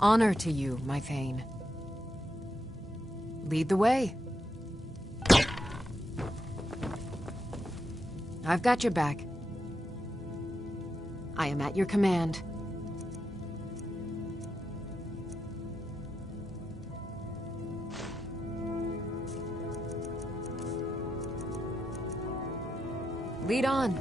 Honor to you, my Thane. Lead the way. I've got your back. I am at your command. Lead on.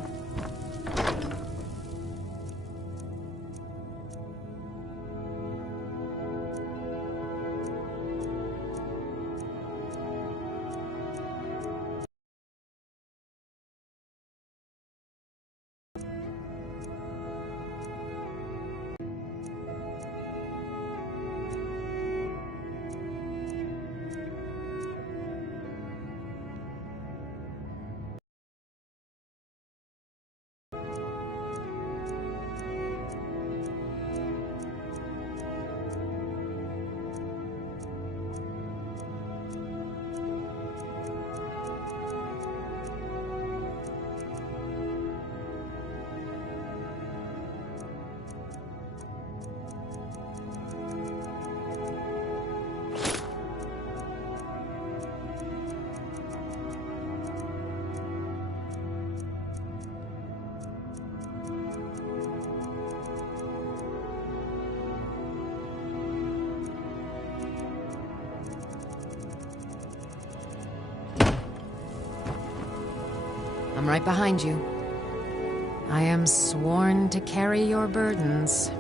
I'm right behind you. I am sworn to carry your burdens.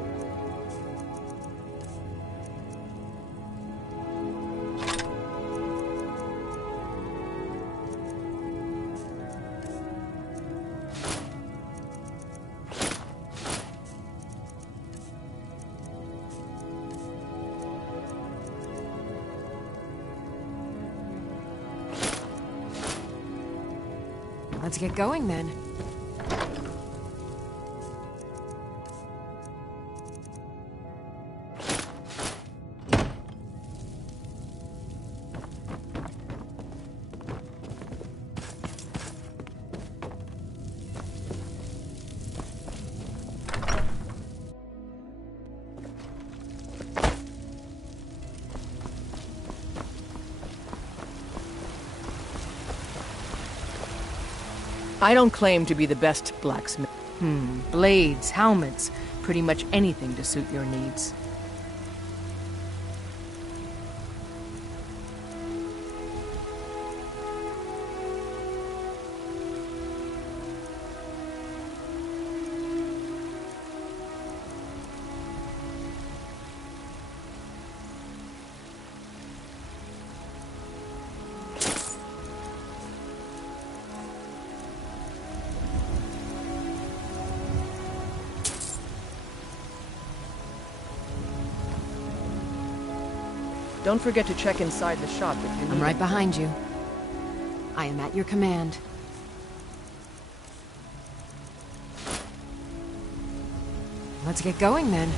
Let's get going then. I don't claim to be the best blacksmith. Blades, helmets, pretty much anything to suit your needs. Don't forget to check inside the shop if you need. I'm right behind you. I am at your command. Let's get going then.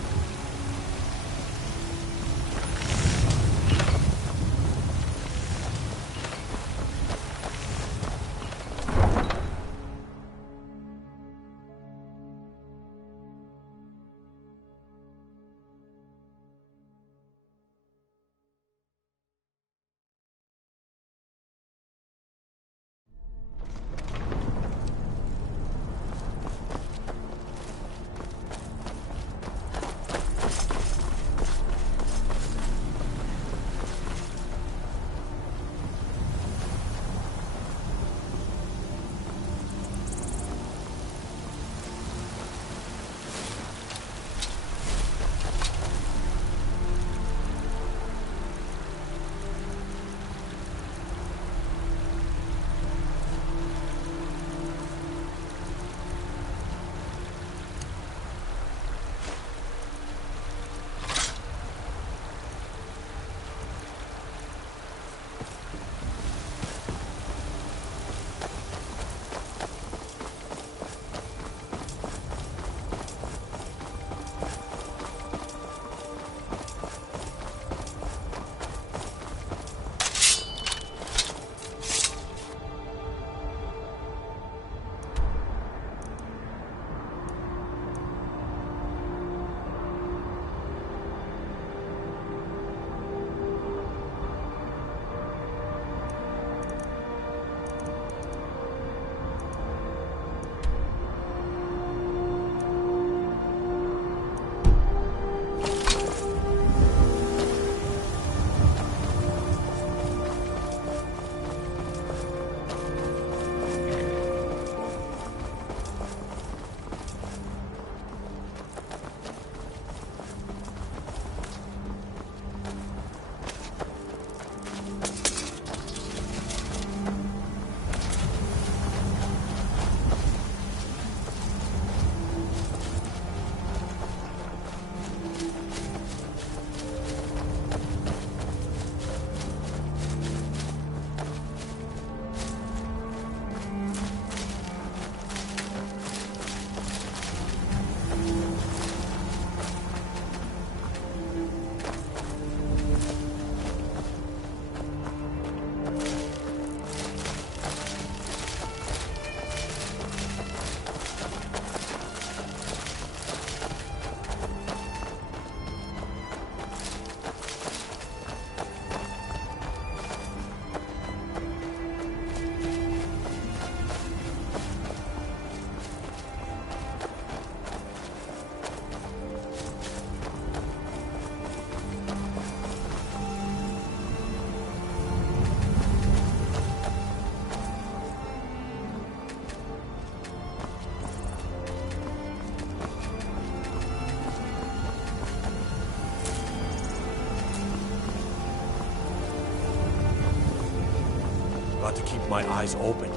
Got to keep my eyes open.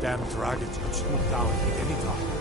Damn dragons could swoop down at any time.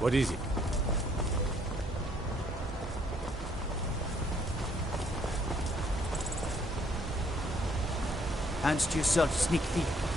What is it? Hands to yourself, sneak thief.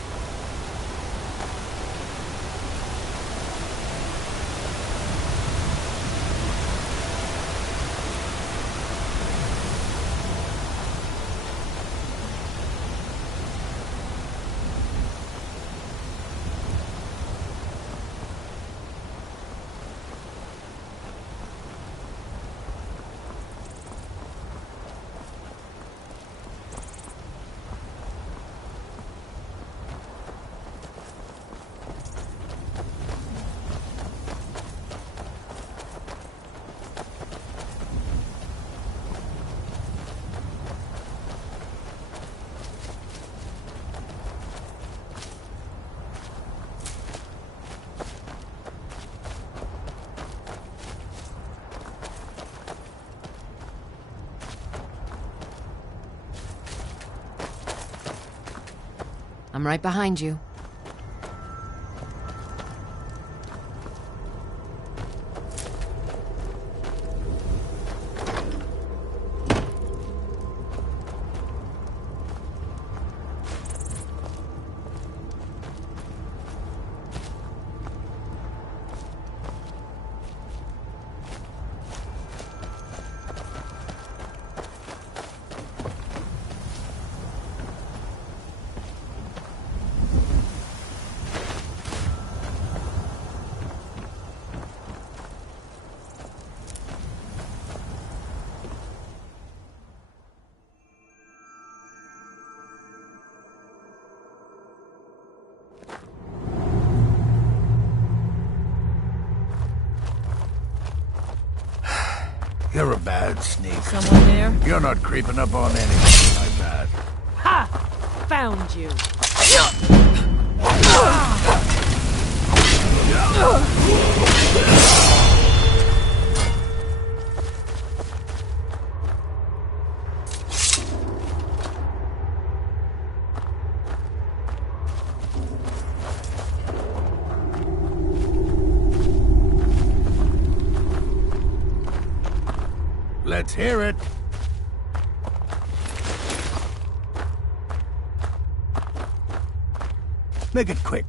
I'm right behind you. You're a bad sneak. Someone there? You're not creeping up on anything like that. Ha! Found you. Let's hear it. Make it quick.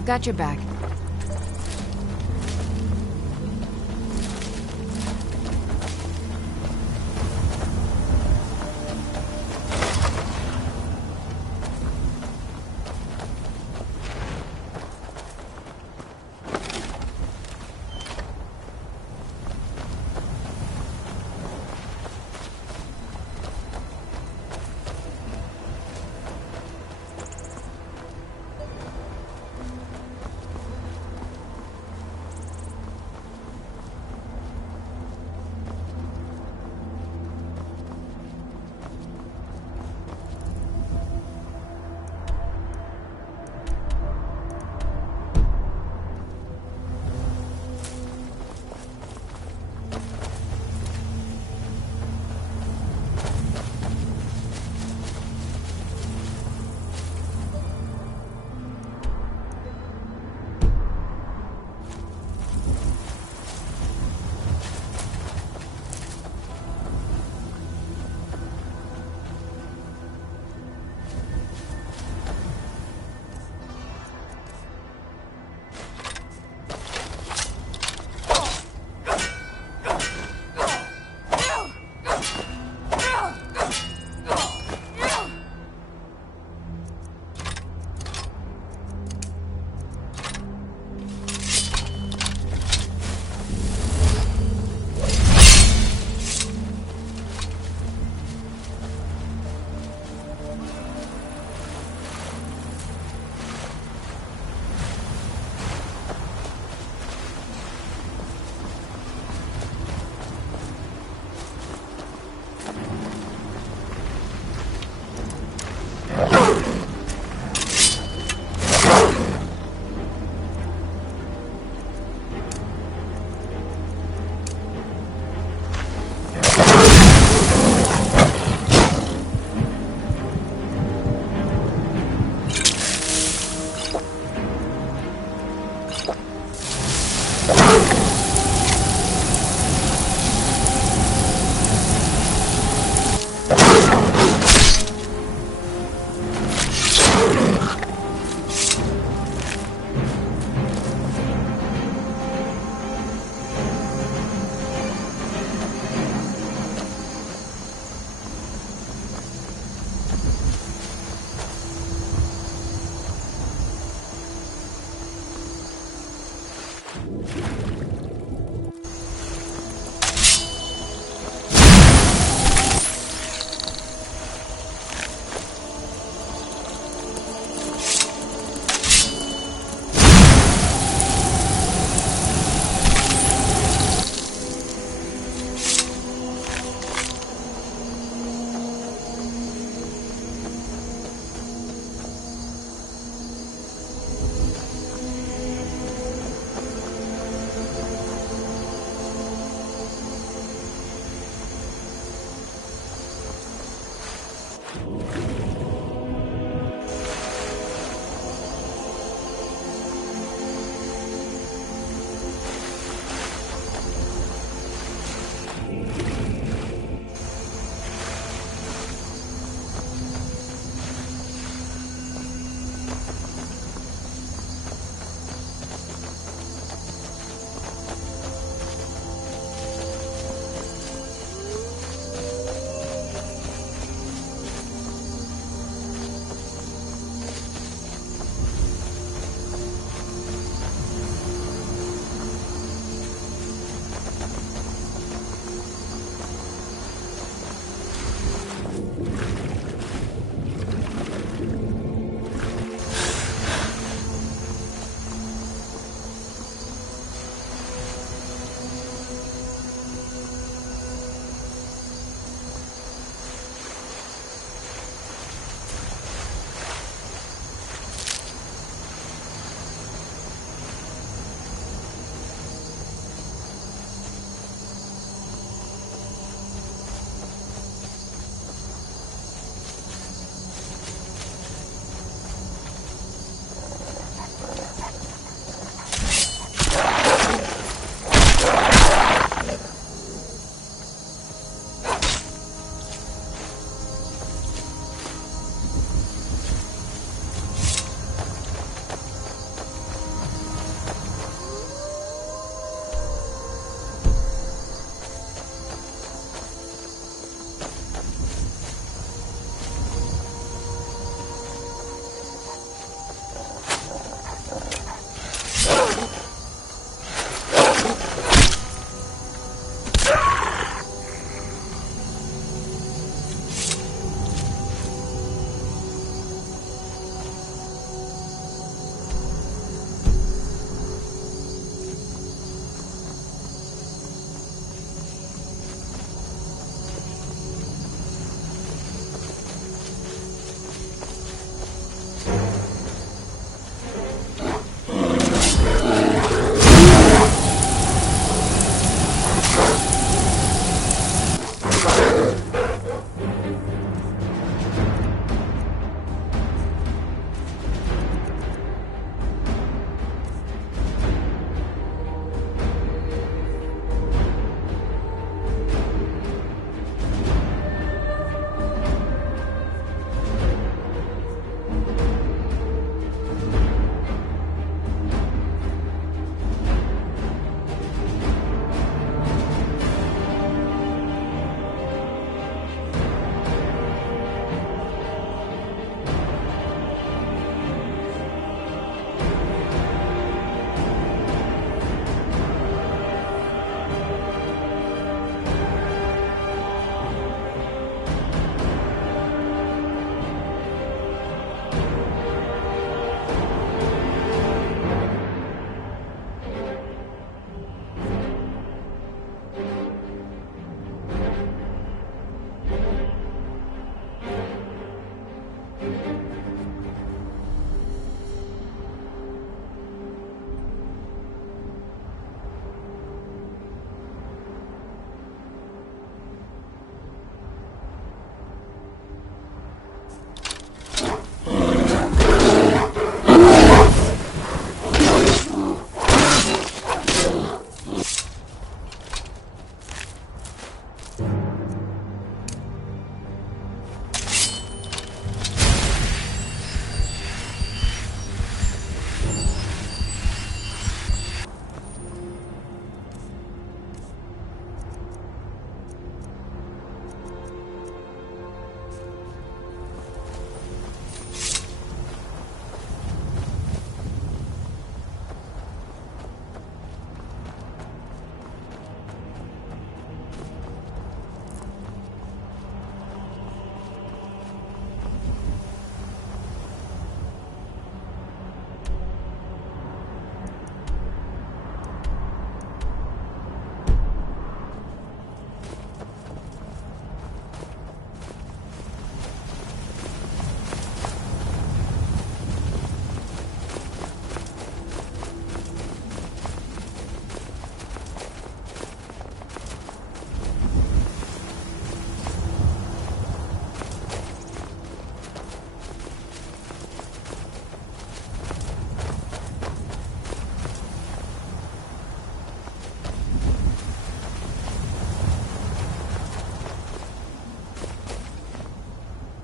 I've got your back.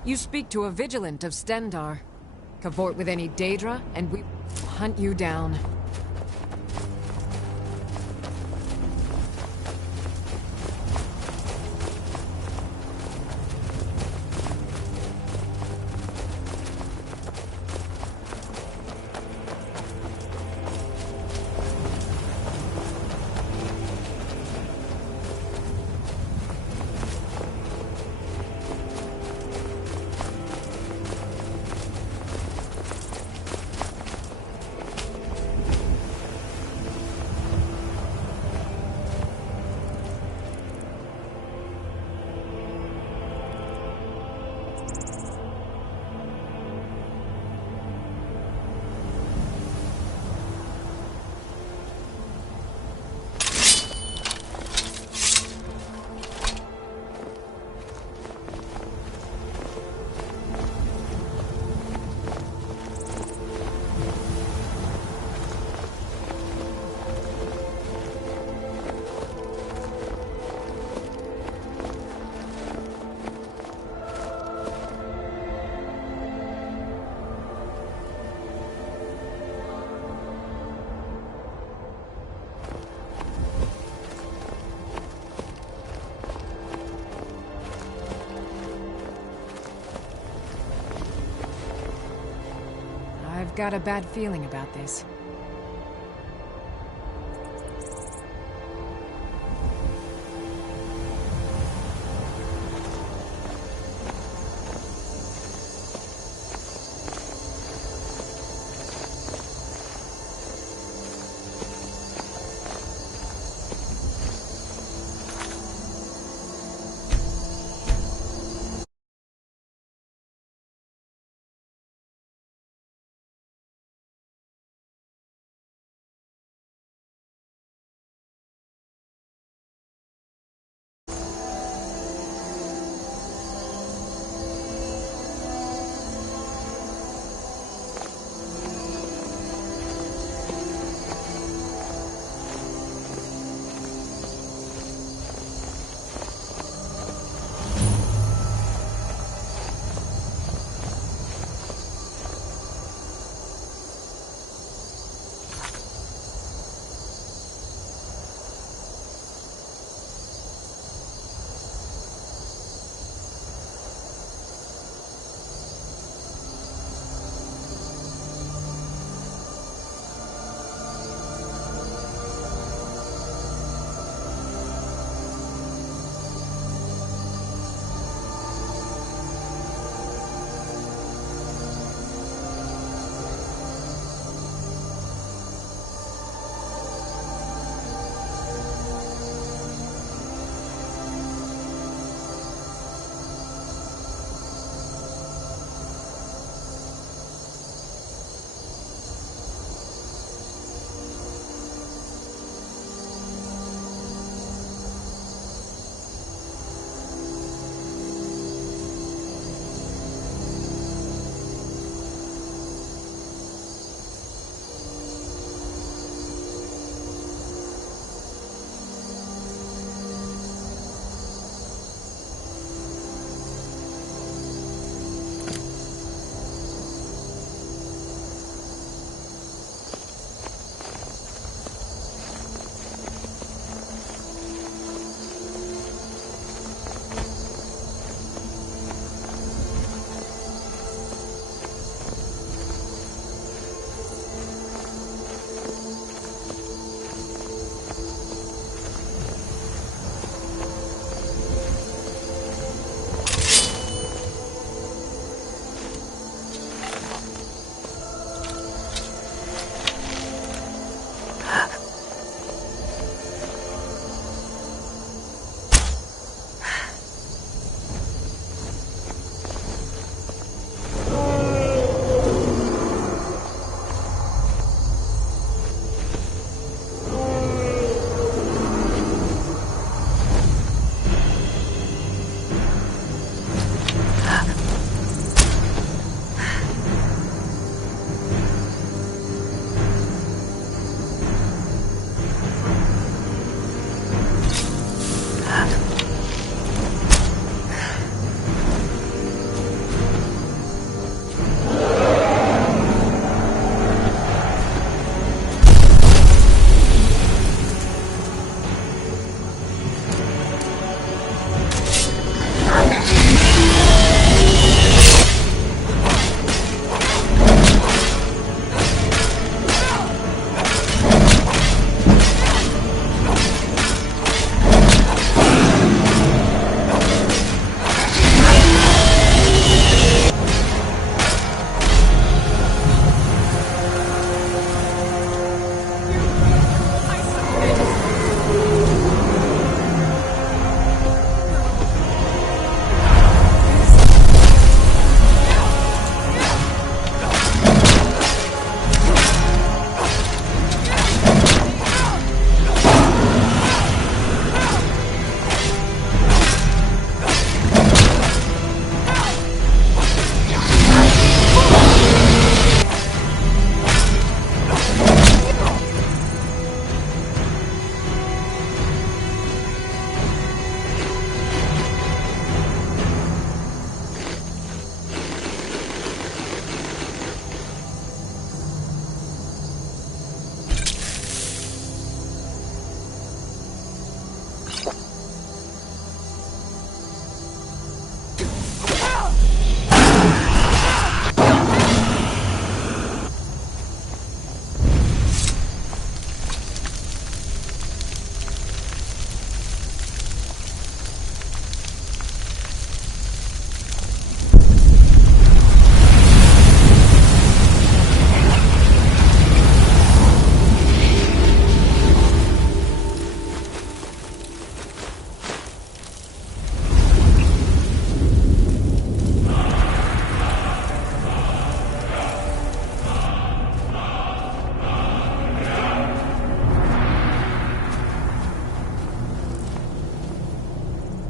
You speak to a vigilant of Stendar. Cavort with any Daedra, and we hunt you down. I've got a bad feeling about this.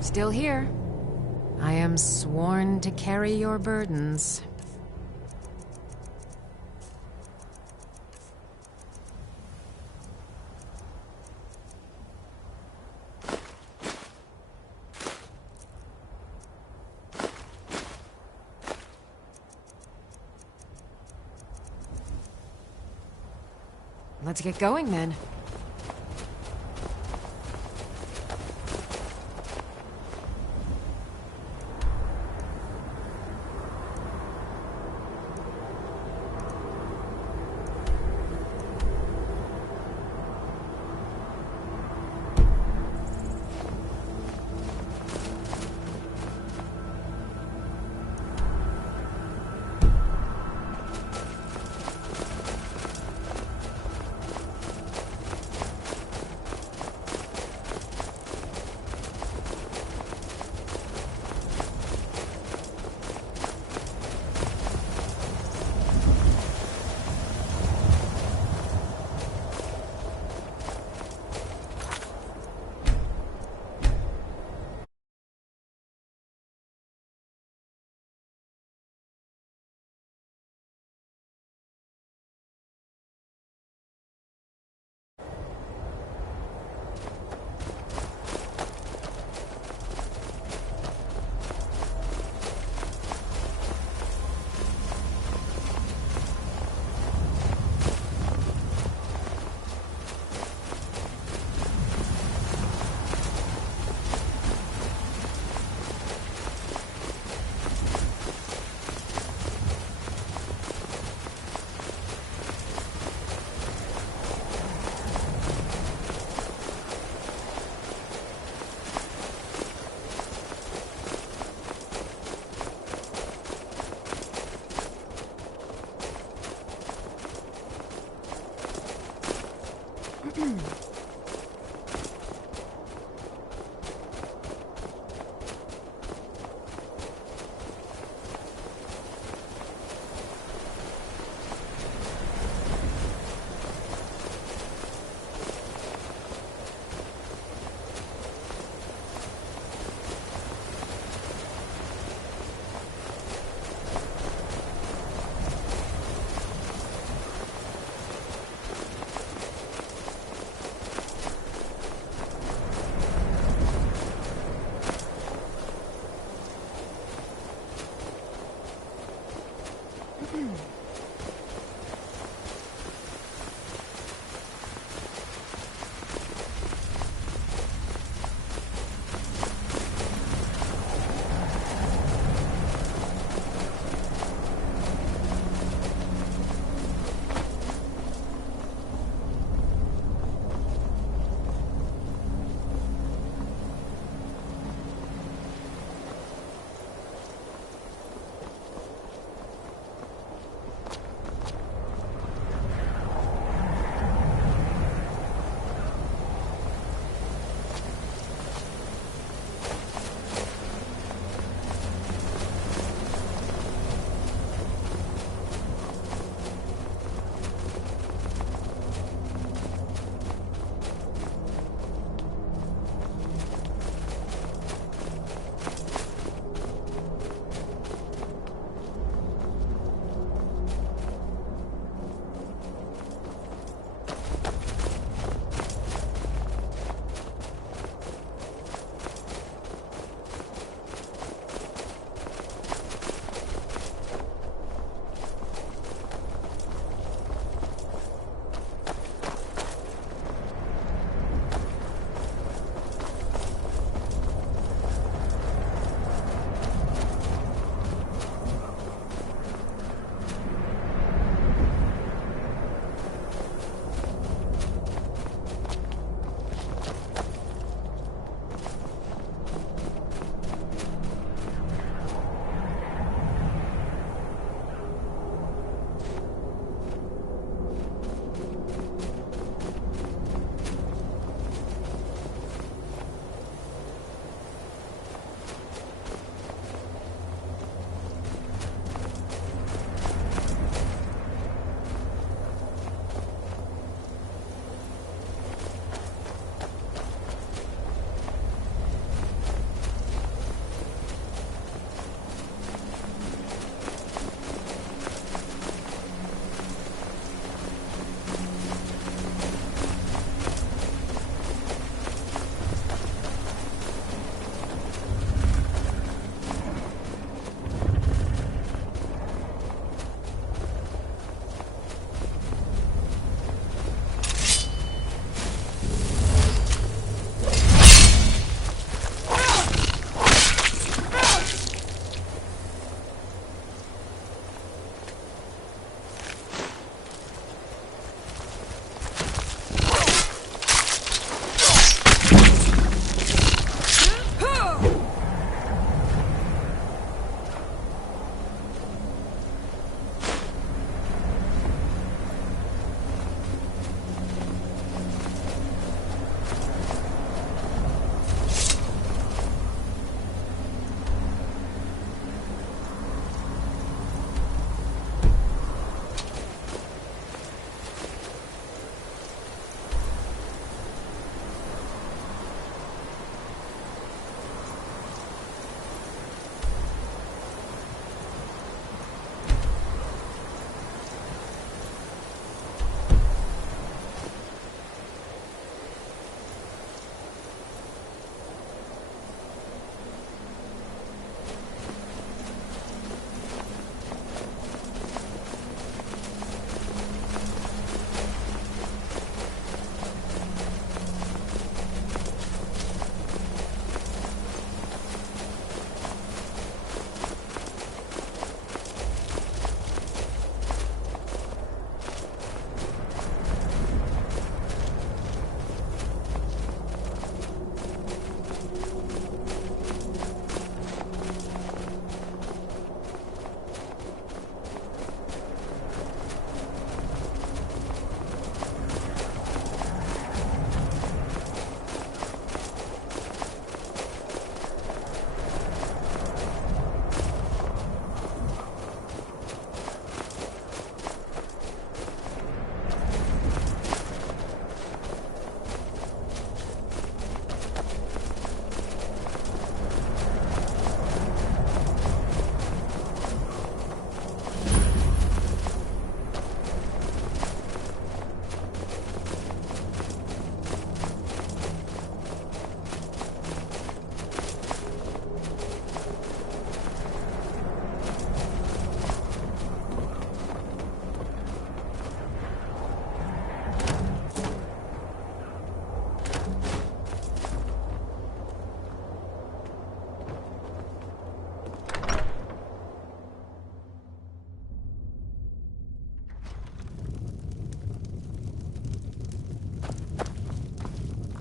Still here. I am sworn to carry your burdens. Let's get going then.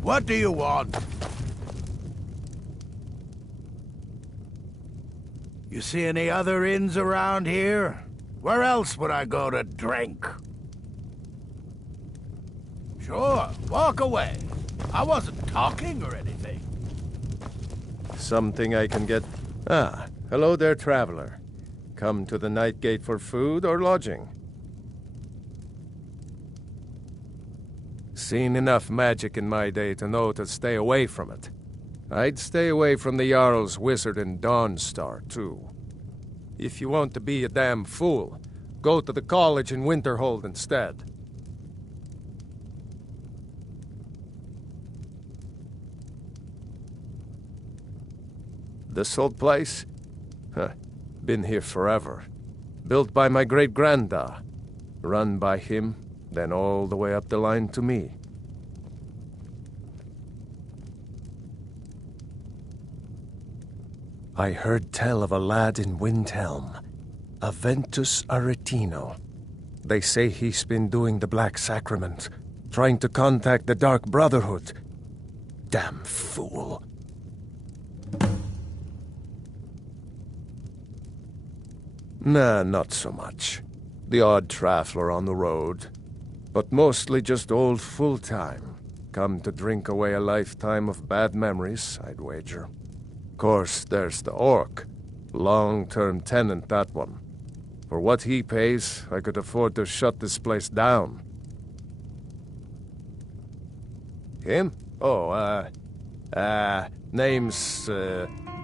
What do you want? You see any other inns around here? Where else would I go to drink? Sure, walk away. I wasn't talking or anything. Something I can get... Ah, hello there, traveler. Come to the Night Gate for food or lodging? Seen enough magic in my day to know to stay away from it. I'd stay away from the Jarl's Wizard and Dawnstar, too. If you want to be a damn fool, go to the college in Winterhold instead. This old place? Huh. Been here forever. Built by my great-granda. Run by him, then all the way up the line to me. I heard tell of a lad in Windhelm, Aventus Aretino. They say he's been doing the Black Sacrament, trying to contact the Dark Brotherhood. Damn fool. Nah, not so much. The odd traveler on the road. But mostly just old full-time. Come to drink away a lifetime of bad memories, I'd wager. Course, there's the orc. Long-term tenant, that one. For what he pays, I could afford to shut this place down. Him? Oh, name's,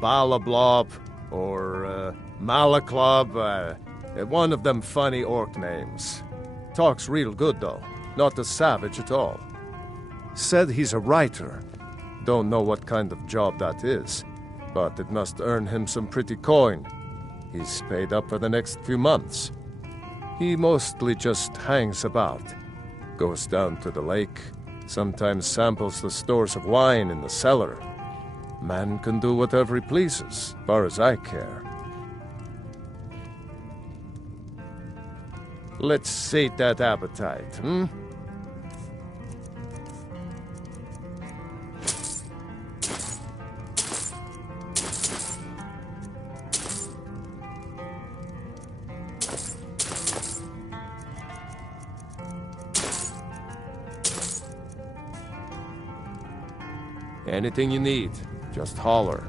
Balablob, or, Malaclob, one of them funny orc names. Talks real good, though. Not a savage at all. Said he's a writer. Don't know what kind of job that is, but it must earn him some pretty coin. He's paid up for the next few months. He mostly just hangs about. Goes down to the lake, sometimes samples the stores of wine in the cellar. Man can do whatever he pleases, far as I care. Let's sate that appetite, hmm? Anything you need, just holler.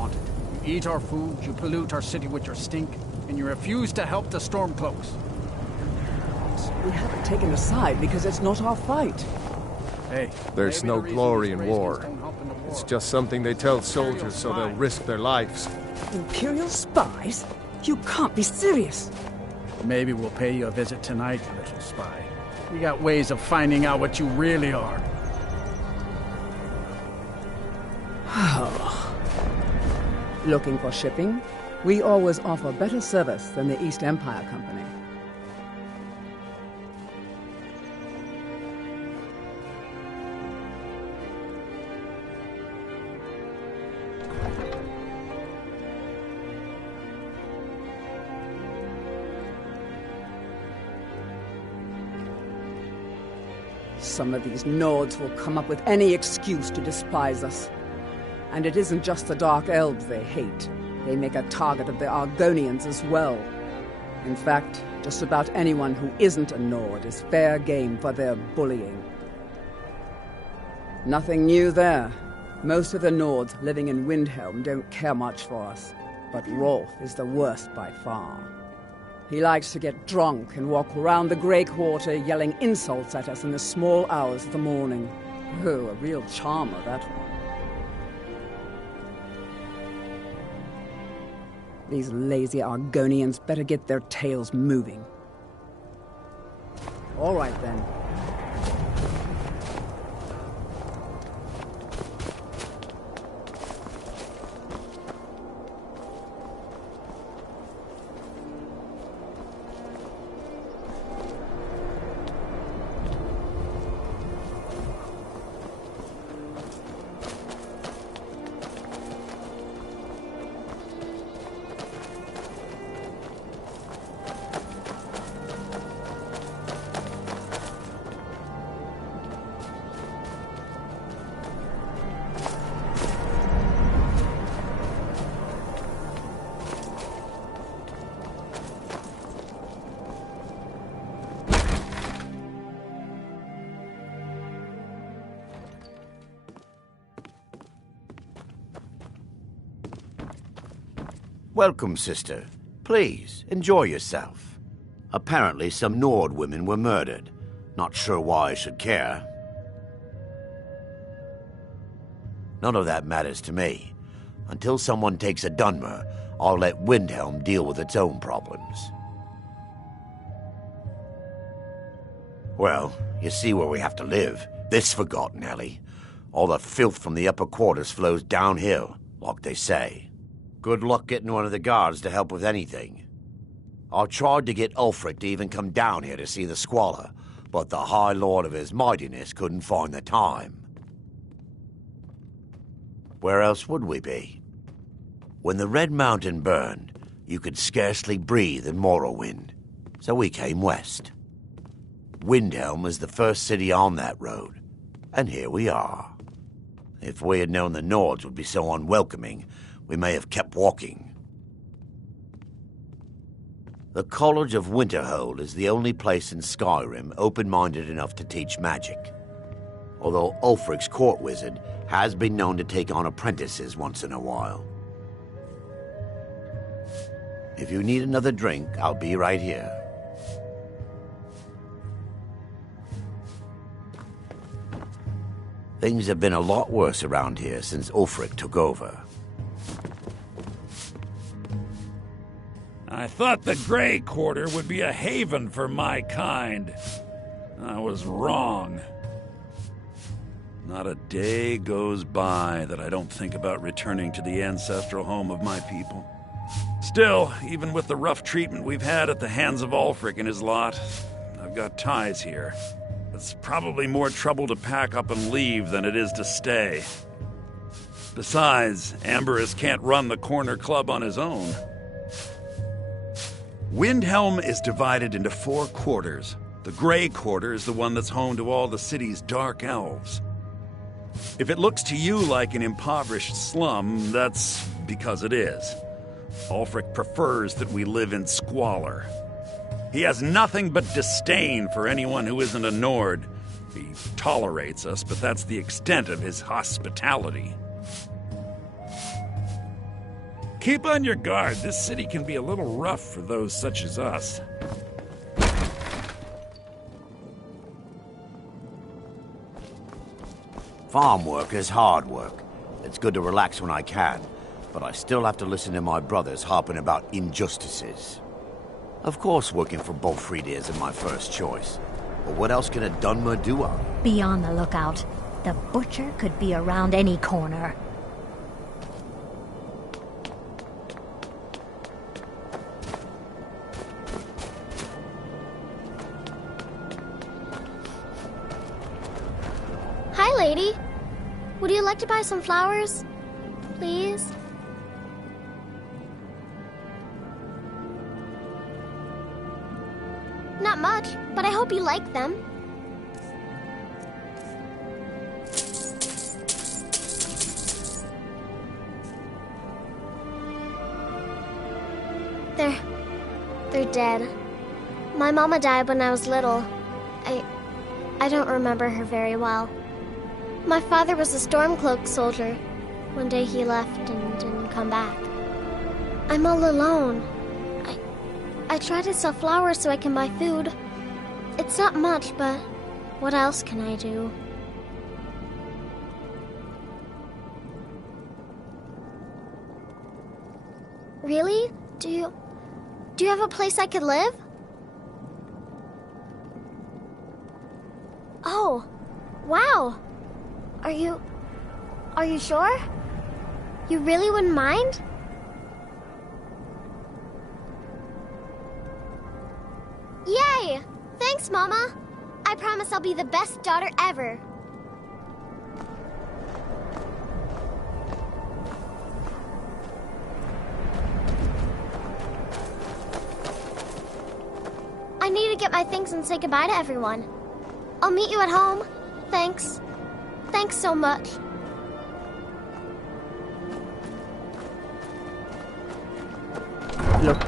want it. You eat our food, you pollute our city with your stink, and you refuse to help the Stormcloaks. We haven't taken a side because it's not our fight. Hey, There's maybe no the reason glory these in Graysons war. don't help in the war. It's just something they tell soldiers so they'll risk their lives. Imperial spies? You can't be serious. Maybe we'll pay you a visit tonight, little spy. We got ways of finding out what you really are. Looking for shipping? We always offer better service than the East Empire Company. Some of these Nords will come up with any excuse to despise us. And it isn't just the Dark Elves they hate. They make a target of the Argonians as well. In fact, just about anyone who isn't a Nord is fair game for their bullying. Nothing new there. Most of the Nords living in Windhelm don't care much for us. But Rolf is the worst by far. He likes to get drunk and walk around the Grey Quarter yelling insults at us in the small hours of the morning. Oh, a real charmer, that one. These lazy Argonians better get their tails moving. All right, then. Welcome, sister. Please, enjoy yourself. Apparently some Nord women were murdered. Not sure why I should care. None of that matters to me. Until someone takes a Dunmer, I'll let Windhelm deal with its own problems. Well, you see where we have to live. This forgotten alley. All the filth from the upper quarters flows downhill, like they say. Good luck getting one of the guards to help with anything. I tried to get Ulfric to even come down here to see the squalor, but the High Lord of his mightiness couldn't find the time. Where else would we be? When the Red Mountain burned, you could scarcely breathe in Morrowind, so we came west. Windhelm was the first city on that road, and here we are. If we had known the Nords would be so unwelcoming, we may have kept walking. The College of Winterhold is the only place in Skyrim open-minded enough to teach magic. Although Ulfric's court wizard has been known to take on apprentices once in a while. If you need another drink, I'll be right here. Things have been a lot worse around here since Ulfric took over. I thought the Grey Quarter would be a haven for my kind. I was wrong. Not a day goes by that I don't think about returning to the ancestral home of my people. Still, even with the rough treatment we've had at the hands of Ulfric and his lot, I've got ties here. It's probably more trouble to pack up and leave than it is to stay. Besides, Amberus can't run the Corner Club on his own. Windhelm is divided into 4 quarters. The Grey Quarter is the one that's home to all the city's dark elves. If it looks to you like an impoverished slum, that's because it is. Ulfric prefers that we live in squalor. He has nothing but disdain for anyone who isn't a Nord. He tolerates us, but that's the extent of his hospitality. Keep on your guard. This city can be a little rough for those such as us. Farm work is hard work. It's good to relax when I can, but I still have to listen to my brothers harping about injustices. Of course working for Bolfrida isn't my first choice. But what else can a Dunmer do out here? Be on the lookout. The butcher could be around any corner. Hi, lady. Would you like to buy some flowers? Please? Not much, but I hope you like them. They're dead. My mama died when I was little. I don't remember her very well. My father was a Stormcloak soldier. One day he left and didn't come back. I'm all alone. I try to sell flowers so I can buy food. It's not much, but what else can I do? Really? Do you have a place I could live? Oh, wow. Are you sure? You really wouldn't mind? Yay! Thanks, Mama. I promise I'll be the best daughter ever. I need to get my things and say goodbye to everyone. I'll meet you at home. Thanks. Thanks so much. Look.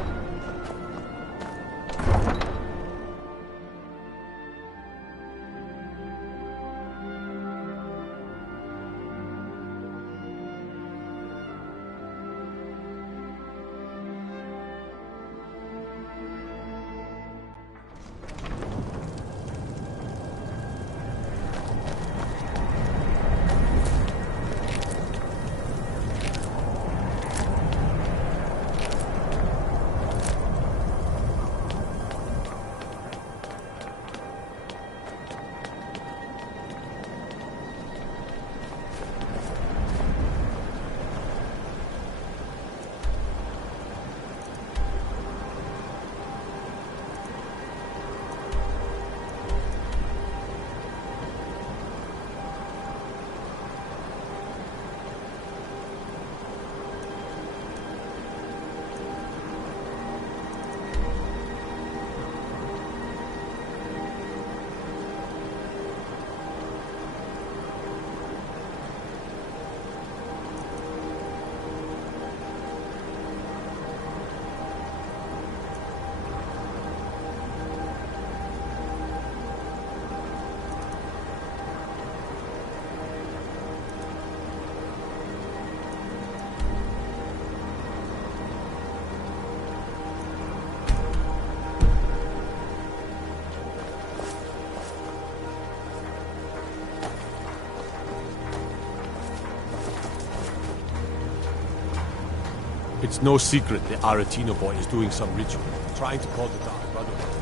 It's no secret the Aretino boy is doing some ritual, trying to call the Dark Brotherhood.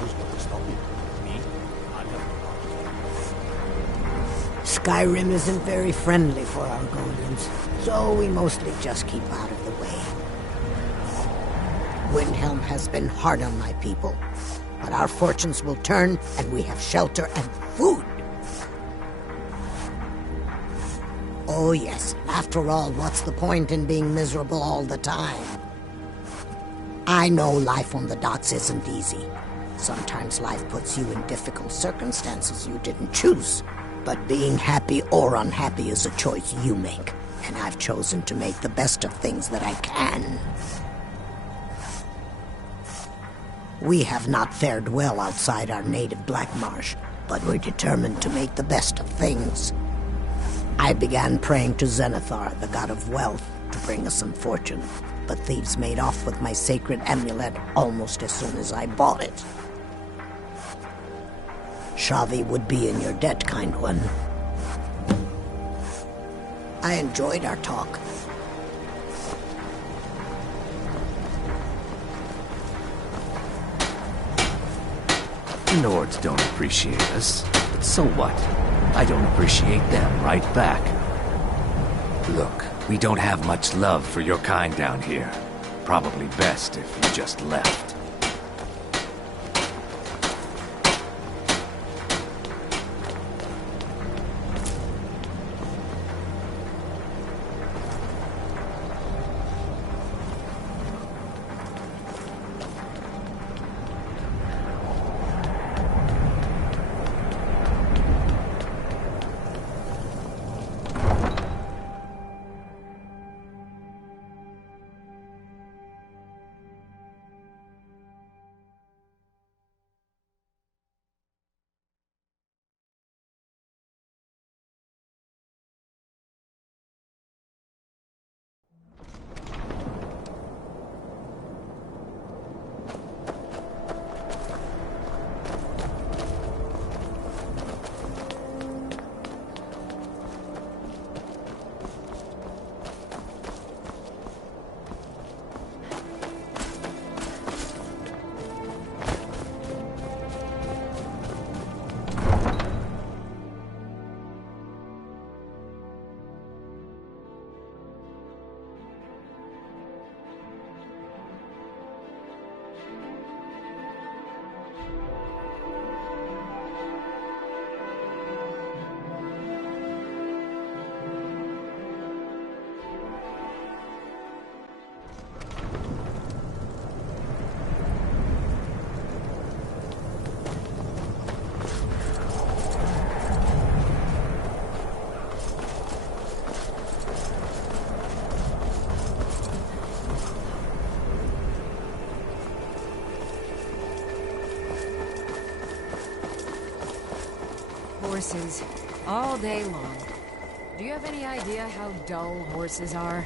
Who's going to stop him? Me? I'll have to. Skyrim isn't very friendly for our golems, so we mostly just keep out of the way. Windhelm has been hard on my people, but our fortunes will turn and we have shelter and food. Oh yes, after all, what's the point in being miserable all the time? I know life on the docks isn't easy. Sometimes life puts you in difficult circumstances you didn't choose. But being happy or unhappy is a choice you make, and I've chosen to make the best of things that I can. We have not fared well outside our native Black Marsh, but we're determined to make the best of things. I began praying to Zenithar, the god of wealth, to bring us some fortune, but thieves made off with my sacred amulet almost as soon as I bought it. Shavi would be in your debt, kind one. I enjoyed our talk. The Nords don't appreciate us, but so what? I don't appreciate them right back. Look, we don't have much love for your kind down here. Probably best if you just left. Horses, all day long. Do you have any idea how dull horses are?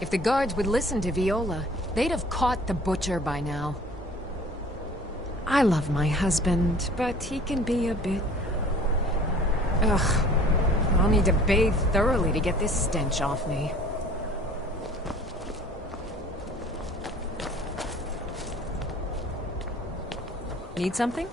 If the guards would listen to Viola, they'd have caught the butcher by now. I love my husband, but he can be a bit... Ugh. I'll need to bathe thoroughly to get this stench off me. Need something?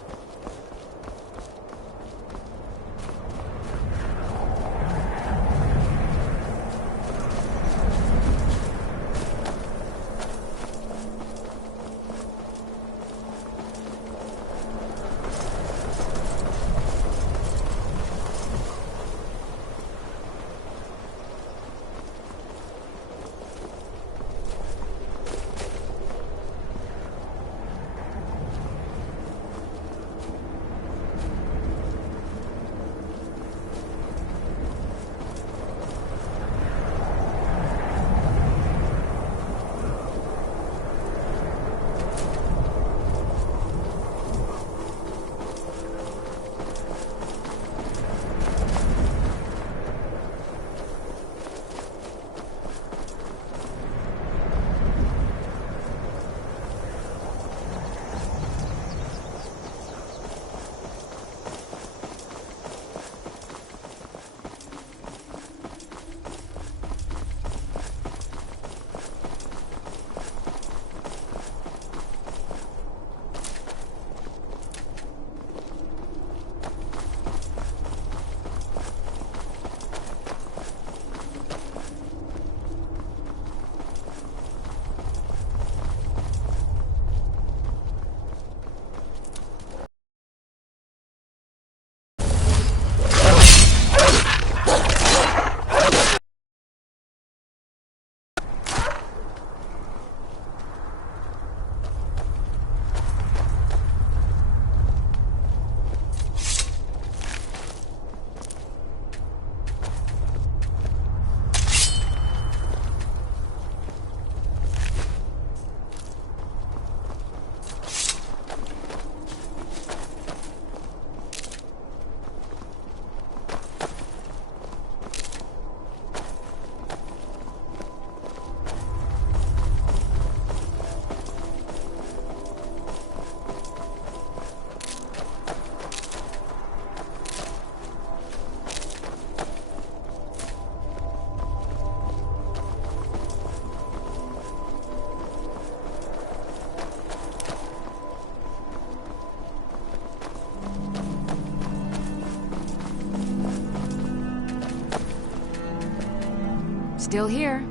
still here.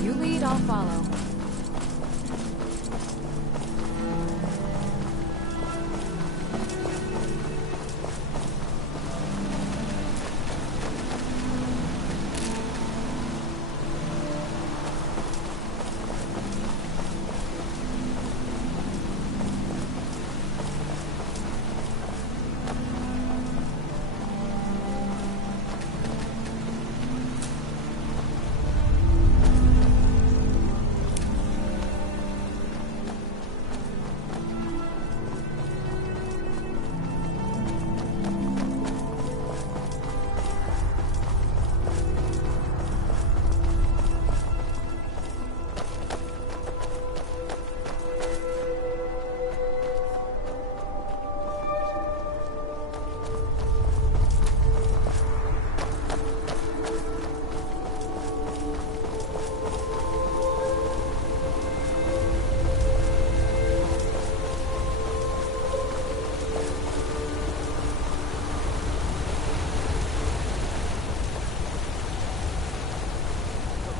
You lead, I'll follow.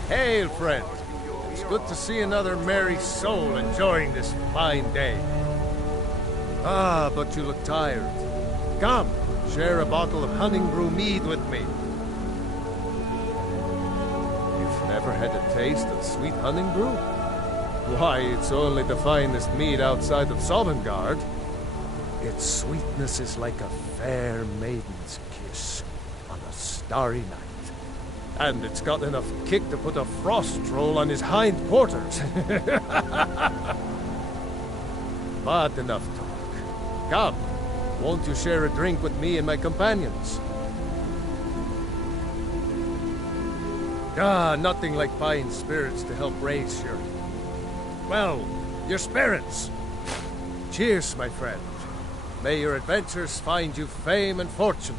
Hail, friend. It's good to see another merry soul enjoying this fine day. Ah, but you look tired. Come, share a bottle of honey brew mead with me. You've never had a taste of sweet honey brew? Why, it's only the finest mead outside of Sovngarde. Its sweetness is like a fair maiden's kiss on a starry night. And it's got enough kick to put a frost troll on his hind quarters. But enough talk. Come, won't you share a drink with me and my companions? Ah, nothing like fine spirits to help raise your spirits. Cheers, my friend. May your adventures find you fame and fortune.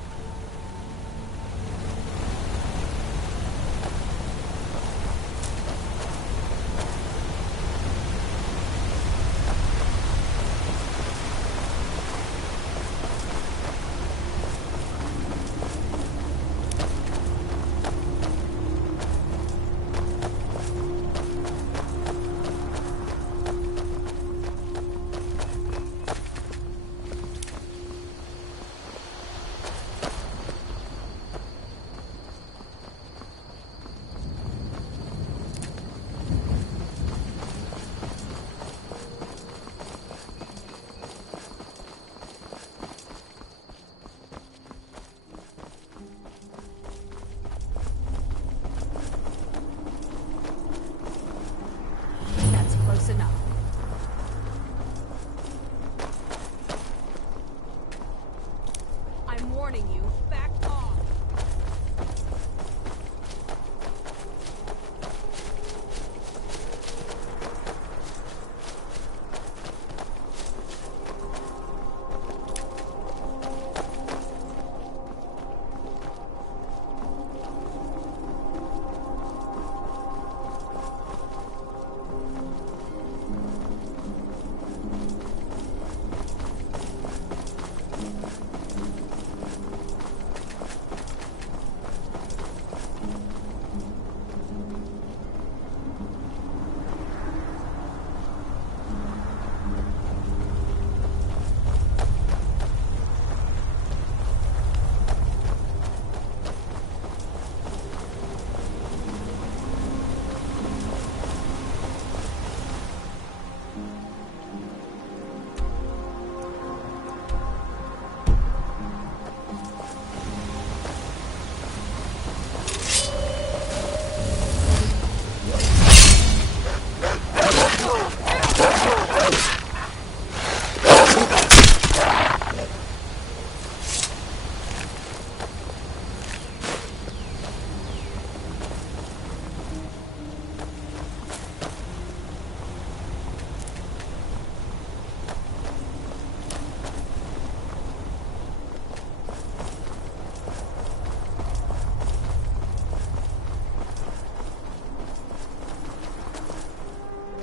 Enough. I'm warning you, back off.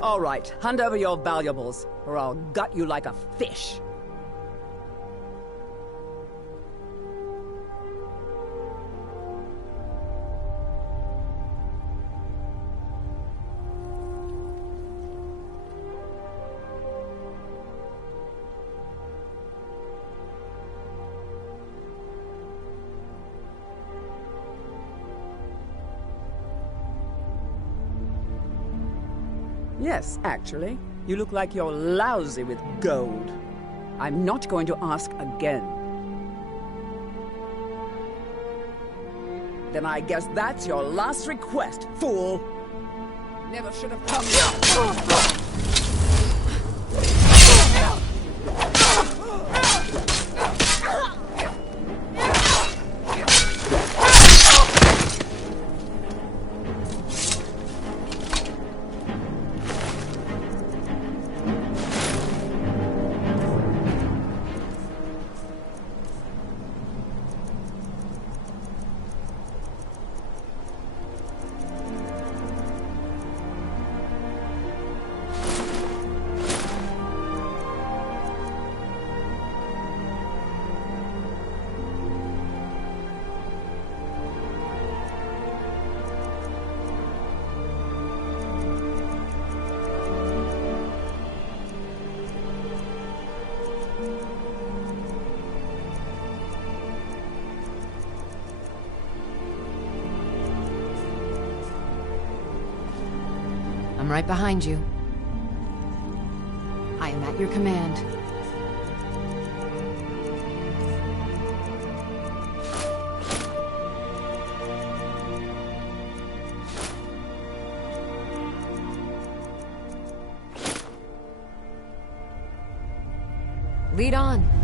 All right, hand over your valuables, or I'll gut you like a fish. Yes, actually. You look like you're lousy with gold. I'm not going to ask again. Then I guess that's your last request, fool! Never should have come here. I'm right behind you. I am at your command. Lead on.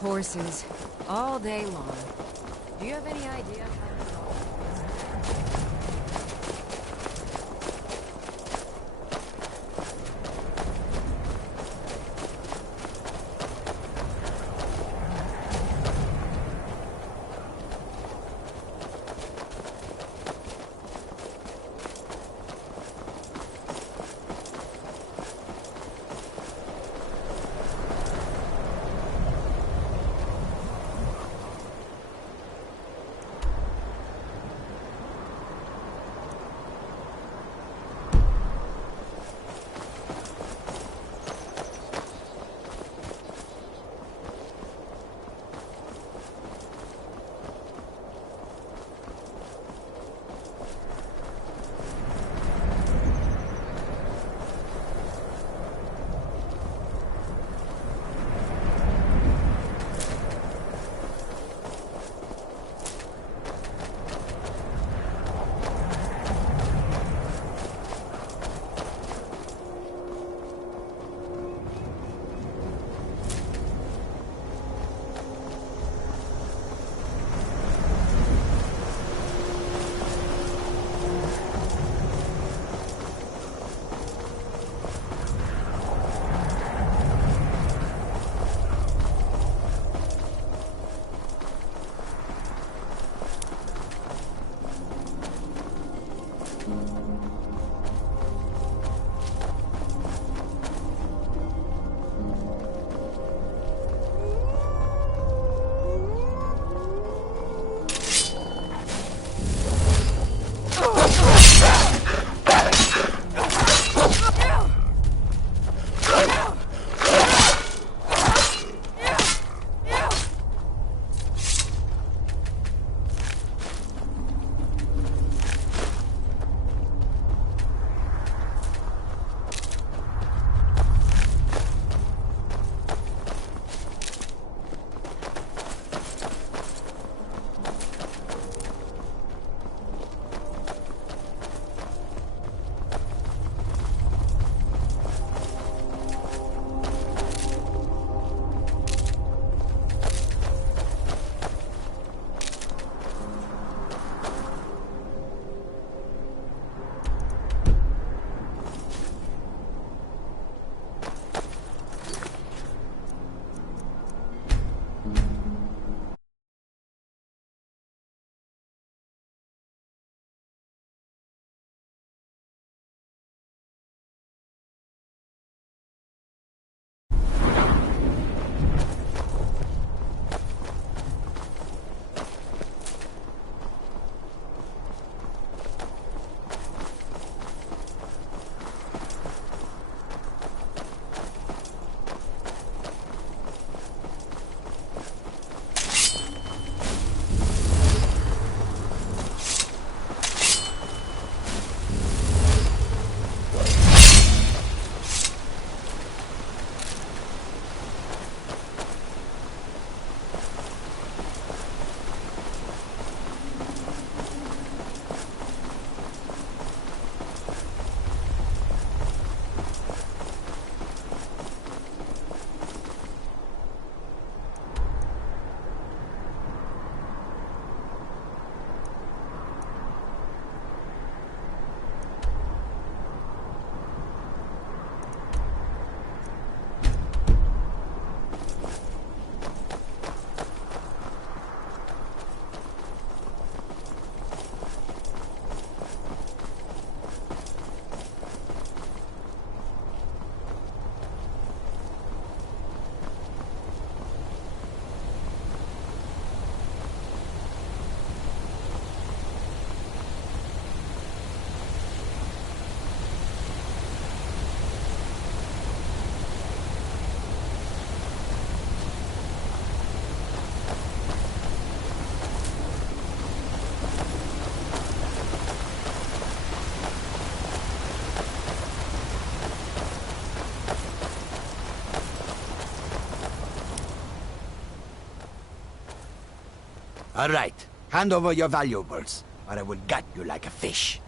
Horses, all day long. Do you have any idea All right. Hand over your valuables, or I will gut you like a fish.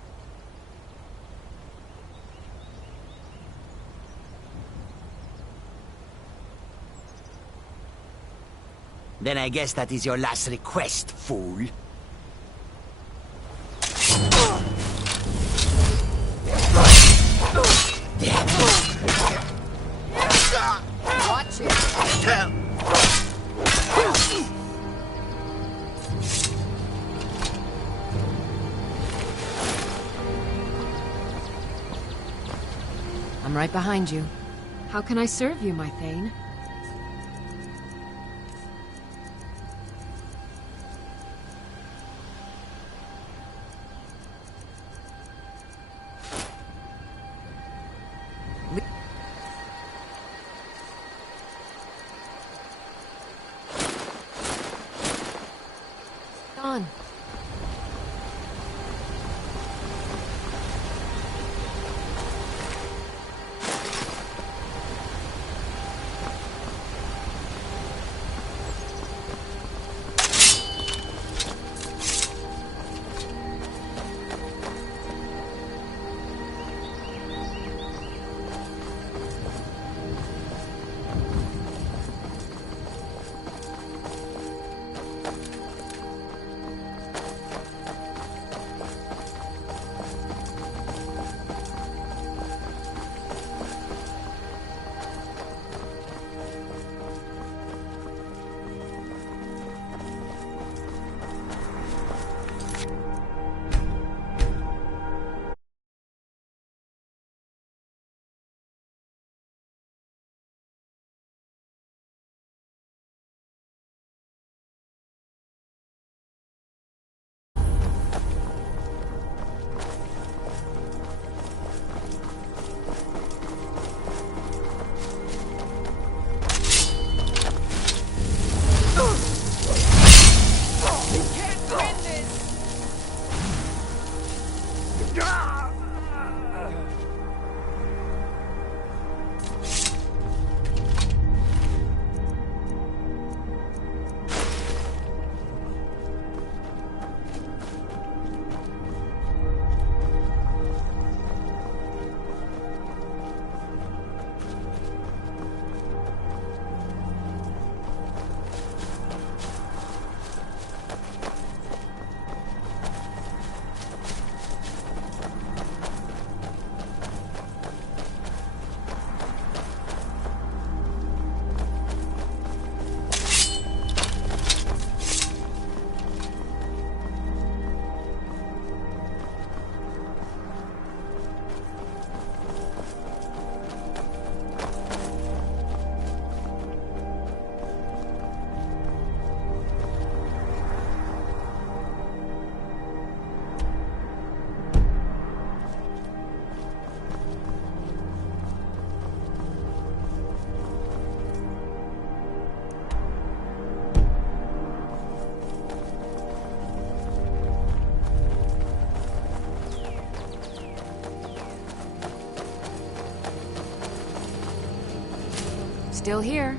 Then I guess that is your last request, fool. Watch it. I'm right behind you. How can I serve you, my Thane? On. Still here.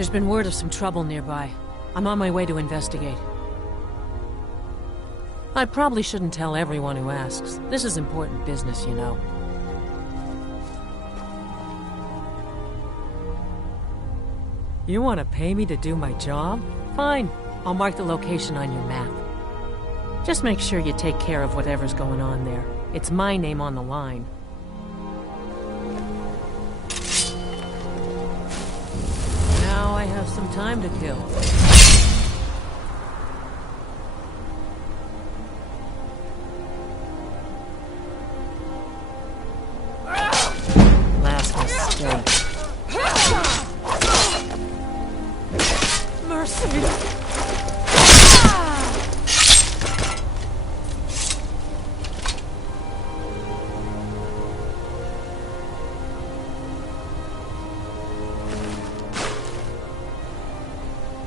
There's been word of some trouble nearby. I'm on my way to investigate. I probably shouldn't tell everyone who asks. This is important business, you know. You want to pay me to do my job? Fine. I'll mark the location on your map. Just make sure you take care of whatever's going on there. It's my name on the line. Now I have some time to kill. Last mistake. Mercy!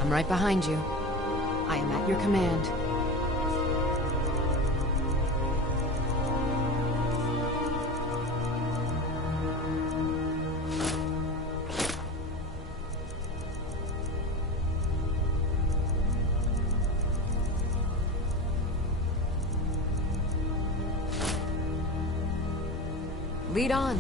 I'm right behind you. I am at your command. Lead on.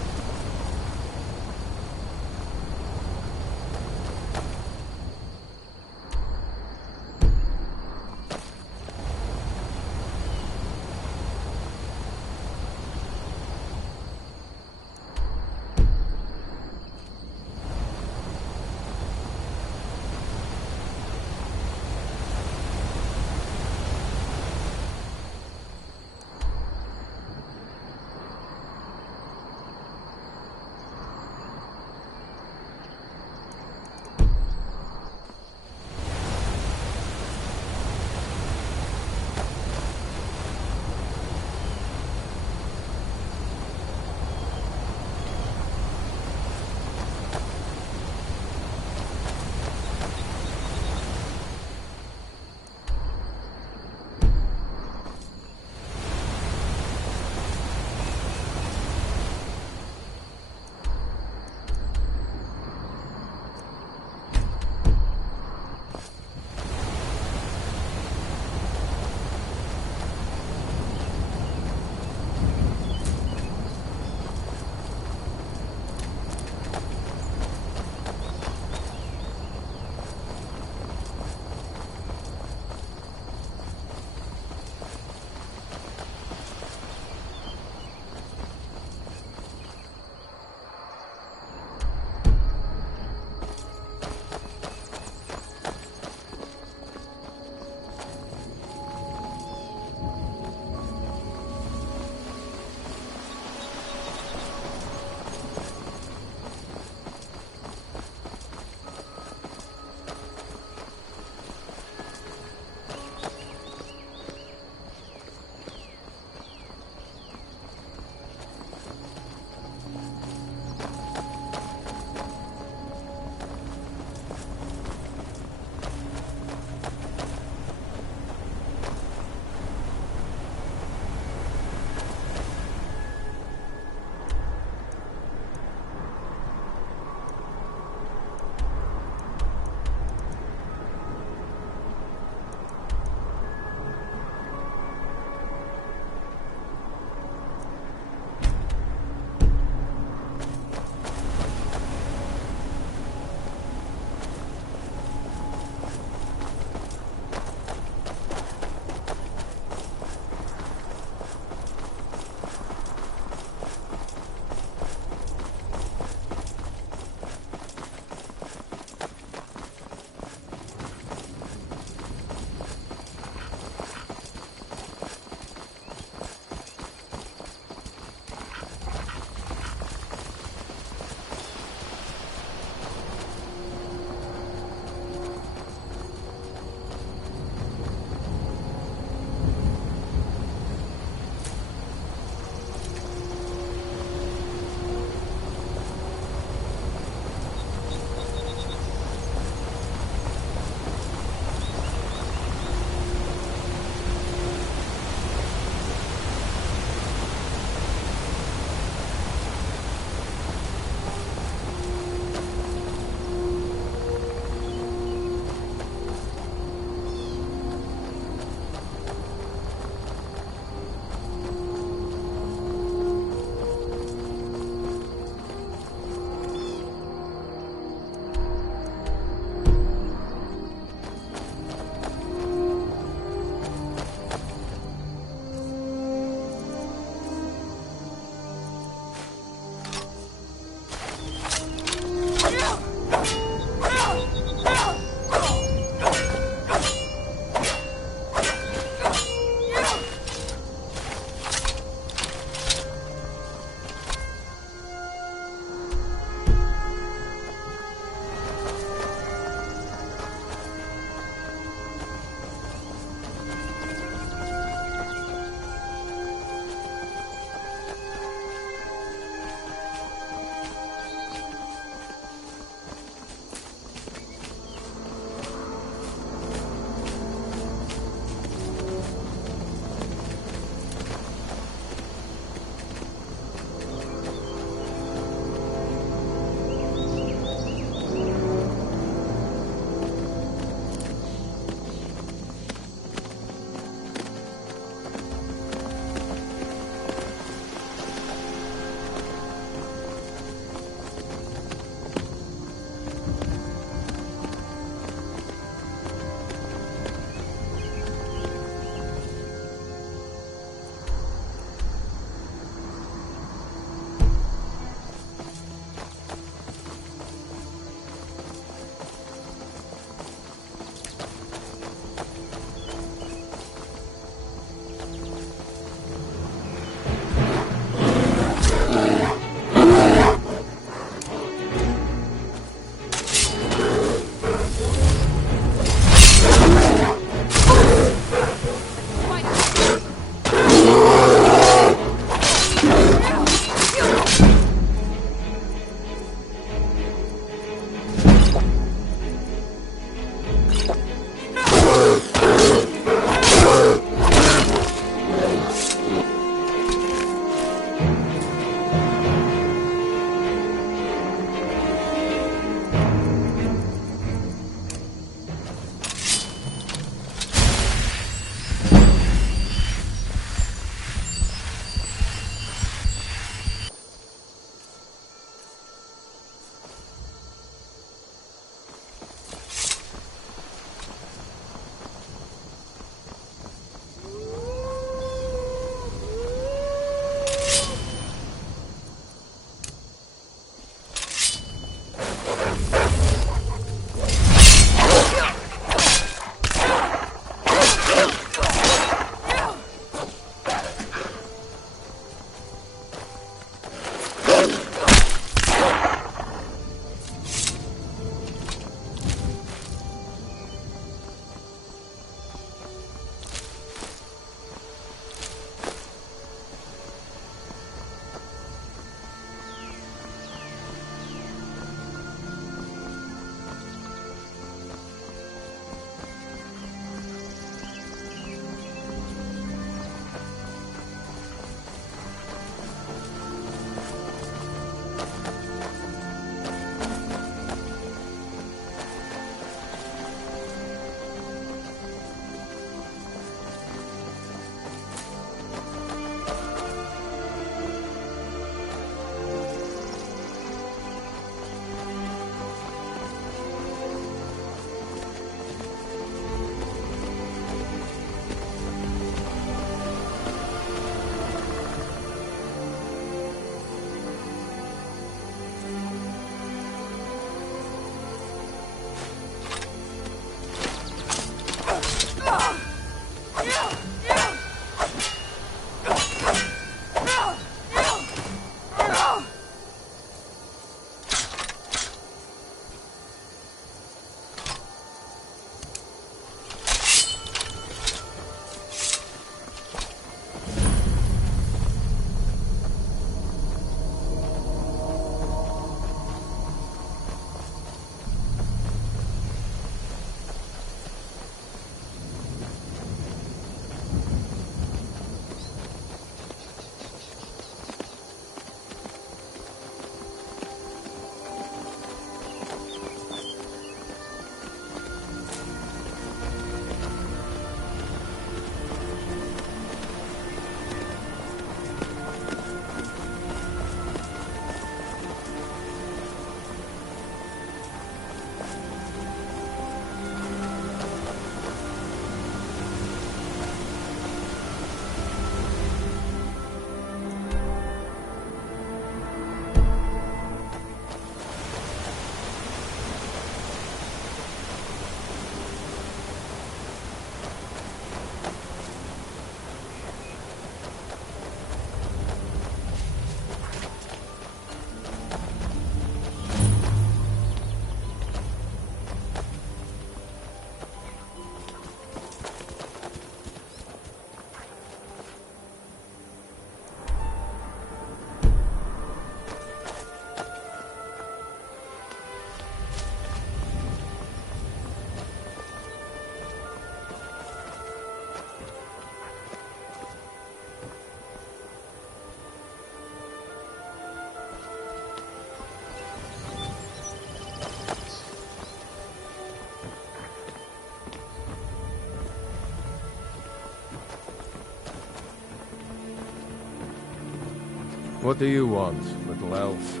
What do you want, little elf?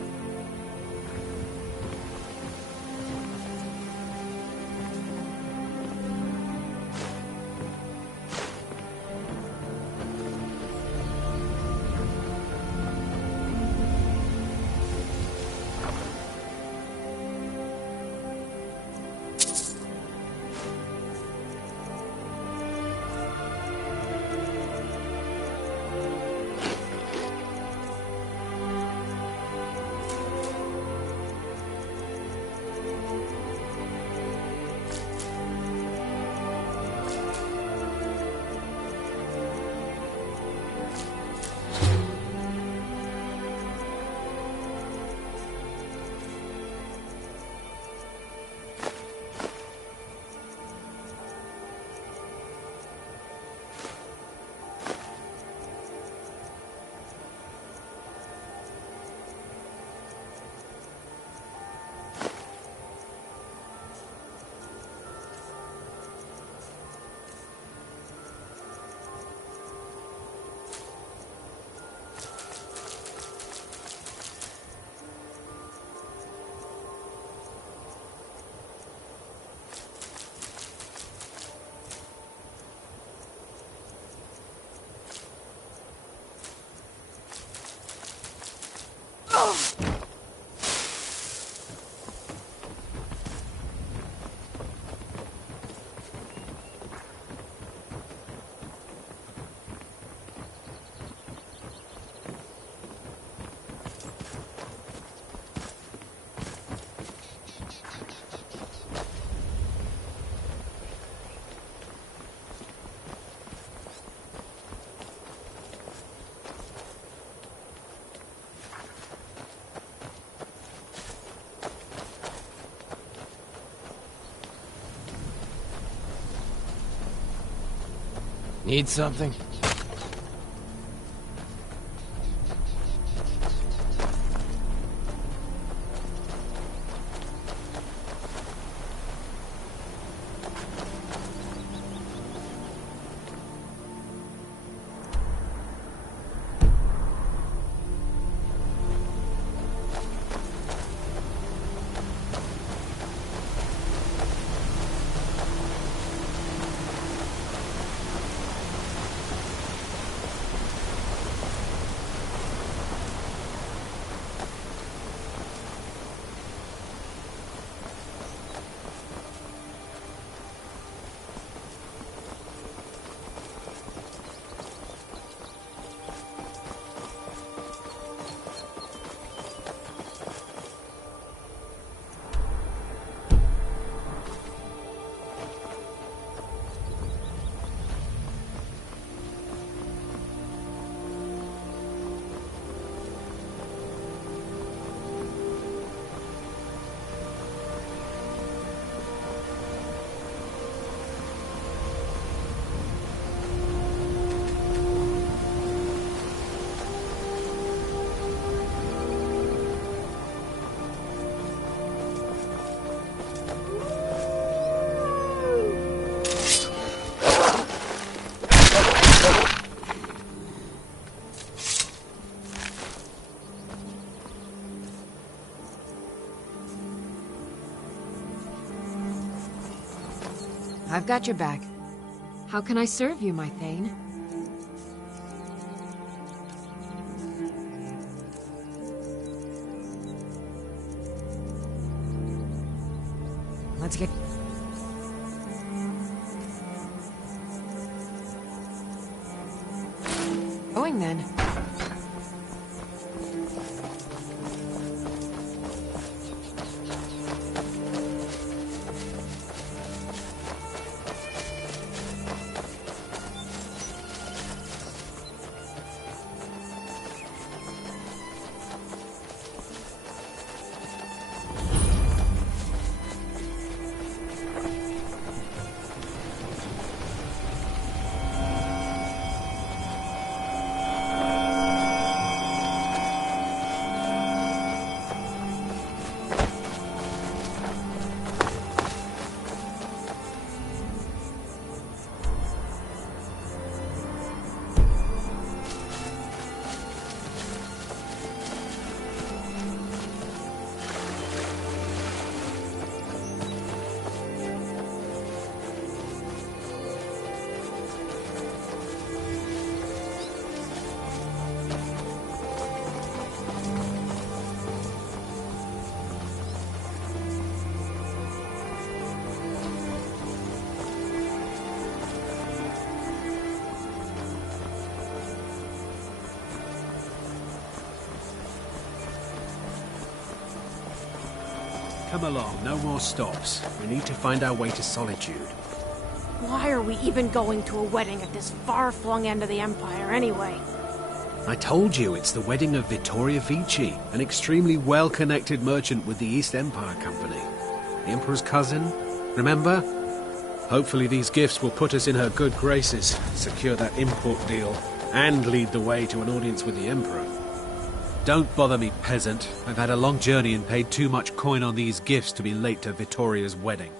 Need something? I've got your back. How can I serve you, my Thane? Let's get... going then. Come along, no more stops. We need to find our way to Solitude. Why are we even going to a wedding at this far-flung end of the Empire, anyway? I told you, it's the wedding of Vittoria Vici, an extremely well-connected merchant with the East Empire Company. The Emperor's cousin, remember? Hopefully these gifts will put us in her good graces, secure that import deal, and lead the way to an audience with the Emperor. Don't bother me, peasant. I've had a long journey and paid too much coin on these gifts to be late to Vittoria's wedding.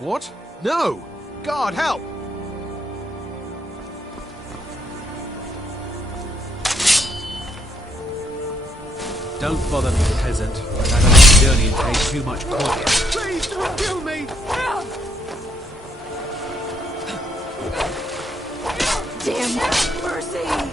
What? No! God, help! Don't bother me, peasant. I've had a long journey and paid too much coin. Please don't kill me! Damn mercy!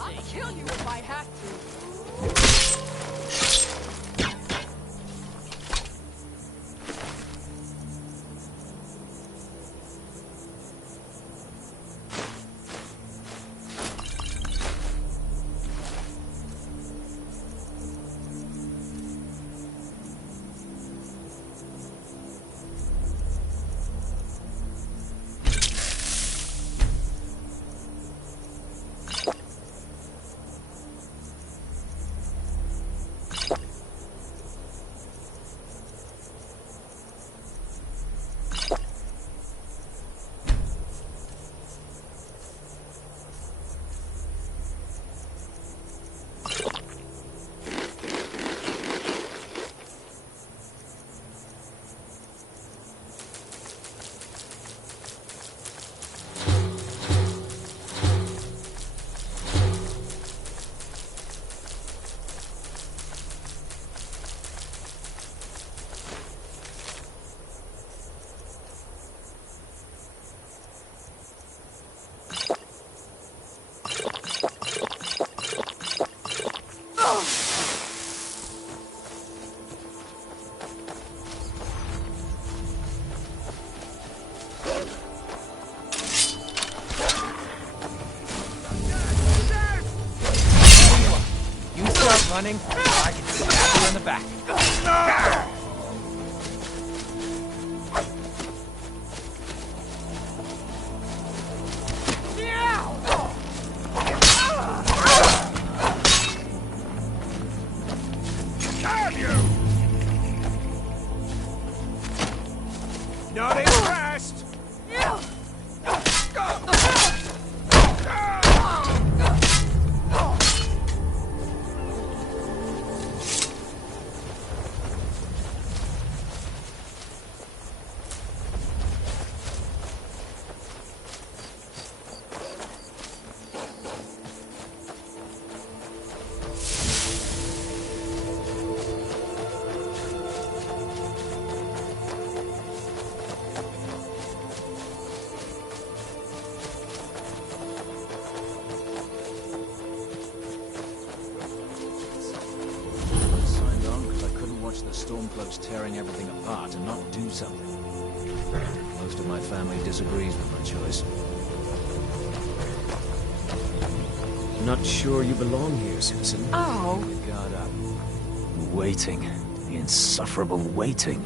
I'd kill you if I had to. Running, I can stab you in the back. Not impressed! Stormcloaks tearing everything apart and not do something. Most of my family disagrees with my choice. Not sure you belong here, citizen. Oh. Guard up. Waiting. The insufferable waiting.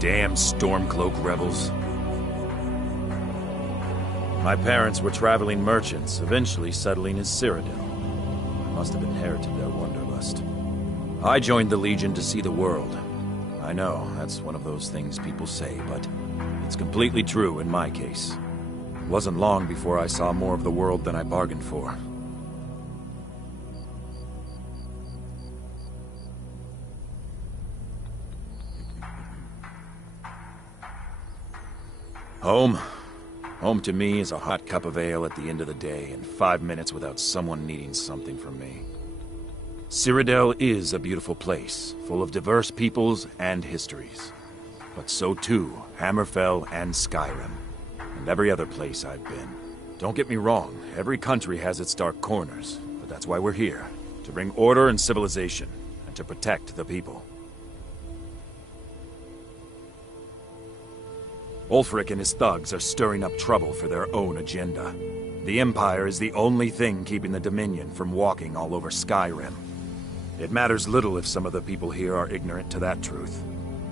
Damn Stormcloak rebels. My parents were traveling merchants, eventually settling in Cyrodiil. I must have inherited their wanderlust. I joined the Legion to see the world. I know, that's one of those things people say, but it's completely true in my case. It wasn't long before I saw more of the world than I bargained for. Home? Home to me is a hot cup of ale at the end of the day and 5 minutes without someone needing something from me. Cyrodiil is a beautiful place, full of diverse peoples and histories. But so too, Hammerfell and Skyrim, and every other place I've been. Don't get me wrong, every country has its dark corners, but that's why we're here, to bring order and civilization, and to protect the people. Ulfric and his thugs are stirring up trouble for their own agenda. The Empire is the only thing keeping the Dominion from walking all over Skyrim. It matters little if some of the people here are ignorant to that truth.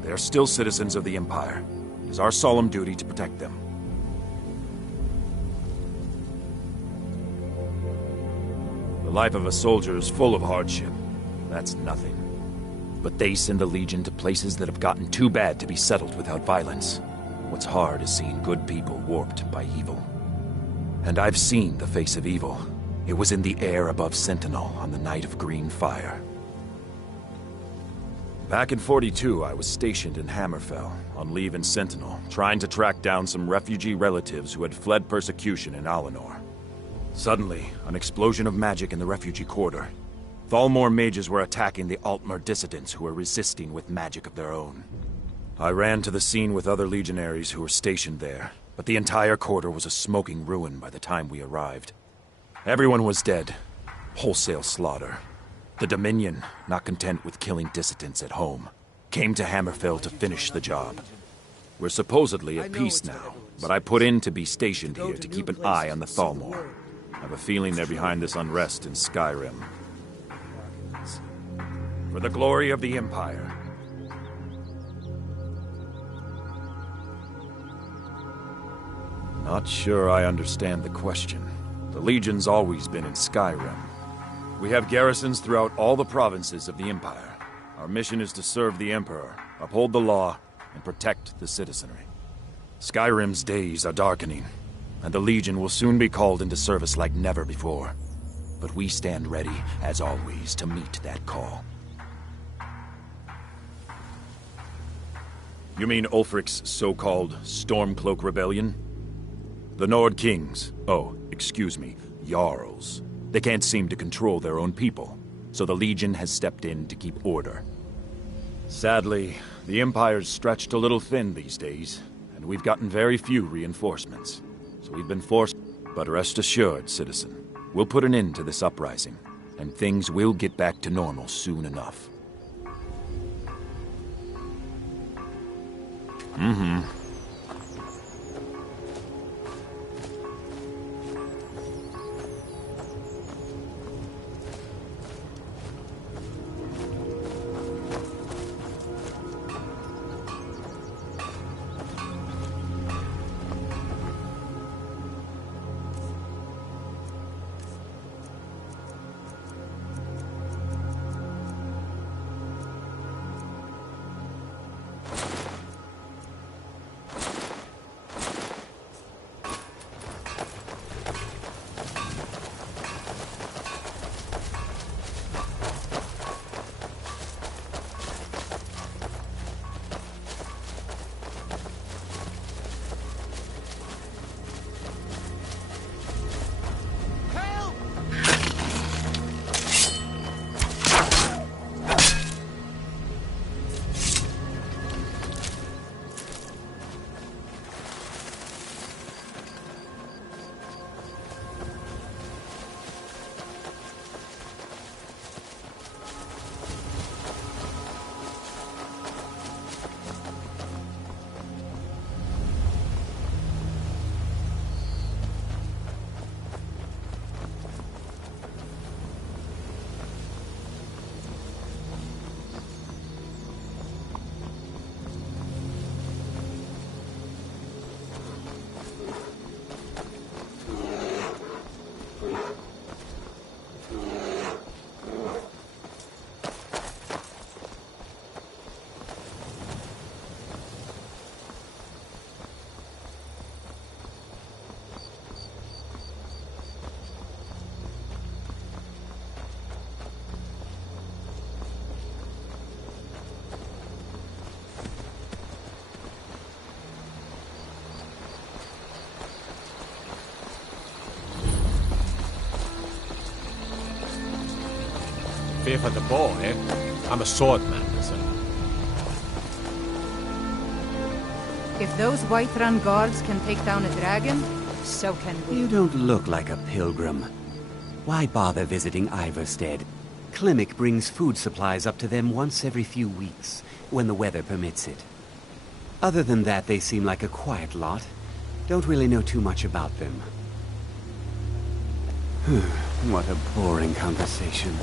They are still citizens of the Empire. It is our solemn duty to protect them. The life of a soldier is full of hardship. That's nothing. But they send the Legion to places that have gotten too bad to be settled without violence. What's hard is seeing good people warped by evil. And I've seen the face of evil. It was in the air above Sentinel on the night of Green Fire. Back in 42, I was stationed in Hammerfell, on leave in Sentinel, trying to track down some refugee relatives who had fled persecution in Alinor. Suddenly, an explosion of magic in the refugee quarter. Thalmor mages were attacking the Altmer dissidents who were resisting with magic of their own. I ran to the scene with other legionaries who were stationed there, but the entire quarter was a smoking ruin by the time we arrived. Everyone was dead. Wholesale slaughter. The Dominion, not content with killing dissidents at home, came to Hammerfell to finish the job. We're supposedly at peace now, but I put in to be stationed here to keep an eye on the Thalmor. I have a feeling they're behind this unrest in Skyrim. For the glory of the Empire. Not sure I understand the question. The Legion's always been in Skyrim. We have garrisons throughout all the provinces of the Empire. Our mission is to serve the Emperor, uphold the law, and protect the citizenry. Skyrim's days are darkening, and the Legion will soon be called into service like never before. But we stand ready, as always, to meet that call. You mean Ulfric's so-called Stormcloak Rebellion? The Nord Kings, excuse me, Jarls. They can't seem to control their own people, so the Legion has stepped in to keep order. Sadly, the Empire's stretched a little thin these days, and we've gotten very few reinforcements. So we've been forced. But rest assured, citizen, we'll put an end to this uprising, and things will get back to normal soon enough. Fear for the bow, eh? I'm a swordman, so... If those Whiterun guards can take down a dragon, so can we. You don't look like a pilgrim. Why bother visiting Iverstead? Klimek brings food supplies up to them once every few weeks, when the weather permits it. Other than that, they seem like a quiet lot. Don't really know too much about them. What a boring conversation.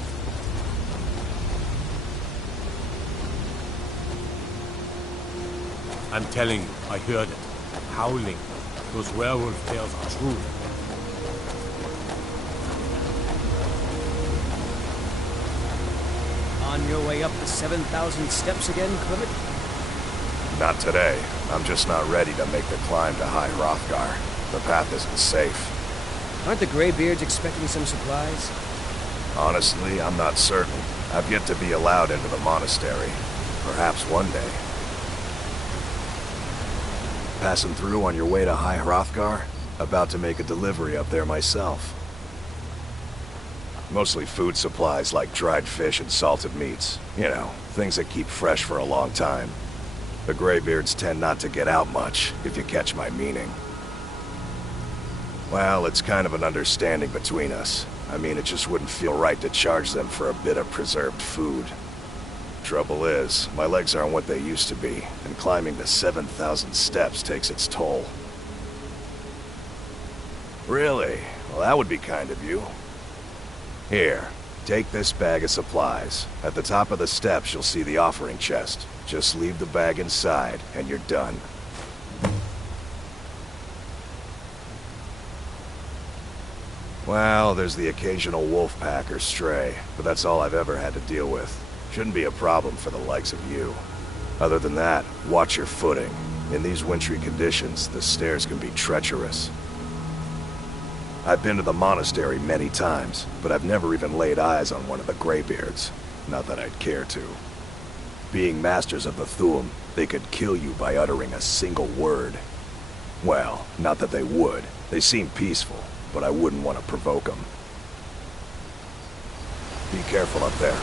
I'm telling you, I heard it. Howling. Those werewolf tales are true. On your way up the 7,000 steps again, Clement? Not today. I'm just not ready to make the climb to High Hrothgar. The path isn't safe. Aren't the Greybeards expecting some supplies? Honestly, I'm not certain. I've yet to be allowed into the monastery. Perhaps one day. Passing through on your way to High Hrothgar? About to make a delivery up there myself. Mostly food supplies like dried fish and salted meats. You know, things that keep fresh for a long time. The Greybeards tend not to get out much, if you catch my meaning. Well, it's kind of an understanding between us. I mean, it just wouldn't feel right to charge them for a bit of preserved food. Trouble is, my legs aren't what they used to be, and climbing the 7,000 steps takes its toll. Really? Well, that would be kind of you. Here, take this bag of supplies. At the top of the steps, you'll see the offering chest. Just leave the bag inside, and you're done. Well, there's the occasional wolf pack or stray, but that's all I've ever had to deal with. Shouldn't be a problem for the likes of you. Other than that, watch your footing. In these wintry conditions, the stairs can be treacherous. I've been to the monastery many times, but I've never even laid eyes on one of the Greybeards. Not that I'd care to. Being masters of the Thu'um, they could kill you by uttering a single word. Well, not that they would. They seem peaceful, but I wouldn't want to provoke them. Be careful up there.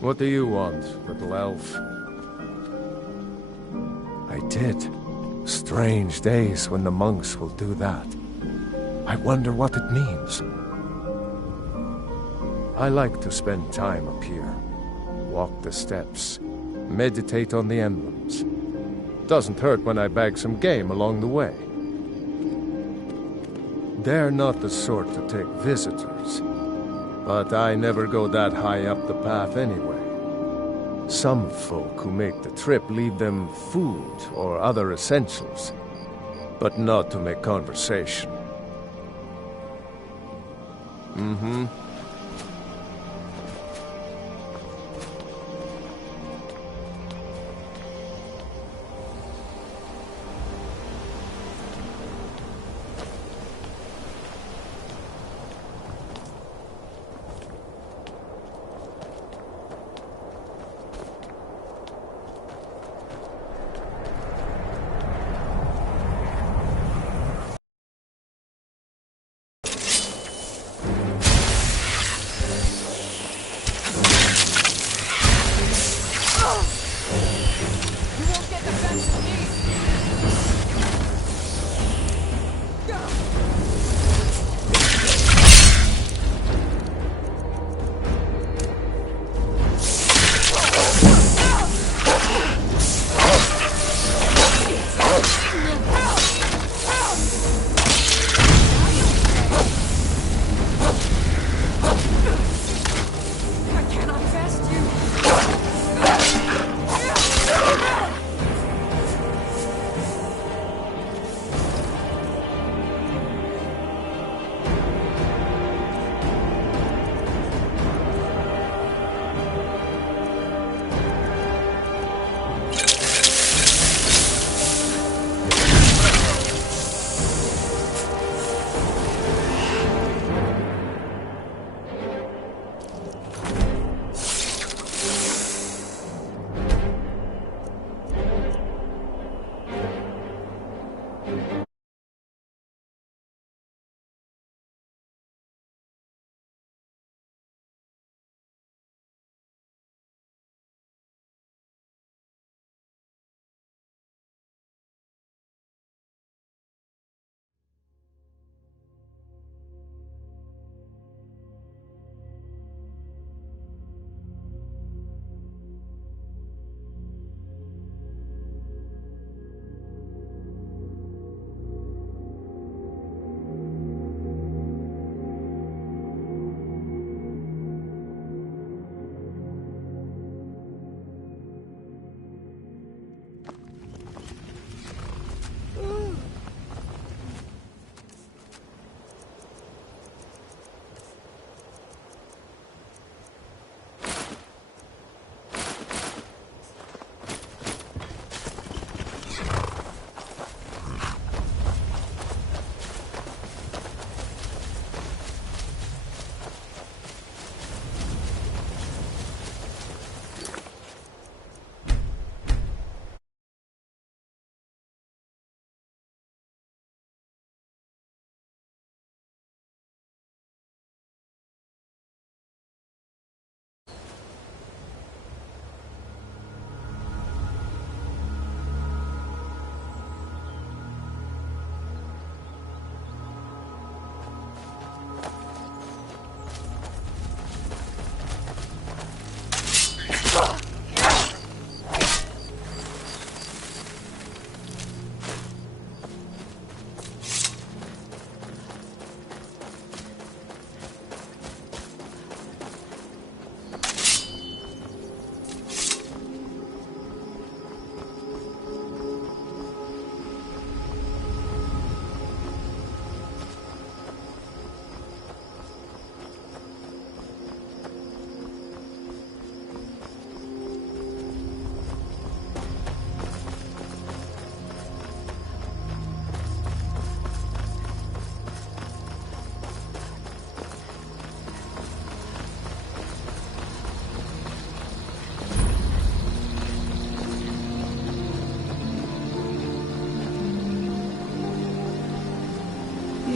What do you want, little elf? I did. Strange days when the monks will do that. I wonder what it means. I like to spend time up here. Walk the steps. Meditate on the emblems. Doesn't hurt when I bag some game along the way. They're not the sort to take visitors. But I never go that high up the path anyway. Some folk who make the trip leave them food or other essentials. but not to make conversation. Mm-hmm.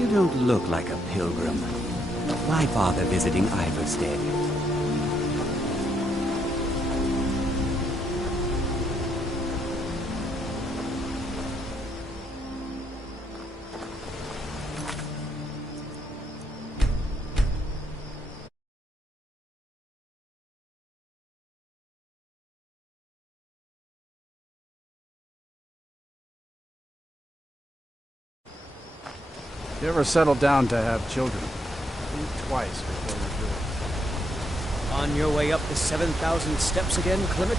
You don't look like a pilgrim. Why bother visiting Iverstead? You ever settle down to have children? Think twice before you do it. On your way up the 7,000 steps again, Clement?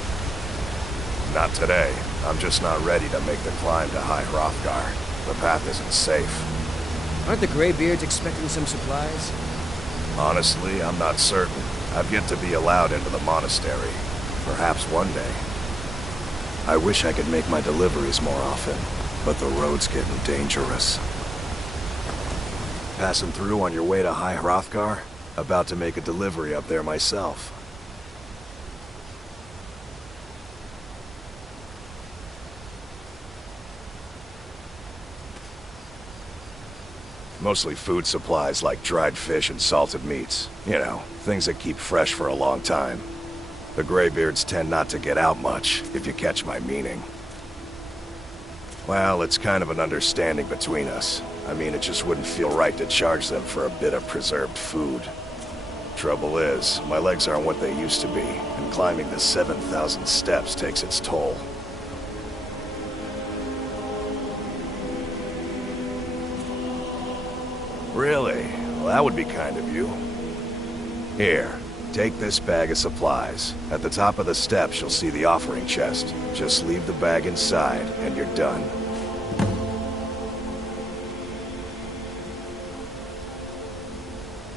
Not today. I'm just not ready to make the climb to High Hrothgar. The path isn't safe. Aren't the Greybeards expecting some supplies? Honestly, I'm not certain. I've yet to be allowed into the monastery. Perhaps one day. I wish I could make my deliveries more often, but the road's getting dangerous. Passing through on your way to High Hrothgar? About to make a delivery up there myself. Mostly food supplies like dried fish and salted meats. You know, things that keep fresh for a long time. The Greybeards tend not to get out much, if you catch my meaning. Well, it's kind of an understanding between us. I mean, it just wouldn't feel right to charge them for a bit of preserved food. Trouble is, my legs aren't what they used to be, and climbing the 7,000 steps takes its toll. Really? Well, that would be kind of you. Here, take this bag of supplies. At the top of the steps, you'll see the offering chest. Just leave the bag inside, and you're done.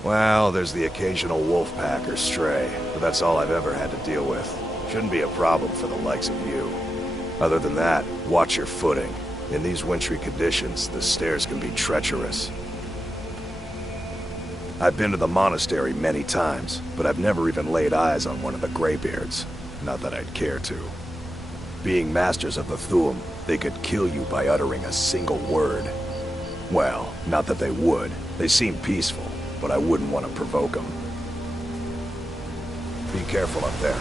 Well, there's the occasional wolf pack or stray, but that's all I've ever had to deal with. Shouldn't be a problem for the likes of you. Other than that, watch your footing. In these wintry conditions, the stairs can be treacherous. I've been to the monastery many times, but I've never even laid eyes on one of the Greybeards. Not that I'd care to. Being masters of the Thu'um, they could kill you by uttering a single word. Well, not that they would. They seem peaceful, but I wouldn't want to provoke them. Be careful up there.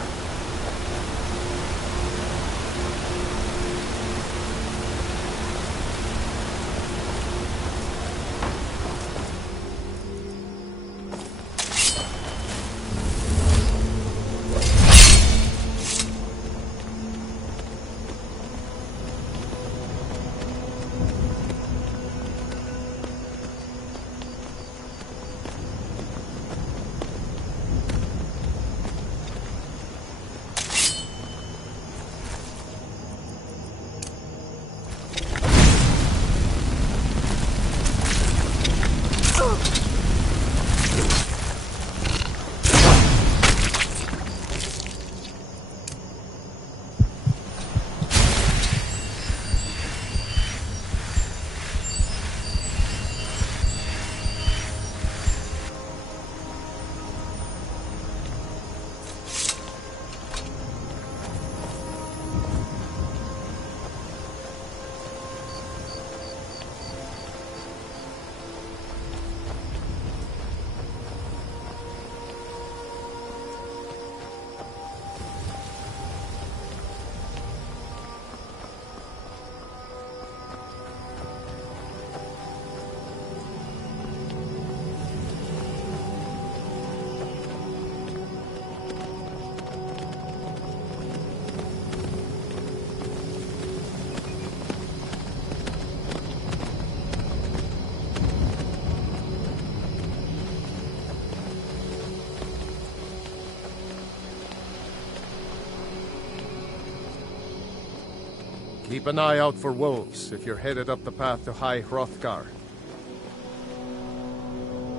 Keep an eye out for wolves if you're headed up the path to High Hrothgar.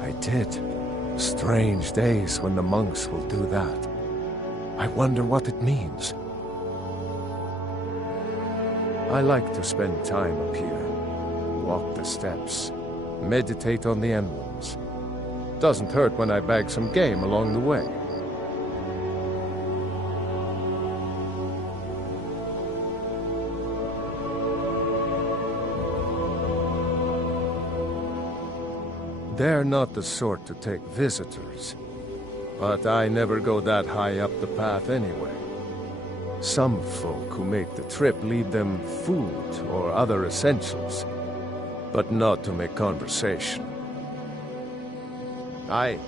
I did. Strange days when the monks will do that. I wonder what it means. I like to spend time up here. Walk the steps. Meditate on the emblems. Doesn't hurt when I bag some game along the way. They're not the sort to take visitors. But I never go that high up the path anyway. Some folk who make the trip leave them food or other essentials, but not to make conversation. Aye.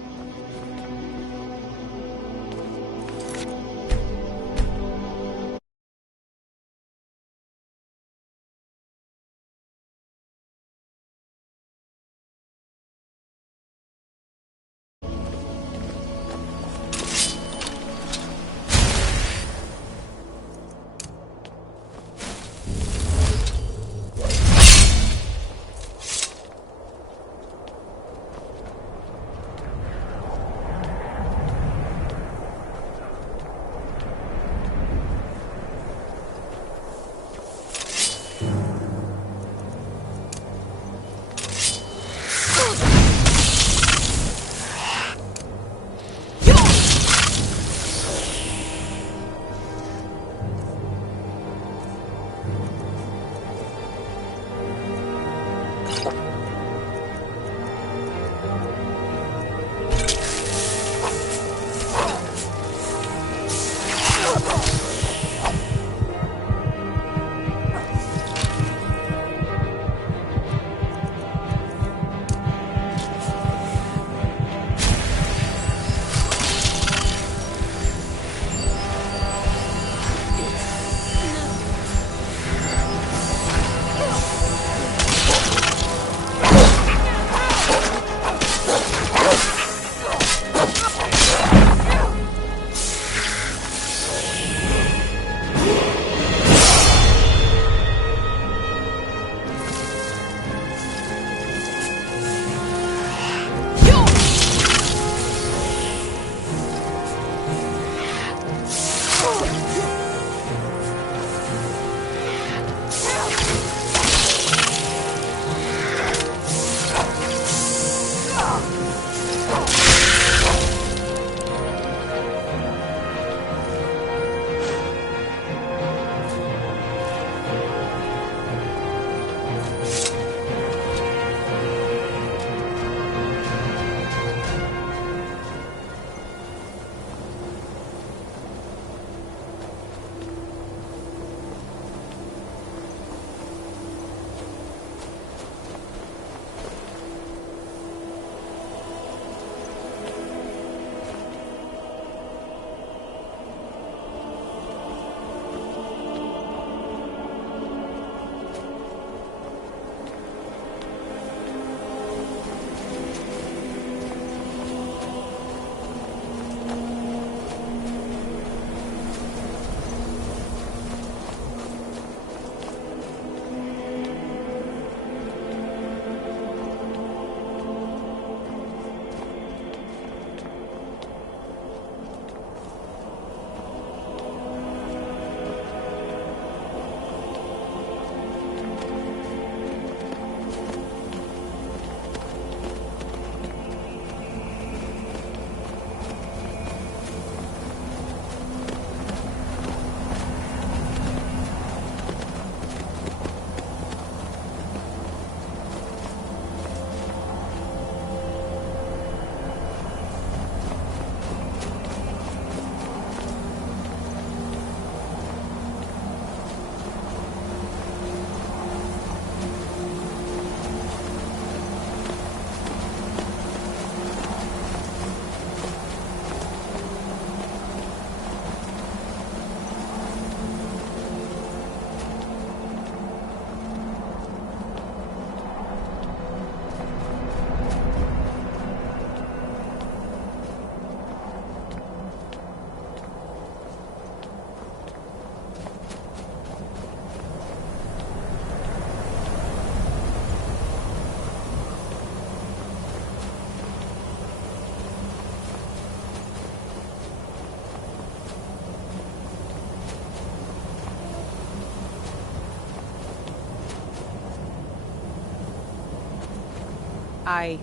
I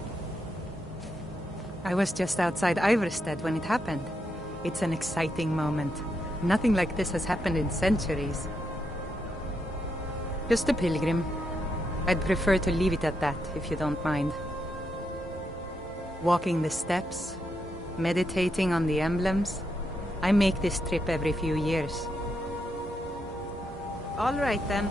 was just outside Iverstead when it happened. It's an exciting moment. Nothing like this has happened in centuries. Just a pilgrim. I'd prefer to leave it at that, if you don't mind. Walking the steps, meditating on the emblems. I make this trip every few years. All right, then.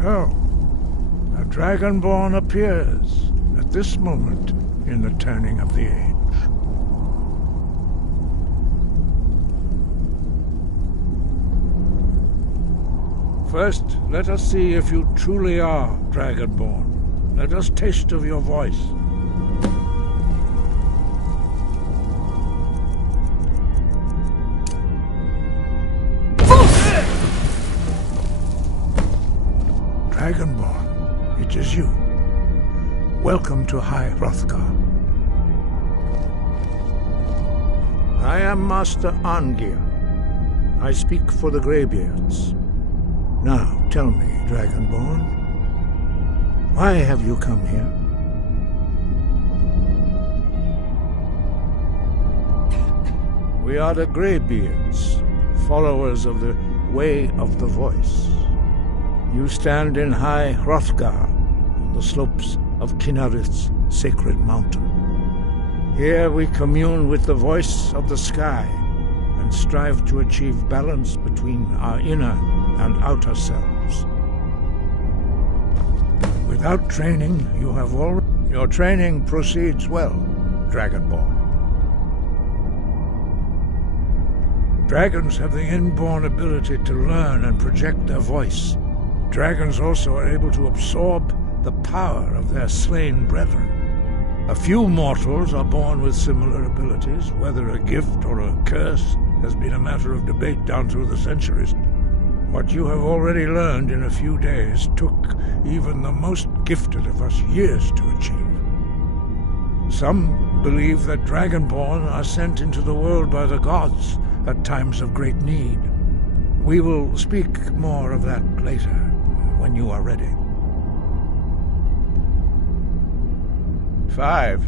So, a Dragonborn appears at this moment in the turning of the age. First, let us see if you truly are Dragonborn. Let us taste of your voice. Dragonborn, it is you. Welcome to High Hrothgar. I am Master Arngeir. I speak for the Greybeards. Now, tell me, Dragonborn, why have you come here? We are the Greybeards, followers of the Way of the Voice. You stand in High Hrothgar, on the slopes of Kinarith's sacred mountain. Here we commune with the voice of the sky and strive to achieve balance between our inner and outer selves. Without training, you have already... Your training proceeds well, Dragonborn. Dragons have the inborn ability to learn and project their voice. Dragons also are able to absorb the power of their slain brethren. A few mortals are born with similar abilities. Whether a gift or a curse has been a matter of debate down through the centuries. What you have already learned in a few days took even the most gifted of us years to achieve. Some believe that Dragonborn are sent into the world by the gods at times of great need. We will speak more of that later, when you are ready. 5.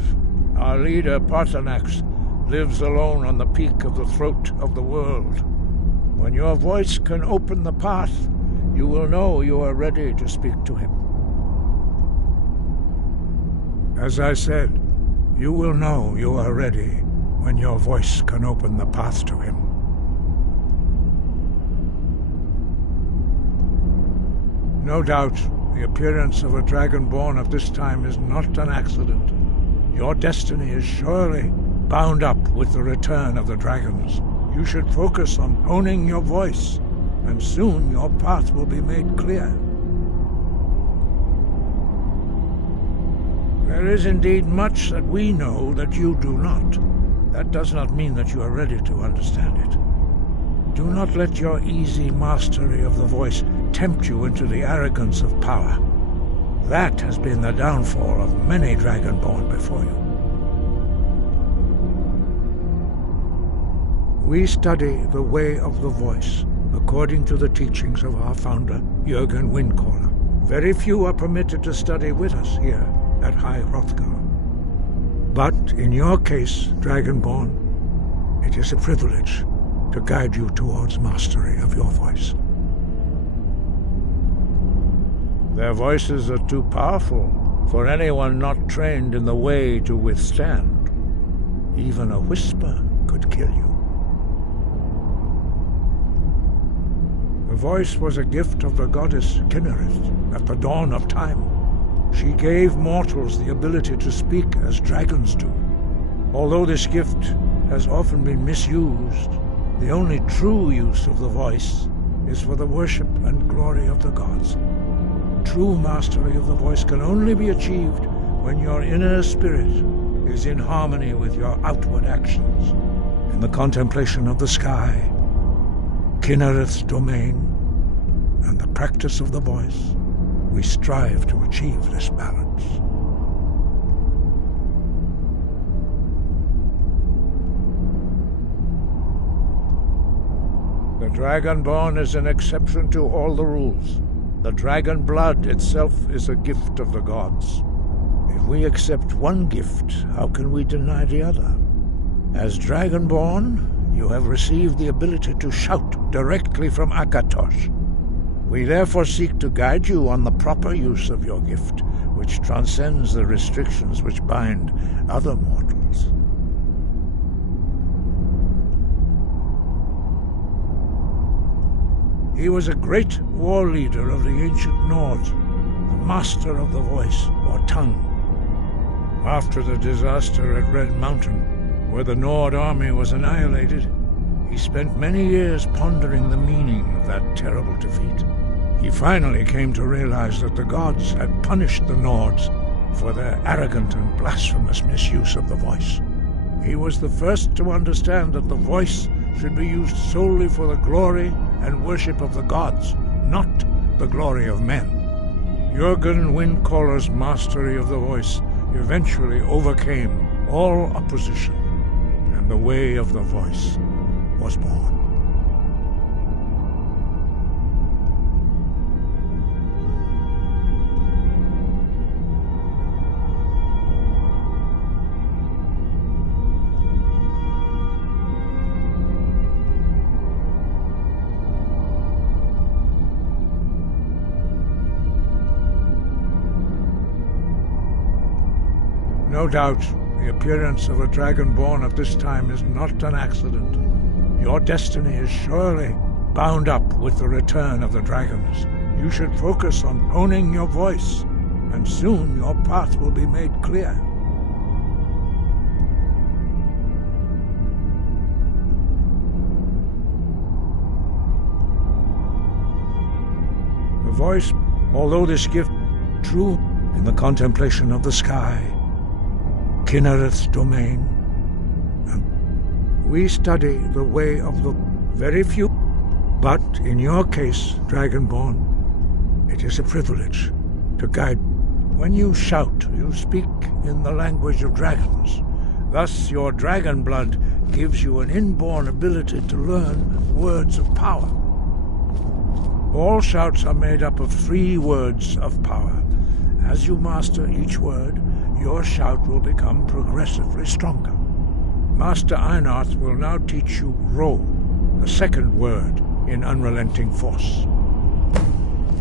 Our leader, Paarthurnax, lives alone on the peak of the throat of the world. When your voice can open the path, you will know you are ready to speak to him. As I said, you will know you are ready when your voice can open the path to him. No doubt, the appearance of a Dragonborn at this time is not an accident. Your destiny is surely bound up with the return of the dragons. You should focus on honing your voice, and soon your path will be made clear. There is indeed much that we know that you do not. That does not mean that you are ready to understand it. Do not let your easy mastery of the voice tempt you into the arrogance of power. That has been the downfall of many Dragonborn before you. We study the way of the voice, according to the teachings of our founder, Jürgen Windcaller. Very few are permitted to study with us here at High Hrothgar. But in your case, Dragonborn, it is a privilege to guide you towards mastery of your voice. Their voices are too powerful for anyone not trained in the way to withstand. Even a whisper could kill you. The voice was a gift of the goddess Kinarith at the dawn of time. She gave mortals the ability to speak as dragons do. Although this gift has often been misused, the only true use of the voice is for the worship and glory of the gods. True mastery of the voice can only be achieved when your inner spirit is in harmony with your outward actions. In the contemplation of the sky, Kinarith's domain, and the practice of the voice, we strive to achieve this balance. The Dragonborn is an exception to all the rules. The dragon blood itself is a gift of the gods. If we accept one gift, how can we deny the other? As Dragonborn, you have received the ability to shout directly from Akatosh. We therefore seek to guide you on the proper use of your gift, which transcends the restrictions which bind other mortals. He was a great war leader of the ancient Nords, a master of the voice, or tongue. After the disaster at Red Mountain, where the Nord army was annihilated, he spent many years pondering the meaning of that terrible defeat. He finally came to realize that the gods had punished the Nords for their arrogant and blasphemous misuse of the voice. He was the first to understand that the voice should be used solely for the glory and worship of the gods, not the glory of men. Jürgen Windcaller's mastery of the voice eventually overcame all opposition, and the way of the voice was born. No doubt, the appearance of a dragonborn at this time is not an accident. Your destiny is surely bound up with the return of the dragons. You should focus on honing your voice, and soon your path will be made clear. The voice, although this gift true in the contemplation of the sky, Kinnereth's domain. We study the way of the very few, but in your case, Dragonborn, it is a privilege to guide. When you shout, you speak in the language of dragons. Thus, your dragon blood gives you an inborn ability to learn words of power. All shouts are made up of 3 words of power. As you master each word, your shout will become progressively stronger. Master Einarth will now teach you Ro, the second word in Unrelenting Force.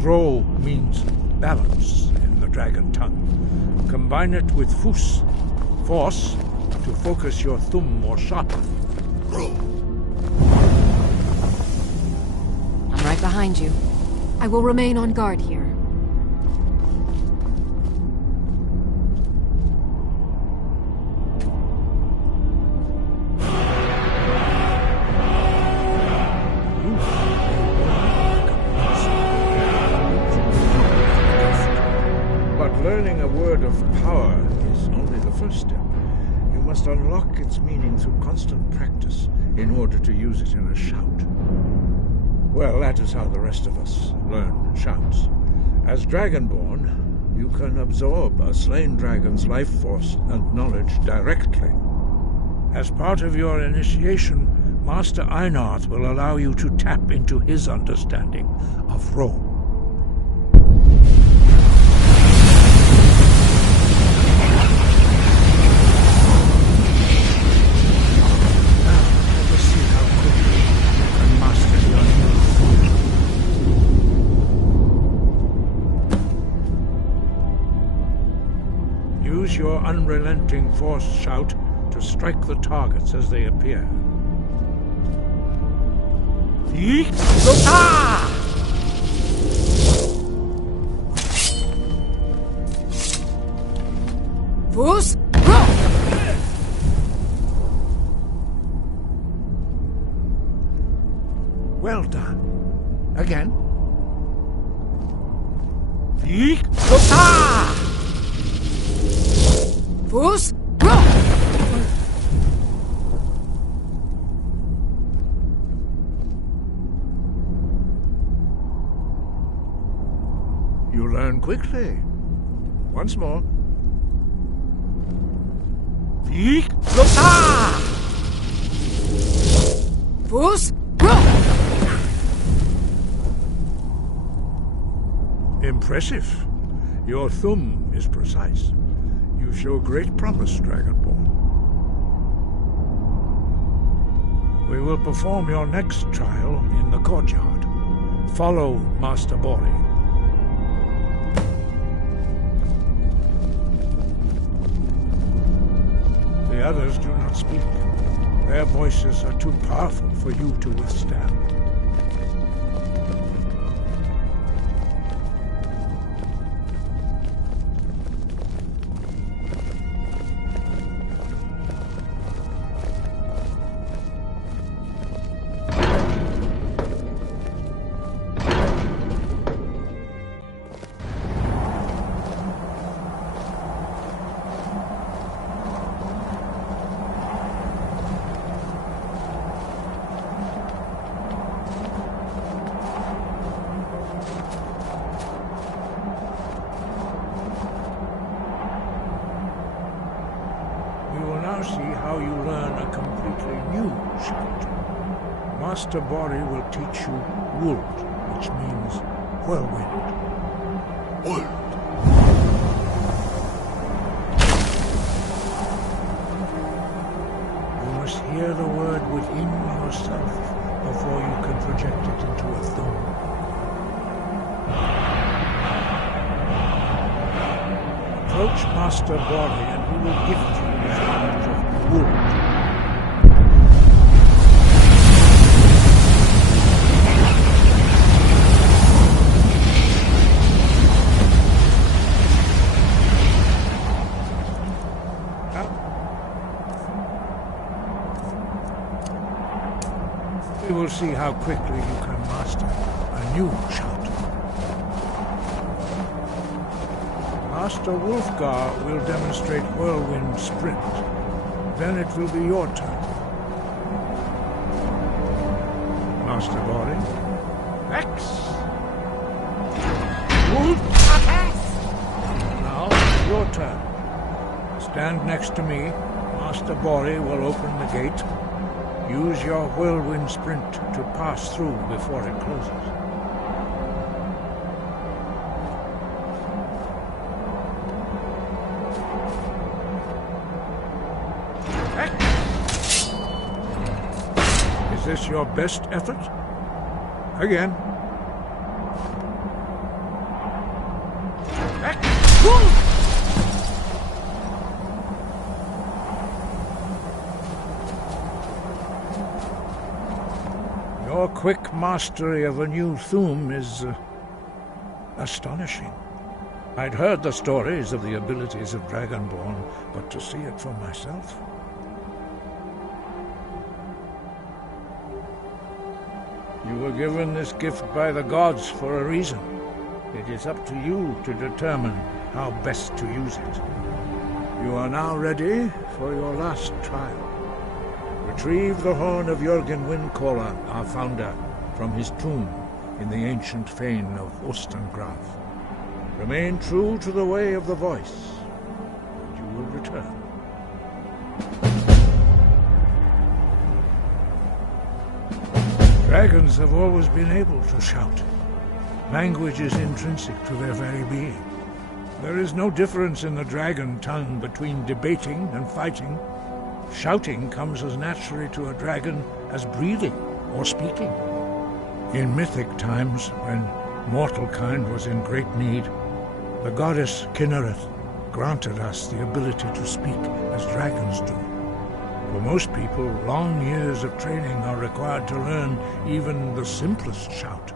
Ro means balance in the dragon tongue. Combine it with Fus, force, to focus your thumb more sharply. Ro. I'm right behind you. I will remain on guard here. Learning a word of power is only the first step. You must unlock its meaning through constant practice in order to use it in a shout. Well, that is how the rest of us learn shouts. As Dragonborn, you can absorb a slain dragon's life force and knowledge directly. As part of your initiation, Master Einarth will allow you to tap into his understanding of Ro. Use your unrelenting force shout to strike the targets as they appear. Fus, well done. Again. Fus, You learn quickly. Once more. Fus, Impressive. Your thumb is precise. You show great promise, Dragonborn. We will perform your next trial in the courtyard. Follow Master Bori. The others do not speak. Their voices are too powerful for you to withstand. you learn a completely new shout. Master Bori will teach you Wold, which means whirlwind. Wold. You must hear the word within yourself before you can project it into a thumb. Approach Master Bori and he will gift you with a knowledge of Wold. We will see how quickly you can master a new shout. Master Wolfgar will demonstrate Whirlwind Sprint. Then it will be your turn. Master Bori. X! Wolf! Now, your turn. Stand next to me. Master Bori will open the gate. Use your Whirlwind Sprint to pass through before it closes. Is this your best effort? Again. Your quick mastery of a new Thum is astonishing. I'd heard the stories of the abilities of Dragonborn, but to see it for myself... You were given this gift by the gods for a reason. It is up to you to determine how best to use it. You are now ready for your last trial. Retrieve the horn of Jürgen Windcaller, our founder, from his tomb in the ancient fane of Ostengraf. Remain true to the way of the voice, and you will return. Dragons have always been able to shout. Language is intrinsic to their very being. There is no difference in the dragon tongue between debating and fighting. Shouting comes as naturally to a dragon as breathing or speaking. In mythic times, when mortal kind was in great need, the goddess Kinnereth granted us the ability to speak as dragons do. For most people, long years of training are required to learn even the simplest shout.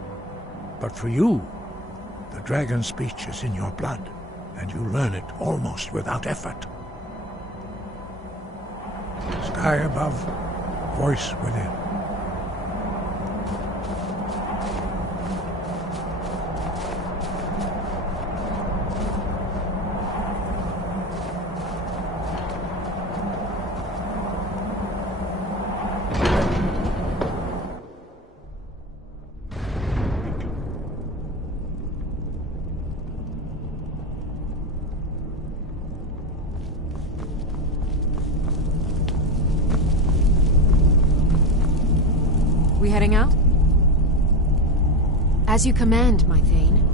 But for you, the dragon speech is in your blood, and you learn it almost without effort. Sky above, voice within. We heading out? As you command, my Thane.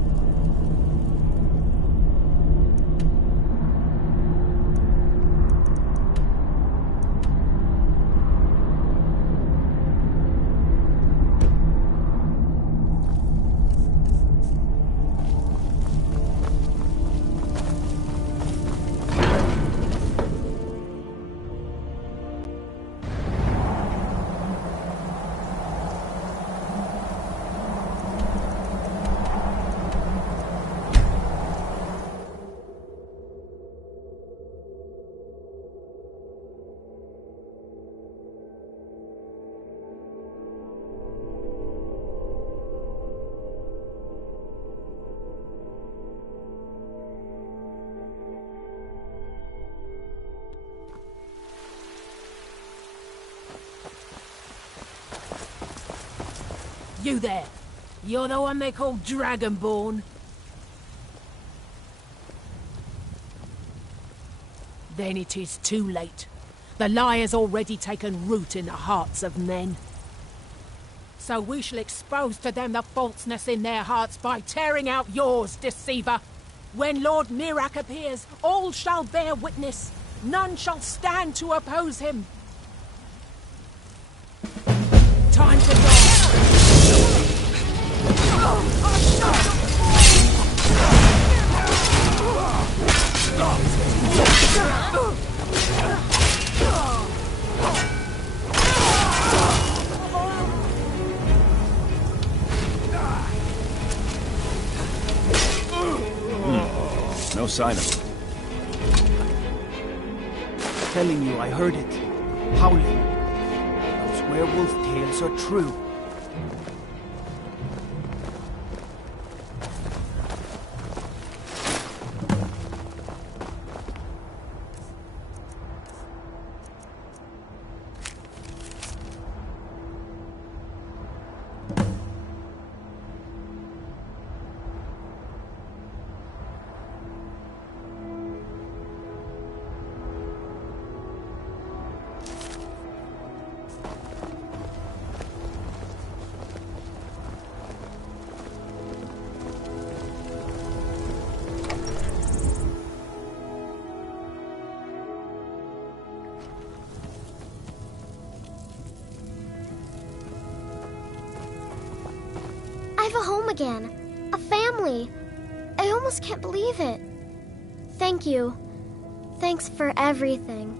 You there! You're the one they call Dragonborn? Then it is too late. The lie has already taken root in the hearts of men. So we shall expose to them the falseness in their hearts by tearing out yours, deceiver. When Lord Mirak appears, all shall bear witness. None shall stand to oppose him. Time to go. No sign of it. Telling you, I heard it. Howling. Those werewolf tales are true. I have a home again. A family. I almost can't believe it. Thank you. Thanks for everything.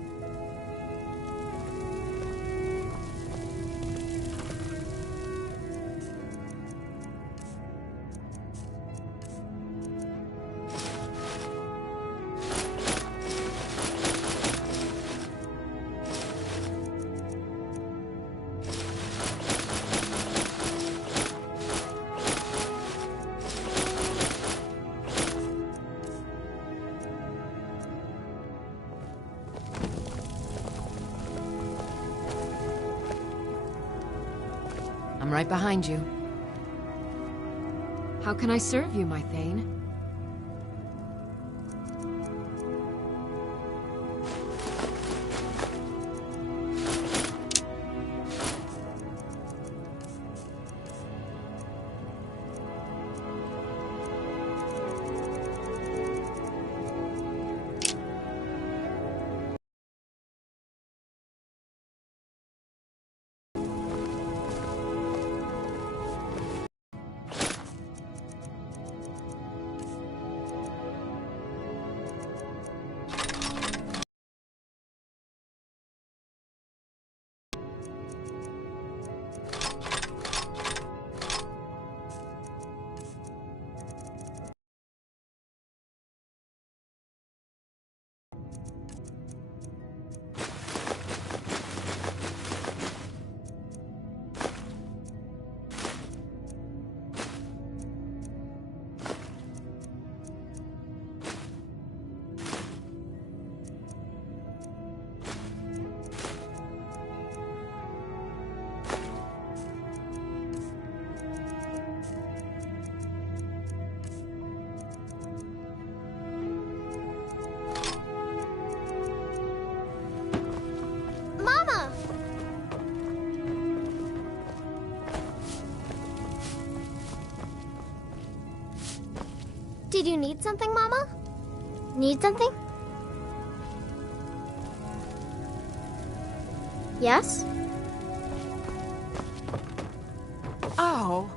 I'm right behind you. How can I serve you, my Thane? Did you need something, Mama? Need something? Yes? Oh.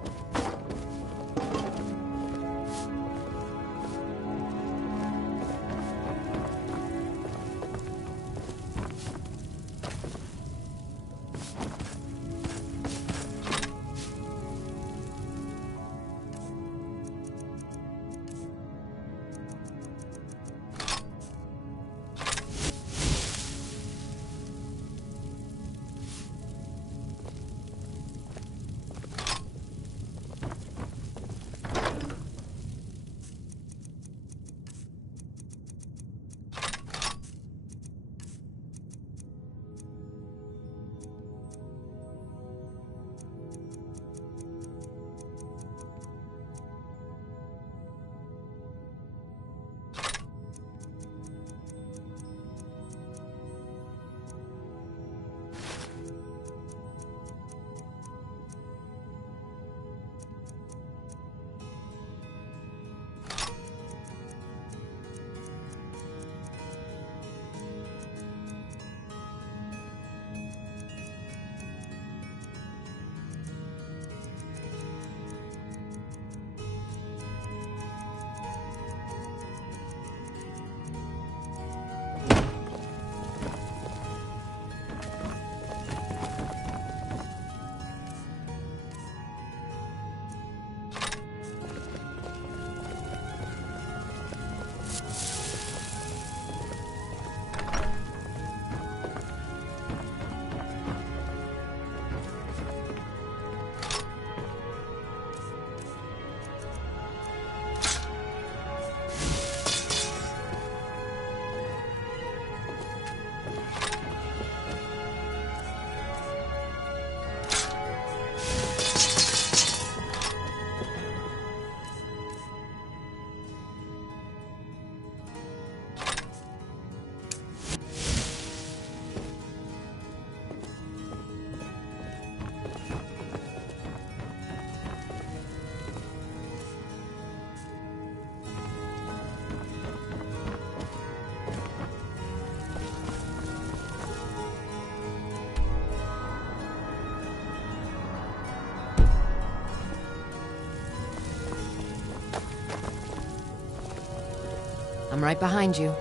I'm right behind you.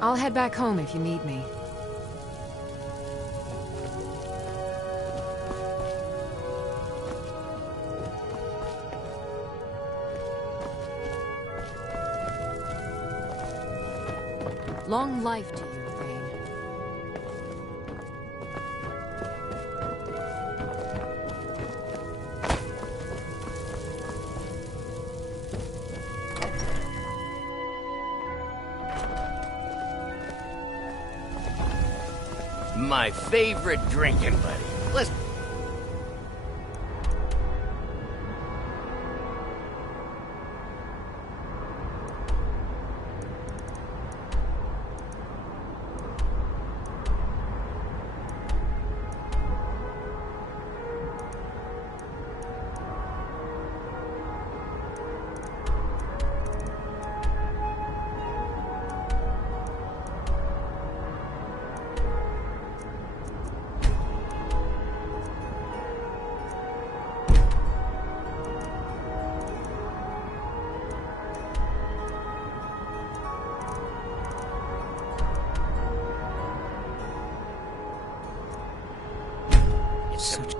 I'll head back home if you need me. Long life to you, Thane. My favorite drinking buddy. Let's... Such...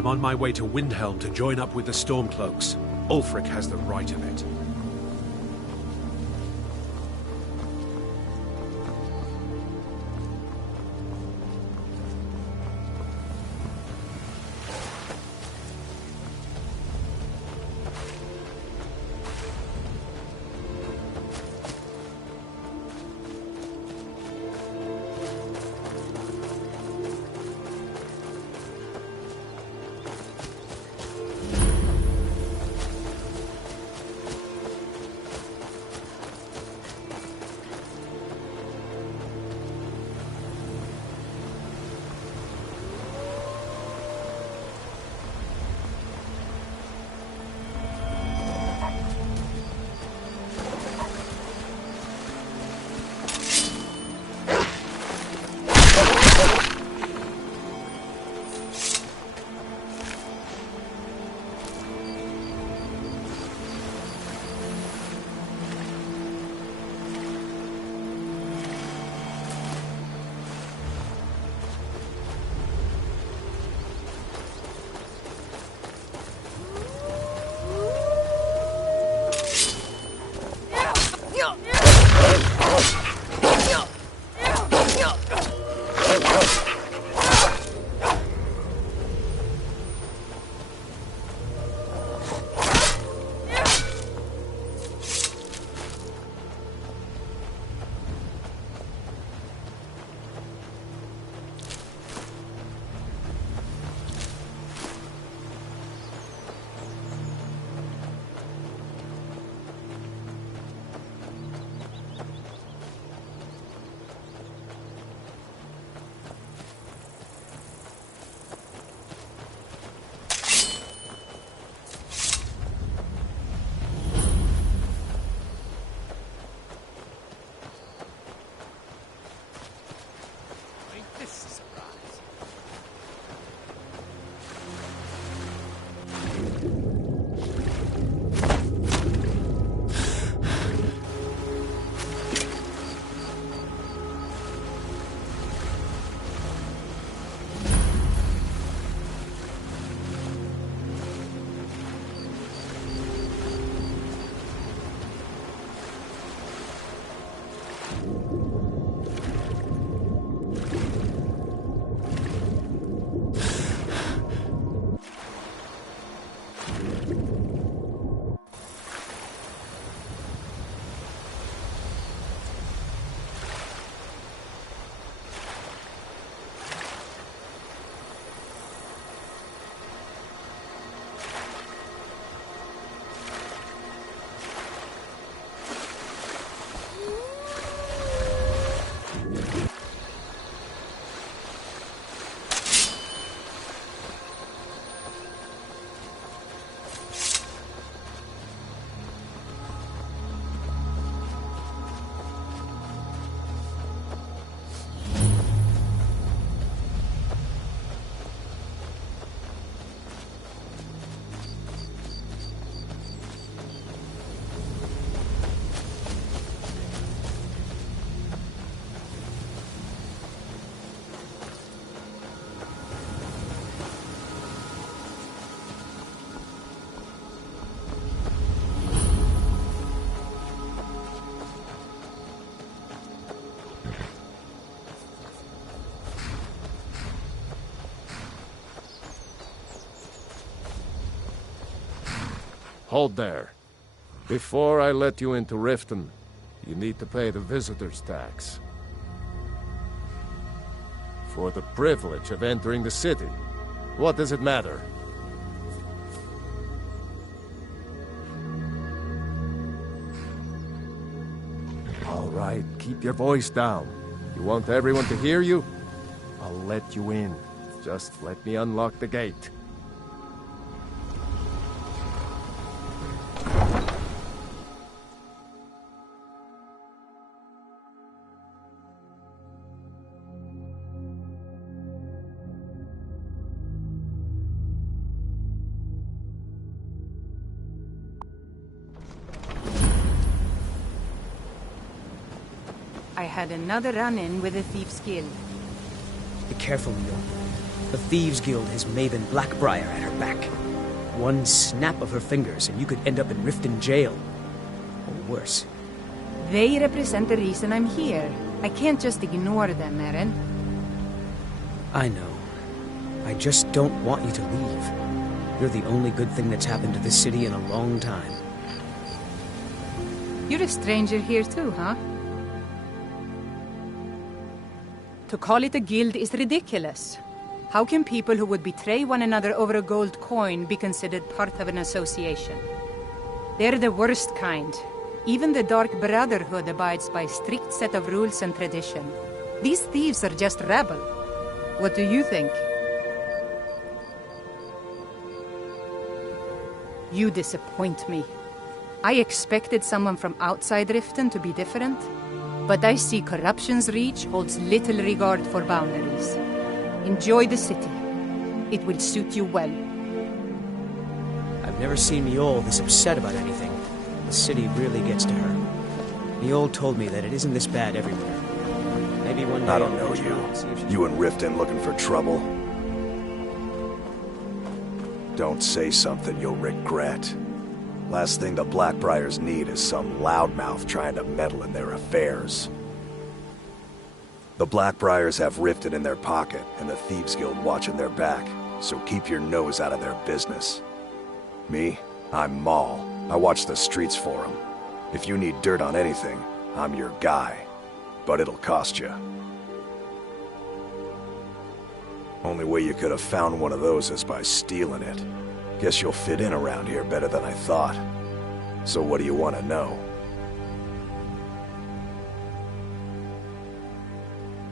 I'm on my way to Windhelm to join up with the Stormcloaks. Ulfric has the right of it. Hold there. Before I let you into Riften, you need to pay the visitor's tax. For the privilege of entering the city. What does it matter? All right, keep your voice down. You want everyone to hear you? I'll let you in. Just let me unlock the gate. I had another run-in with a Thief's Guild. Be careful, Leo. The Thieves Guild has Maven Blackbriar at her back. One snap of her fingers and you could end up in Riften jail. Or worse. They represent the reason I'm here. I can't just ignore them, Eren. I know. I just don't want you to leave. You're the only good thing that's happened to this city in a long time. You're a stranger here too, huh? To call it a guild is ridiculous. How can people who would betray one another over a gold coin be considered part of an association? They're the worst kind. Even the Dark Brotherhood abides by a strict set of rules and tradition. These thieves are just rabble. What do you think? You disappoint me. I expected someone from outside Riften to be different, but I see corruption's reach holds little regard for boundaries. Enjoy the city. It will suit you well. I've never seen Mjol this upset about anything. The city really gets to her. Mjol told me that it isn't this bad everywhere. Maybe one day I don't know you. You in Riften looking for trouble? Don't say something you'll regret. Last thing the Blackbriars need is some loudmouth trying to meddle in their affairs. The Blackbriars have Riften in their pocket, and the Thieves Guild watching their back, so keep your nose out of their business. Me? I'm Maul. I watch the streets for them. If you need dirt on anything, I'm your guy. But it'll cost you. Only way you could have found one of those is by stealing it. Guess you'll fit in around here better than I thought. So what do you want to know?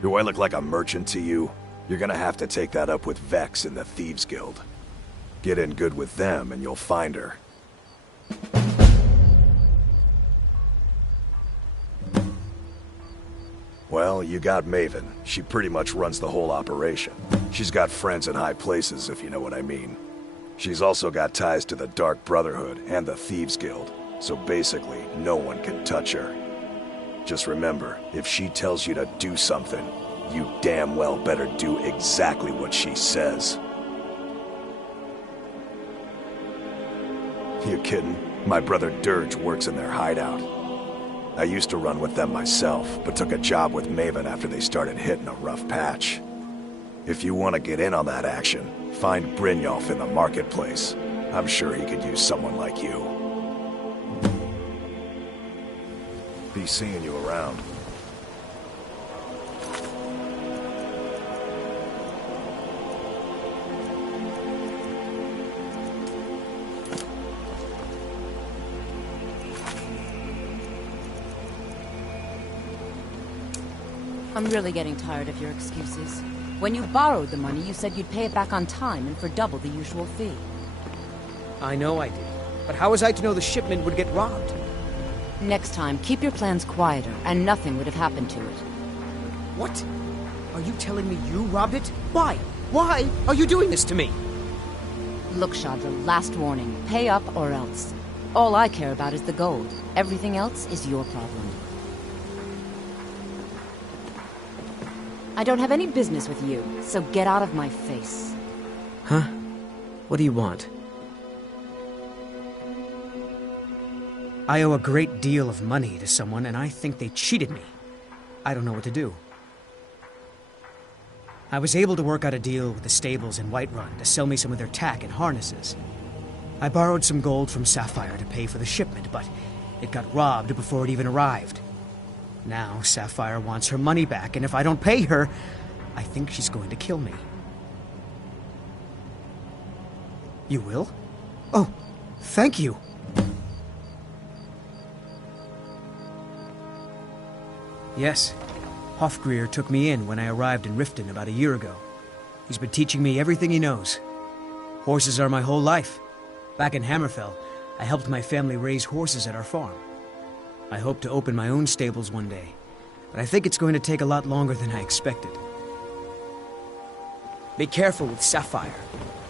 Do I look like a merchant to you? You're gonna have to take that up with Vex in the Thieves Guild. Get in good with them and you'll find her. Well, you got Maven. She pretty much runs the whole operation. She's got friends in high places, if you know what I mean. She's also got ties to the Dark Brotherhood and the Thieves Guild, so basically, no one can touch her. Just remember, if she tells you to do something, you damn well better do exactly what she says. You kidding? My brother Dirge works in their hideout. I used to run with them myself, but took a job with Maven after they started hitting a rough patch. If you want to get in on that action, find Brynjolf in the marketplace. I'm sure he could use someone like you. Be seeing you around. I'm really getting tired of your excuses. When you borrowed the money, you said you'd pay it back on time and for double the usual fee. I know I did. But how was I to know the shipment would get robbed? Next time, keep your plans quieter, and nothing would have happened to it. What? Are you telling me you robbed it? Why? Why are you doing this to me? Look, Shadra, last warning. Pay up or else. All I care about is the gold. Everything else is your problem. I don't have any business with you, so get out of my face. Huh? What do you want? I owe a great deal of money to someone, and I think they cheated me. I don't know what to do. I was able to work out a deal with the stables in Whiterun to sell me some of their tack and harnesses. I borrowed some gold from Sapphire to pay for the shipment, but it got robbed before it even arrived. Now, Sapphire wants her money back, and if I don't pay her, I think she's going to kill me. You will? Oh, thank you. Yes, Hofgrir took me in when I arrived in Riften about a year ago. He's been teaching me everything he knows. Horses are my whole life. Back in Hammerfell, I helped my family raise horses at our farm. I hope to open my own stables one day, but I think it's going to take a lot longer than I expected. Be careful with Sapphire.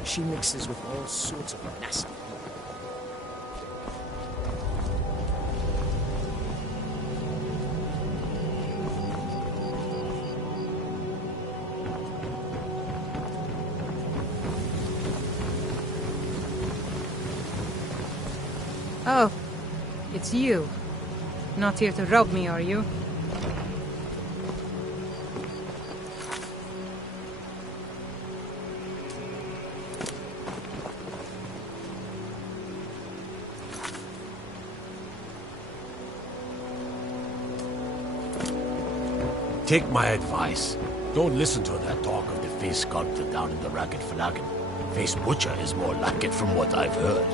She mixes with all sorts of nasty people. It's you. Not here to rob me, are you? Take my advice. Don't listen to that talk of the face sculptor down in the Ragged Flagon. Face Butcher is more like it from what I've heard.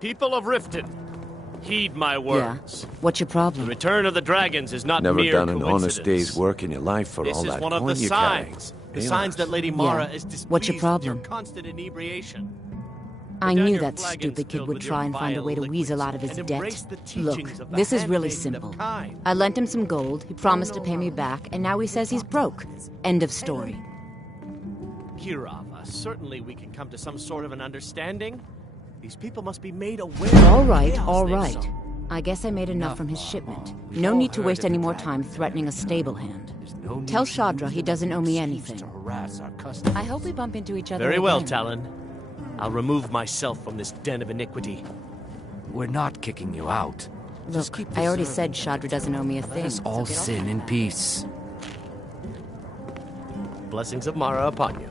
People of Riften, heed my words. Yeah. What's your problem? The return of the dragons is not Never mere done an coincidence. honest day's work in your life for This all is that one of coin the you carry. signs. The signs that Lady Mara is displeased What's your problem? with your constant inebriation. I Put down knew your that flagons stupid kid filled would with try your and find a way to vile weasel out of his and debt. embrace the Look, teachings of the this is really handmaiden of simple. kind. I lent him some gold, he promised to pay me back, and now he says he's broke. End of story. Kirava, certainly we can come to some sort of an understanding. These people must be made aware All of the right, chaos all they've right. sown. I guess I made enough from his shipment. No need to waste any more time threatening a stable hand. Tell Shadra he doesn't owe me anything. I hope we bump into each other Very well, again. Talon. I'll remove myself from this den of iniquity. We're not kicking you out. Look, I already said Shadra doesn't owe me a thing. Let us all so get off sin in peace. Blessings of Mara upon you.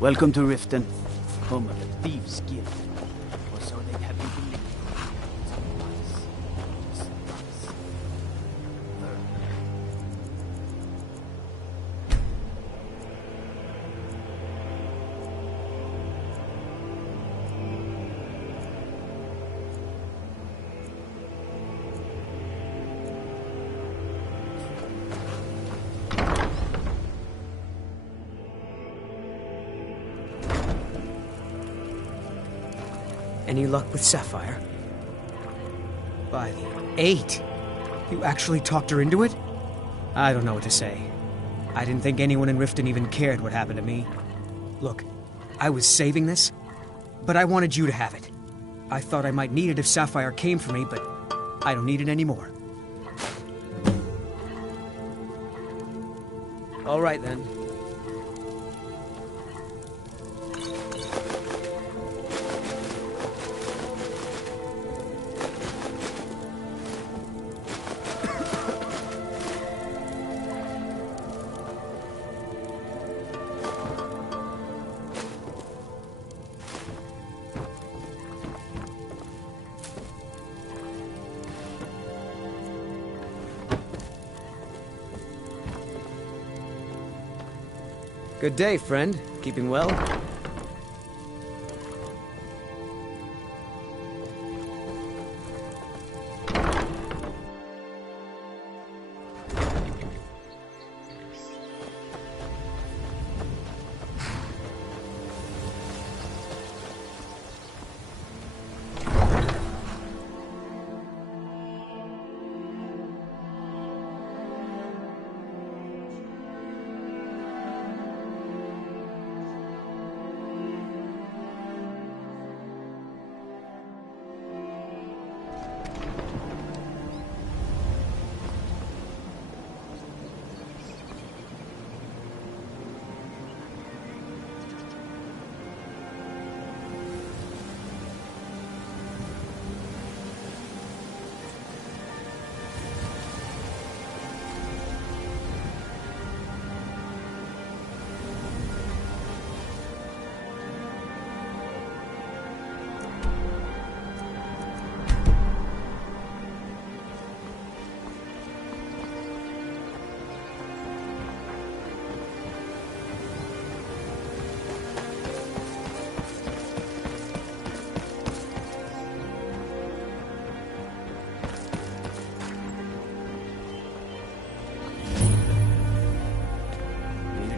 Welcome to Riften, home of the Thieves Guild. Or so they'd have you believe. Any luck with Sapphire? By the 8! You actually talked her into it? I don't know what to say. I didn't think anyone in Riften even cared what happened to me. Look, I was saving this, but I wanted you to have it. I thought I might need it if Sapphire came for me, but I don't need it anymore. All right, then. Good day, friend. Keeping well?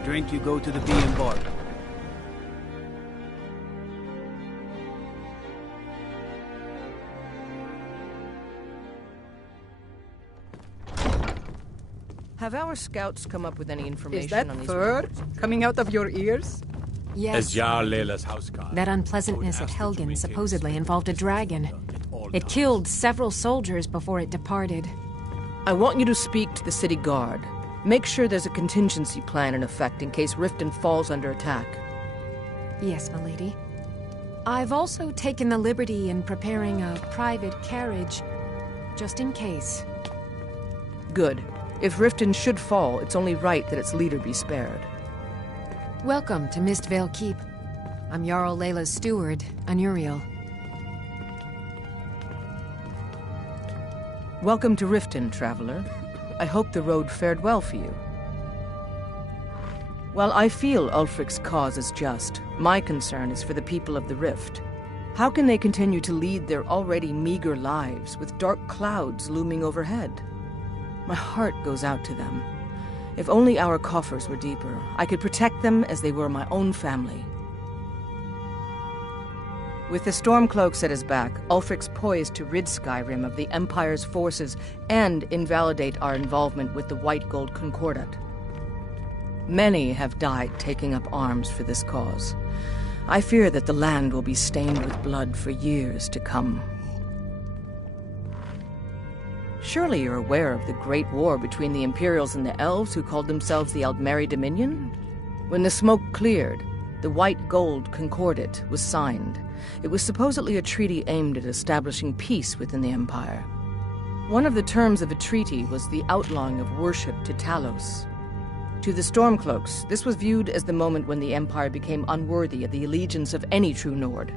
drink, you go to the Bee and Bar. Have our scouts come up with any information Is that on these fur coming out of your ears? Yes. As Jarl Leila's houseguard. That unpleasantness at Helgen supposedly involved a dragon. It killed several soldiers before it departed. I want you to speak to the city guard. Make sure there's a contingency plan in effect in case Riften falls under attack. Yes, milady. I've also taken the liberty in preparing a private carriage, just in case. Good. If Riften should fall, it's only right that its leader be spared. Welcome to Mistvale Keep. I'm Jarl Leila's steward, Anuriel. Welcome to Riften, traveler. I hope the road fared well for you. While I feel Ulfric's cause is just, my concern is for the people of the Rift. How can they continue to lead their already meager lives with dark clouds looming overhead? My heart goes out to them. If only our coffers were deeper, I could protect them as they were my own family. With the Stormcloaks at his back, Ulfric's poised to rid Skyrim of the Empire's forces and invalidate our involvement with the White Gold Concordat. Many have died taking up arms for this cause. I fear that the land will be stained with blood for years to come. Surely you're aware of the Great War between the Imperials and the Elves who called themselves the Aldmeri Dominion? When the smoke cleared, the White Gold Concordat was signed. It was supposedly a treaty aimed at establishing peace within the Empire. One of the terms of the treaty was the outlawing of worship to Talos. To the Stormcloaks, this was viewed as the moment when the Empire became unworthy of the allegiance of any true Nord.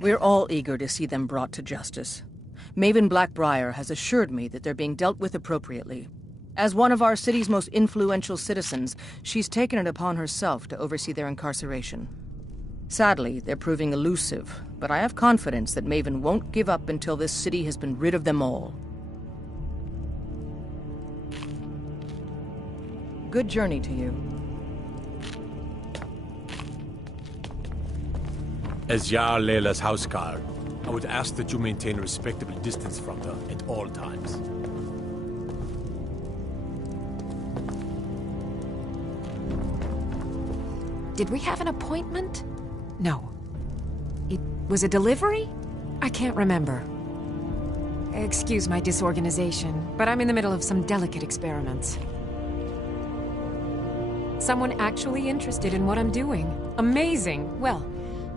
We're all eager to see them brought to justice. Maven Blackbriar has assured me that they're being dealt with appropriately. As one of our city's most influential citizens, she's taken it upon herself to oversee their incarceration. Sadly, they're proving elusive, but I have confidence that Maven won't give up until this city has been rid of them all. Good journey to you. As Jarl Leila's houseguard, I would ask that you maintain a respectable distance from her at all times. Did we have an appointment? No. It was a delivery? I can't remember. Excuse my disorganization, but I'm in the middle of some delicate experiments. Someone actually interested in what I'm doing. Amazing! Well,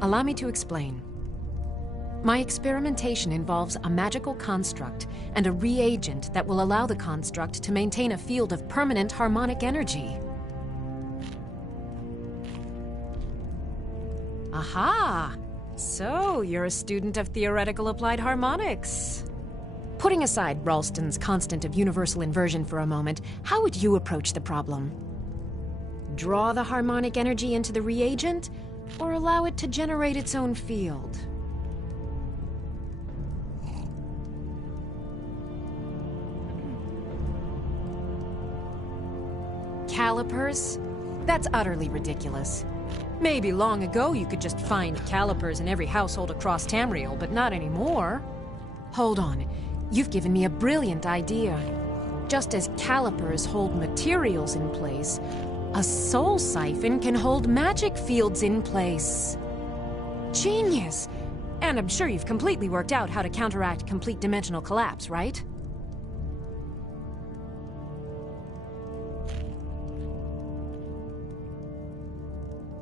allow me to explain. My experimentation involves a magical construct and a reagent that will allow the construct to maintain a field of permanent harmonic energy. Aha! So, you're a student of theoretical applied harmonics. Putting aside Ralston's constant of universal inversion for a moment, how would you approach the problem? Draw the harmonic energy into the reagent, or allow it to generate its own field? Calipers? That's utterly ridiculous. Maybe long ago you could just find calipers in every household across Tamriel, but not anymore. Hold on. You've given me a brilliant idea. Just as calipers hold materials in place, a soul siphon can hold magic fields in place. Genius! And I'm sure you've completely worked out how to counteract complete dimensional collapse, right?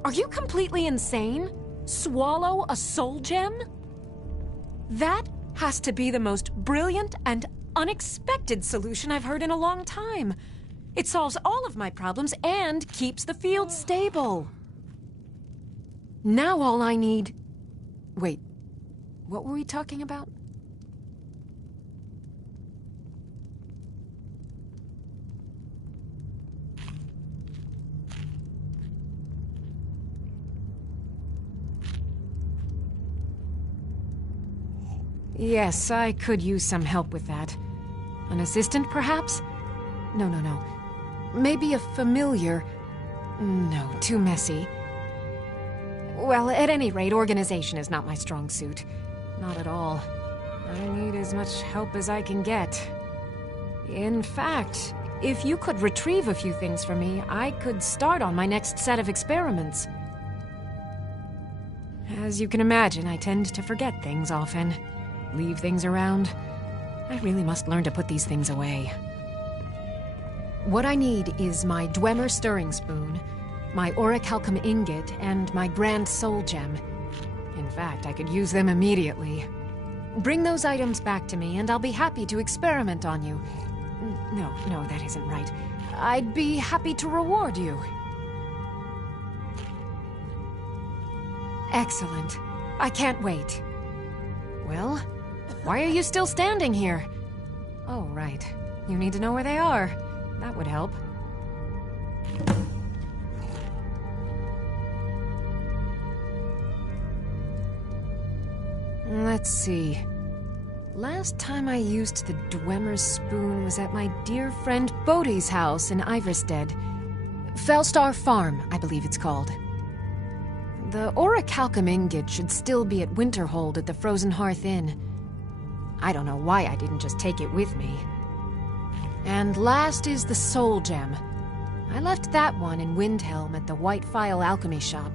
Are you completely insane? Swallow a soul gem? That has to be the most brilliant and unexpected solution I've heard in a long time. It solves all of my problems and keeps the field stable. Now all I need... Wait, what were we talking about? Yes, I could use some help with that. An assistant, perhaps? No. Maybe a familiar. No, too messy. Well, at any rate, organization is not my strong suit. Not at all. I need as much help as I can get. In fact, if you could retrieve a few things for me, I could start on my next set of experiments. As you can imagine, I tend to forget things often. Leave things around. I really must learn to put these things away. What I need is my Dwemer stirring spoon, my orichalcum ingot, and my grand soul gem. In fact, I could use them immediately. Bring those items back to me, and I'll be happy to experiment on you. No, that isn't right. I'd be happy to reward you. Excellent. I can't wait. Well, why are you still standing here? Oh, right. You need to know where they are. That would help. Let's see. Last time I used the Dwemer spoon was at my dear friend Bodhi's house in Iverstead. Fellstar Farm, I believe it's called. The orichalcum ingot should still be at Winterhold at the Frozen Hearth Inn. I don't know why I didn't just take it with me. And last is the soul gem. I left that one in Windhelm at the White Phial alchemy shop.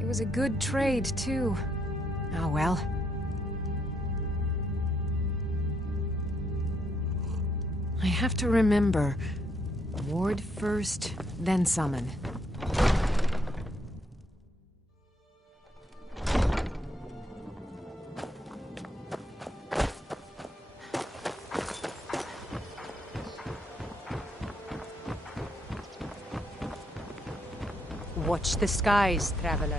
It was a good trade, too. Oh well. I have to remember. Ward first, then summon. Watch the skies, traveler.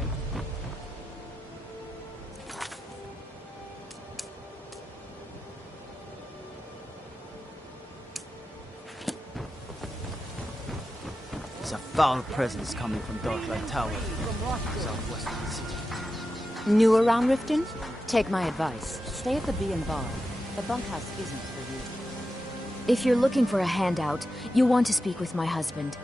There's a foul presence coming from Darklight Tower, southwest of the city. New around Riften? Take my advice. Stay at the Bee and Bar. The bunkhouse isn't for you. If you're looking for a handout, you'll want to speak with my husband.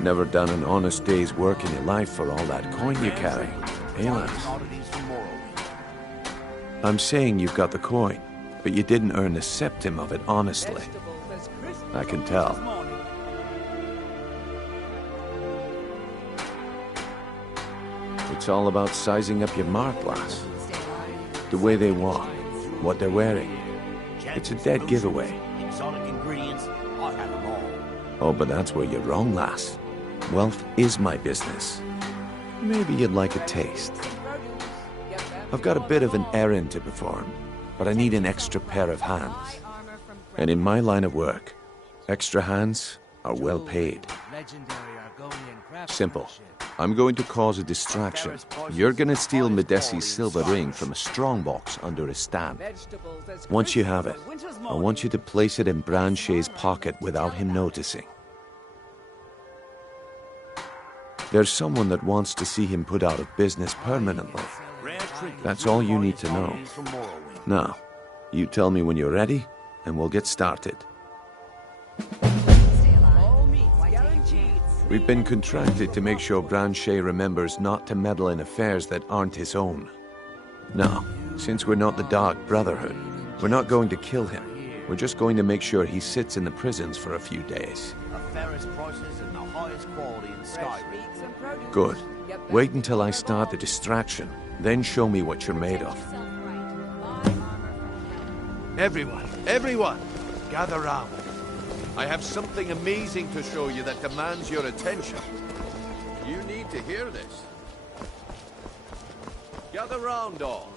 Never done an honest day's work in your life for all that coin you carry, eh, lass? I'm saying you've got the coin, but you didn't earn a septim of it honestly. I can tell. It's all about sizing up your mark, lass. The way they walk, what they're wearing. It's a dead giveaway. Exotic ingredients, I have them all. Oh, but that's where you're wrong, lass. Wealth is my business. Maybe you'd like a taste. I've got a bit of an errand to perform, but I need an extra pair of hands. And in my line of work, extra hands are well paid. Simple. I'm going to cause a distraction. You're gonna steal Medesi's silver ring from a strongbox under a stand. Once you have it, I want you to place it in Branche's pocket without him noticing. There's someone that wants to see him put out of business permanently. That's all you need to know. Now, you tell me when you're ready, and we'll get started. We've been contracted to make sure Branche remembers not to meddle in affairs that aren't his own. Now, since we're not the Dark Brotherhood, we're not going to kill him. We're just going to make sure he sits in the prisons for a few days. Fairest prices and the highest quality in Skyrim. Good. Wait until I start the distraction, then show me what you're made of. Everyone, gather round. I have something amazing to show you that demands your attention. You need to hear this. Gather round, all.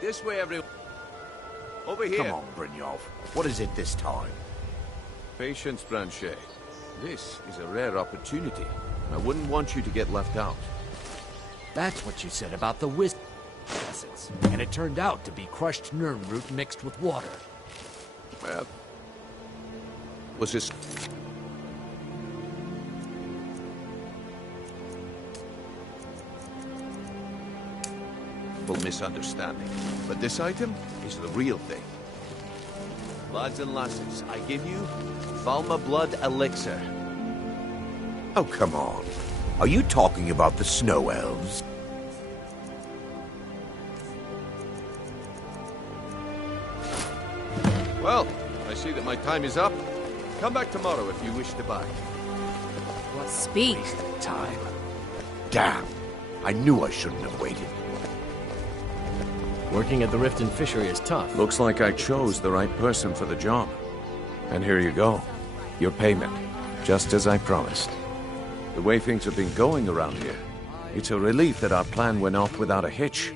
This way, everyone. Over here. Come on, Brynjolf. What is it this time? Patience, Blanchet. This is a rare opportunity. I wouldn't want you to get left out. That's what you said about the wisdom essence. And it turned out to be crushed nerve root mixed with water. Well, was this... misunderstanding. But this item is the real thing. Lads and lasses, I give you Valma Blood Elixir. Oh, come on. Are you talking about the snow elves? Well, I see that my time is up. Come back tomorrow if you wish to buy. Speak. Time. Damn. I knew I shouldn't have waited. Working at the Riften fishery is tough. Looks like I chose the right person for the job. And here you go. Your payment. Just as I promised. The way things have been going around here, it's a relief that our plan went off without a hitch.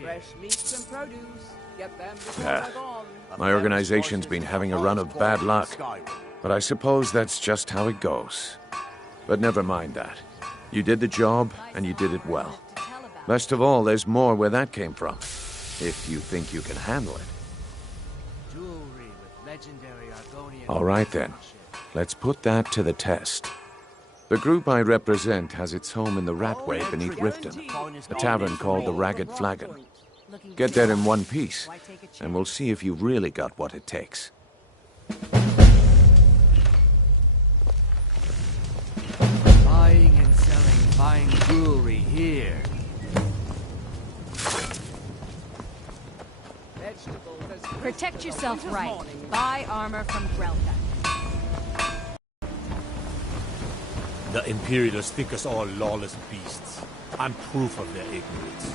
My organization's been having a run of bad luck, but I suppose that's just how it goes. But never mind that. You did the job, and you did it well. Best of all, there's more where that came from, if you think you can handle it. All right then, let's put that to the test. The group I represent has its home in the Ratway beneath Riften, a tavern called the Ragged Flagon. Get there in one piece, and we'll see if you've really got what it takes. Buying and selling fine jewelry here. Protect yourself right. Buy armor from Grelka. The Imperialists think us all lawless beasts. I'm proof of their ignorance.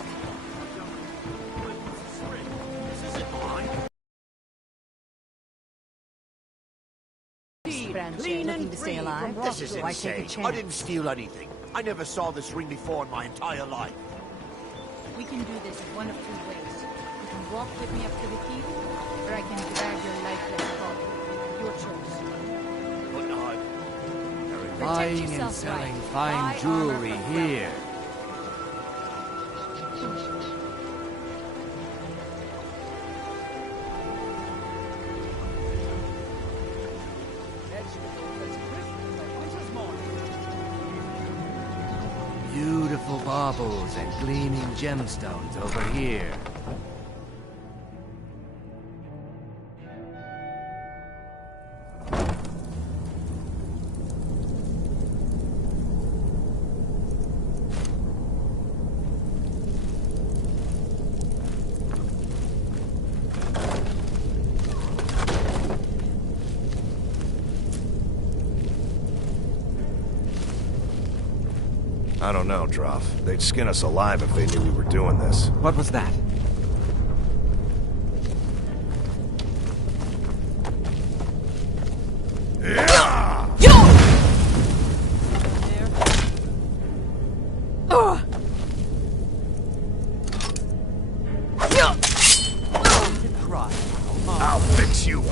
Clean and stay alive. This is insane. I didn't steal anything. I never saw this ring before in my entire life. We can do this one of two ways. You can walk with me up to the keep, or I can drag your lifeless body. Your choice. Buying and selling fine jewelry here. Beautiful baubles and gleaming gemstones over here. I don't know, Droff. They'd skin us alive if they knew we were doing this. What was that? I'll fix you.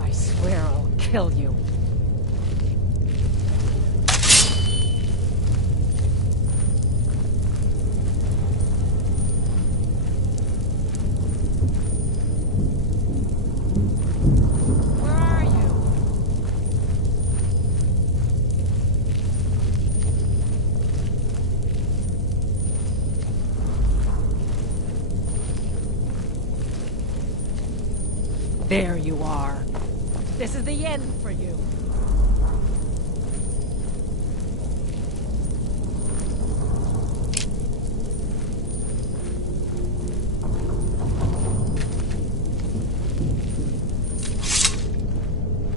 I swear I'll kill you. There you are. This is the end for you.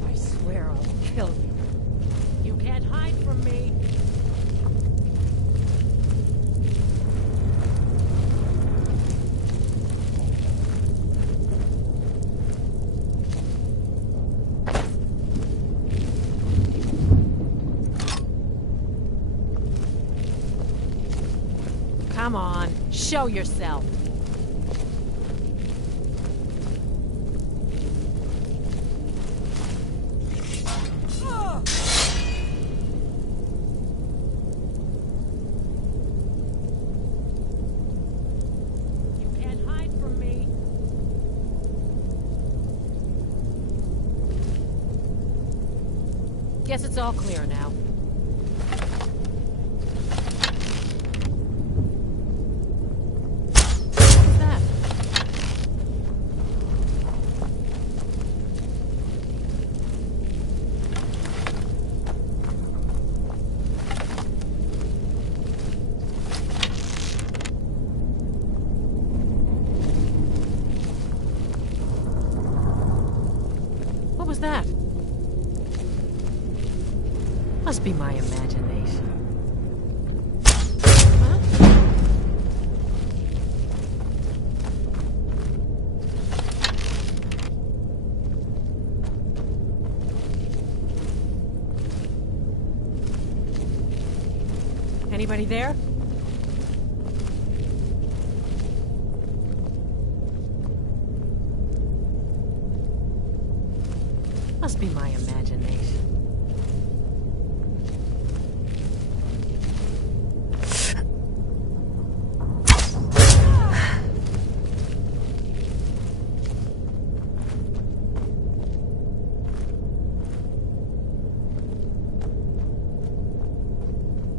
I swear I'll kill you. You can't hide from me. Come on, show yourself. You can't hide from me. Guess it's all clear now. What was that? Must be my imagination. Huh? Anybody there? Must be my imagination.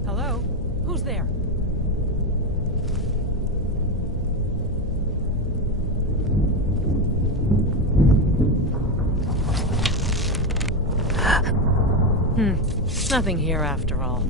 Hello? Who's there? Nothing here after all.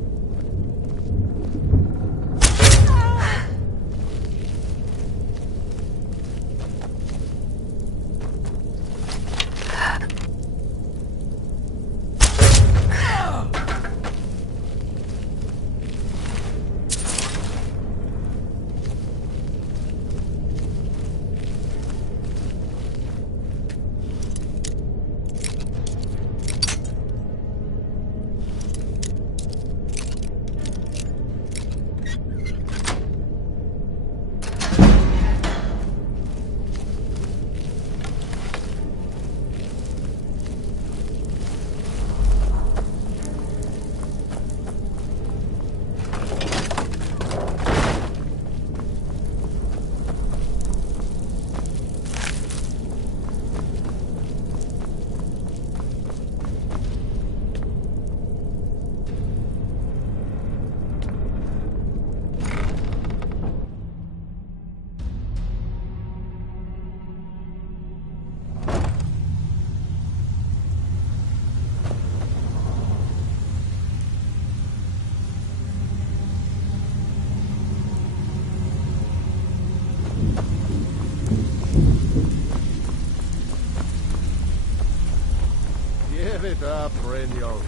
Give it up, Brynjolf.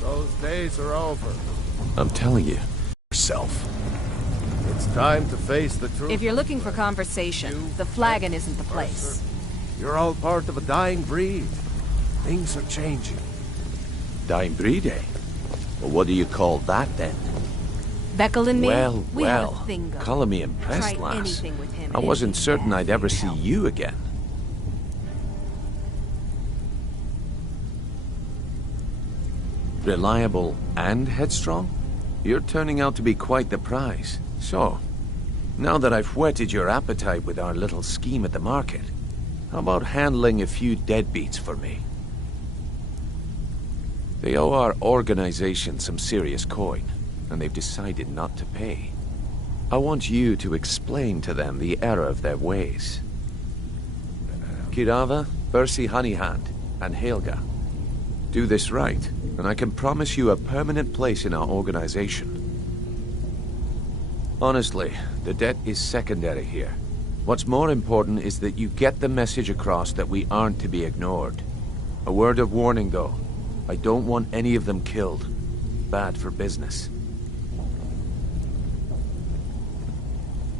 Those days are over. I'm telling you. Yourself. It's time to face the truth. If you're looking for conversation, the flagon isn't the place. You're all part of a dying breed. Things are changing. Dying breed, eh? Well, what do you call that, then? Beckel and me, we have a Well, thing going. calling me impressed, Try lass. anything with him, I wasn't anything certain I'd ever see you again. Reliable and headstrong? You're turning out to be quite the prize. So, now that I've whetted your appetite with our little scheme at the market, how about handling a few deadbeats for me? They owe our organization some serious coin, and they've decided not to pay. I want you to explain to them the error of their ways. Kirava, Bercy Honeyhand, and Helga. Do this right, and I can promise you a permanent place in our organization. Honestly, the debt is secondary here. What's more important is that you get the message across that we aren't to be ignored. A word of warning, though. I don't want any of them killed. Bad for business.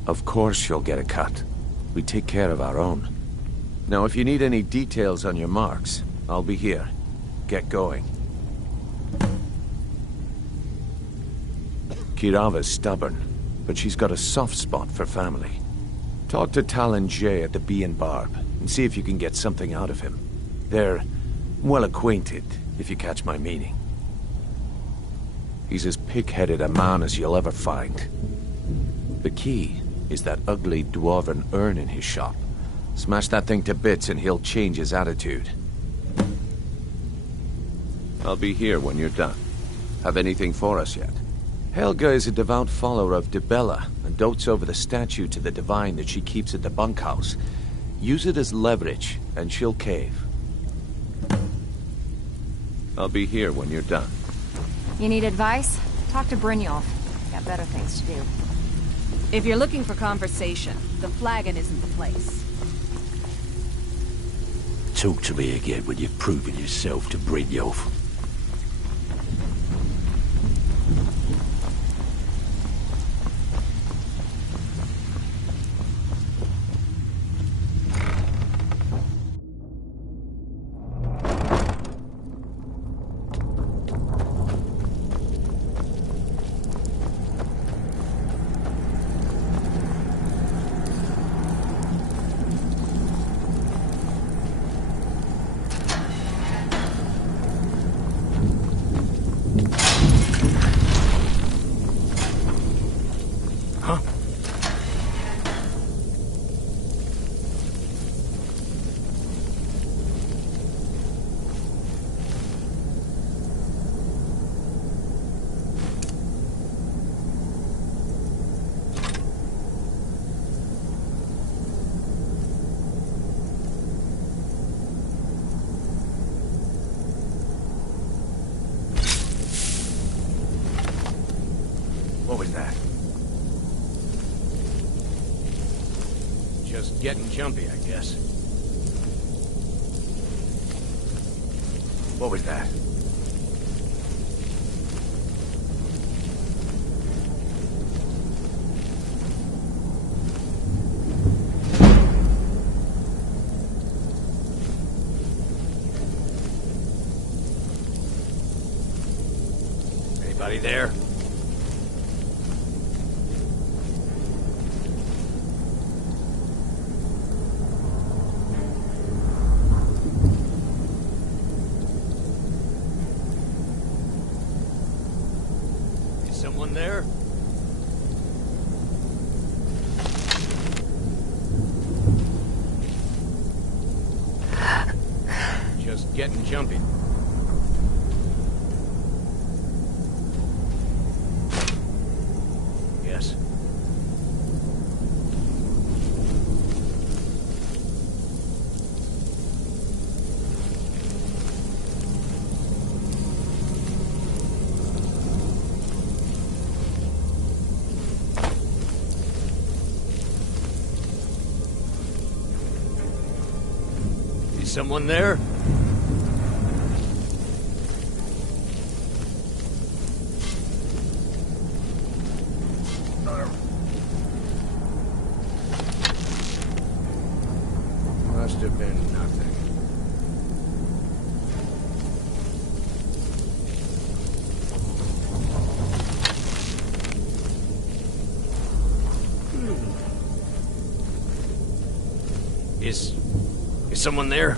Of course you'll get a cut. We take care of our own. Now, if you need any details on your marks, I'll be here. Get going. Kirava's stubborn, but she's got a soft spot for family. Talk to Talon Jay at the Bee and Barb, and see if you can get something out of him. They're well acquainted, if you catch my meaning. He's as pig-headed a man as you'll ever find. The key is that ugly dwarven urn in his shop. Smash that thing to bits and he'll change his attitude. I'll be here when you're done. Have anything for us yet? Helga is a devout follower of Dibella and dotes over the statue to the divine that she keeps at the bunkhouse. Use it as leverage and she'll cave. I'll be here when you're done. You need advice? Talk to Brynjolf. Got better things to do. If you're looking for conversation, the flagon isn't the place. Talk to me again when you've proven yourself to Brynjolf. What was that? Just getting jumpy, I guess. What was that? Anybody there? Someone there? Just getting jumpy. Yes. Someone there? Must have been nothing. Is someone there?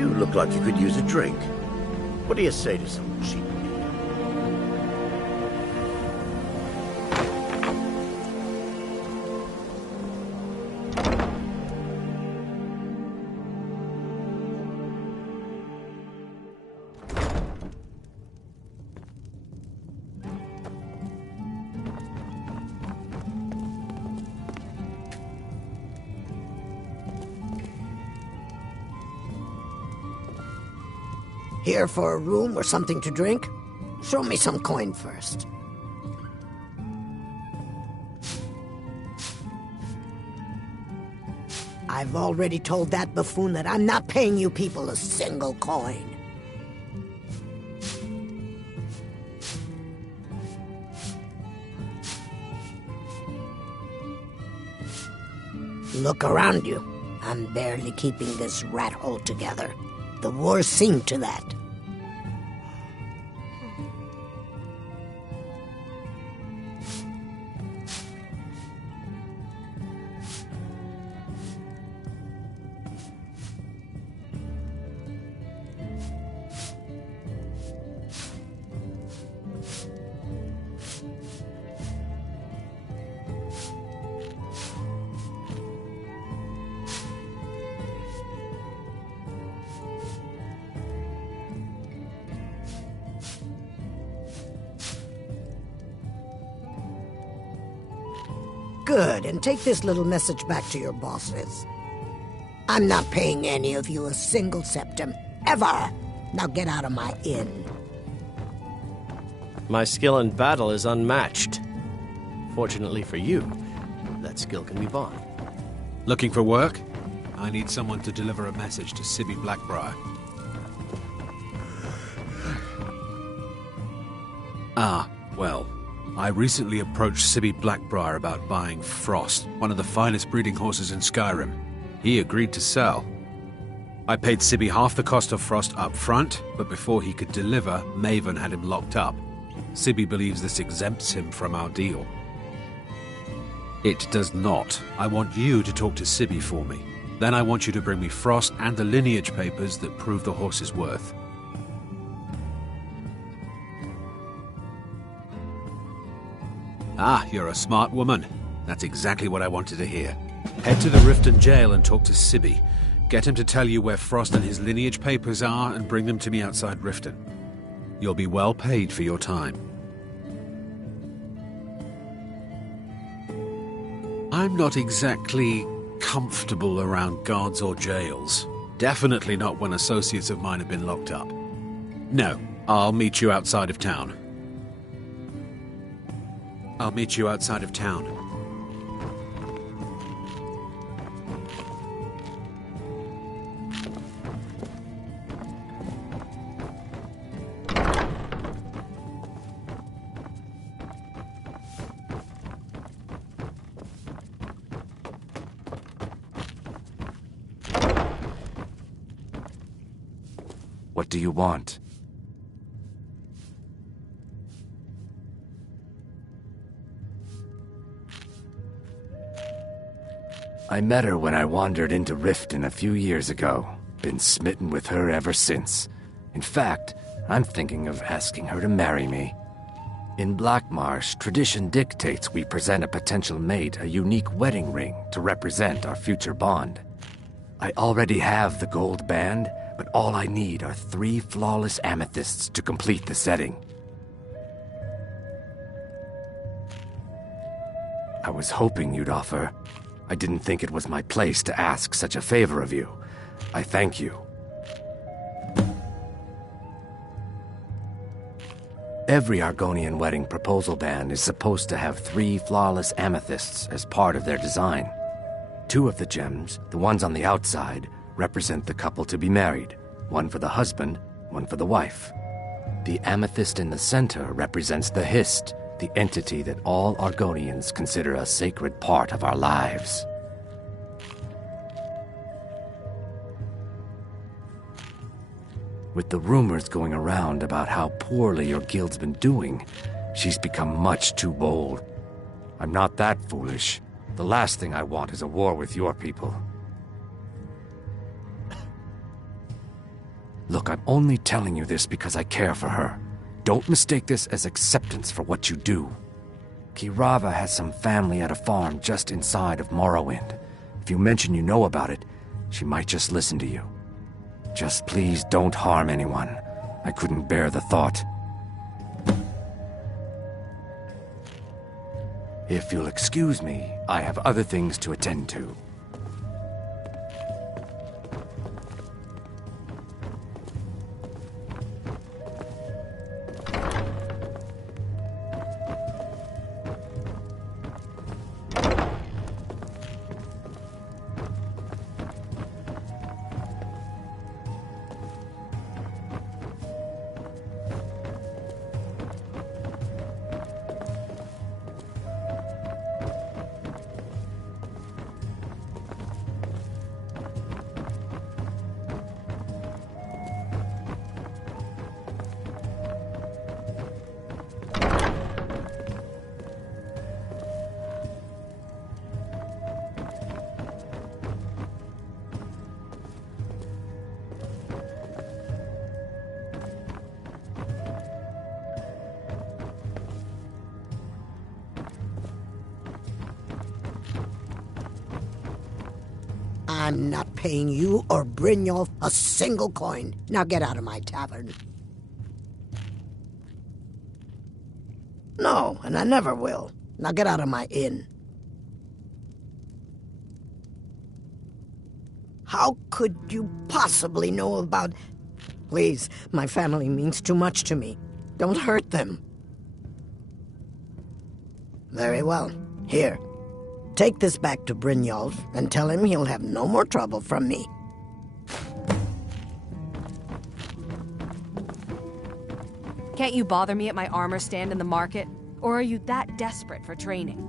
You look like you could use a drink. What do you say to some cheap beer? Here for a room or something to drink? Show me some coin first. I've already told that buffoon that I'm not paying you people a single coin. Look around you. I'm barely keeping this rat hole together. The war's seen to that. Good, and take this little message back to your bosses. I'm not paying any of you a single septim, ever! Now get out of my inn. My skill in battle is unmatched. Fortunately for you, that skill can be bought. Looking for work? I need someone to deliver a message to Sibby Blackbriar. Well, I recently approached Sibby Blackbriar about buying Frost, one of the finest breeding horses in Skyrim. He agreed to sell. I paid Sibby half the cost of Frost up front, but before he could deliver, Maven had him locked up. Sibby believes this exempts him from our deal. It does not. I want you to talk to Sibby for me. Then I want you to bring me Frost and the lineage papers that prove the horse's worth. Ah, you're a smart woman. That's exactly what I wanted to hear. Head to the Riften jail and talk to Sibby. Get him to tell you where Frost and his lineage papers are and bring them to me outside Riften. You'll be well paid for your time. I'm not exactly comfortable around guards or jails. Definitely not when associates of mine have been locked up. No, I'll meet you outside of town. I'll meet you outside of town. What do you want? I met her when I wandered into Riften a few years ago. Been smitten with her ever since. In fact, I'm thinking of asking her to marry me. In Blackmarsh, tradition dictates we present a potential mate a unique wedding ring to represent our future bond. I already have the gold band, but all I need are 3 flawless amethysts to complete the setting. I was hoping you'd offer. I didn't think it was my place to ask such a favor of you. I thank you. Every Argonian wedding proposal band is supposed to have 3 flawless amethysts as part of their design. 2 of the gems, the ones on the outside, represent the couple to be married. 1 for the husband, 1 for the wife. The amethyst in the center represents the Hist, the entity that all Argonians consider a sacred part of our lives. With the rumors going around about how poorly your guild's been doing, she's become much too bold. I'm not that foolish. The last thing I want is a war with your people. Look, I'm only telling you this because I care for her. Don't mistake this as acceptance for what you do. Kirava has some family at a farm just inside of Morrowind. If you mention you know about it, she might just listen to you. Just please don't harm anyone. I couldn't bear the thought. If you'll excuse me, I have other things to attend to. I'm not paying you or Brynjolf a single coin. Now get out of my tavern. No, and I never will. Now get out of my inn. How could you possibly know about... Please, my family means too much to me. Don't hurt them. Very well. Here. Take this back to Brynjolf and tell him he'll have no more trouble from me. Can't you bother me at my armor stand in the market? Or are you that desperate for training?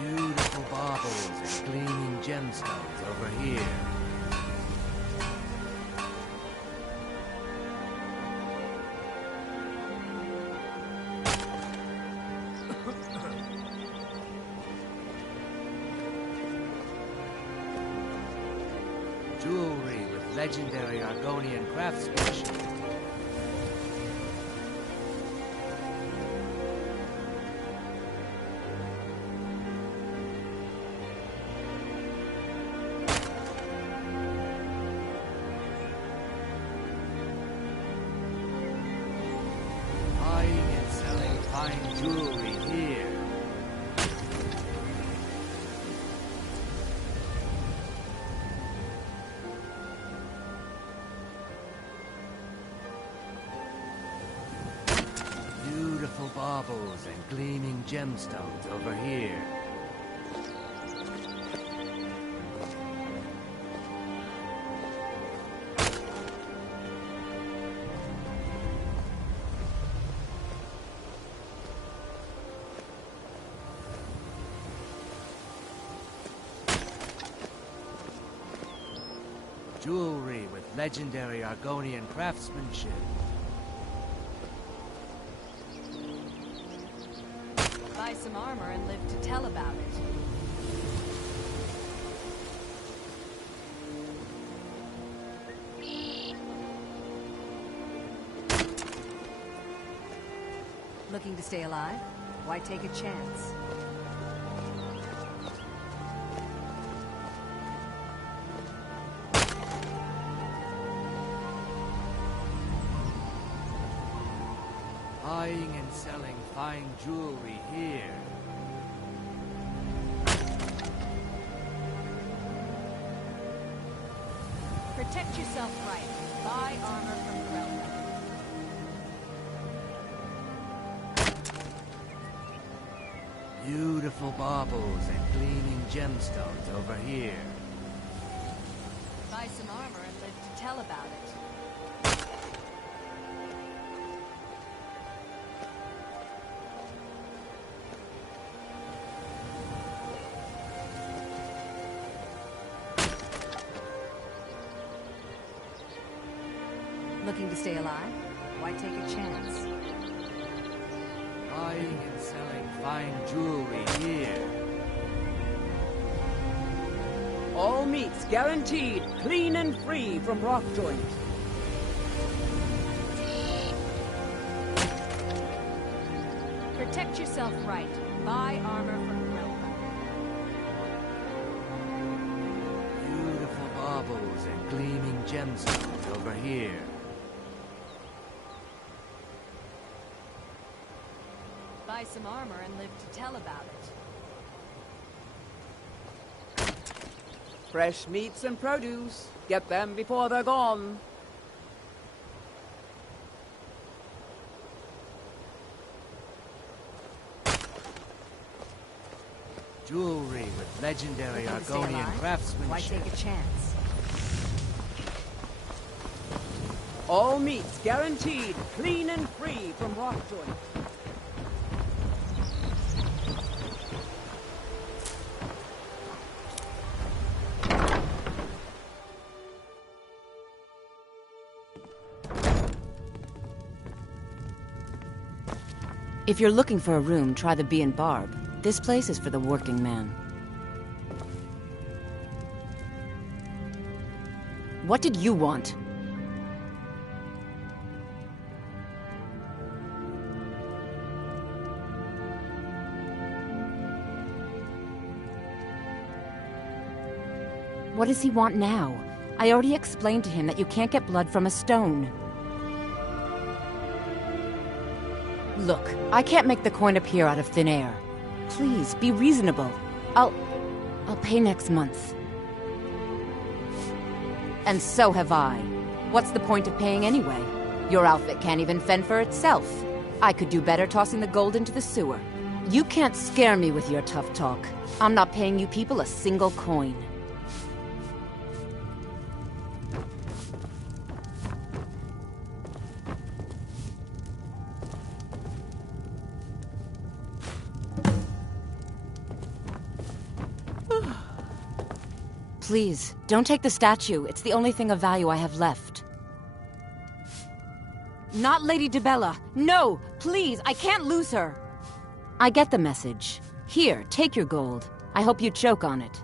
Beautiful baubles and gleaming gemstones over here. Jewelry with legendary Argonian craftsmanship. Fine jewelry here. Beautiful baubles and gleaming gemstones over here. Jewelry with legendary Argonian craftsmanship. Buy some armor and live to tell about it. Looking to stay alive? Why take a chance? Buying and selling fine jewelry here. Protect yourself right. Buy armor from Greybeards. Beautiful baubles and gleaming gemstones over here. Buy some armor and live to tell about it. to stay alive? Why take a chance? Buying and selling fine jewelry here. All meats guaranteed clean and free from rock joint. Protect yourself right. Buy armor from Greybeards. Beautiful baubles and gleaming gemstones over here. Buy some armor and live to tell about it. Fresh meats and produce. Get them before they're gone. Jewelry with legendary Looking to stay Argonian alive? craftsmanship. Why take a chance? All meats guaranteed clean and free from rock joint. If you're looking for a room, try the Bee and Barb. This place is for the working man. What did you want? What does he want now? I already explained to him that you can't get blood from a stone. Look, I can't make the coin appear out of thin air. Please, be reasonable. I'll pay next month. And so have I. What's the point of paying anyway? Your outfit can't even fend for itself. I could do better tossing the gold into the sewer. You can't scare me with your tough talk. I'm not paying you people a single coin. Please, don't take the statue. It's the only thing of value I have left. Not Lady DeBella. No! Please, I can't lose her! I get the message. Here, take your gold. I hope you choke on it.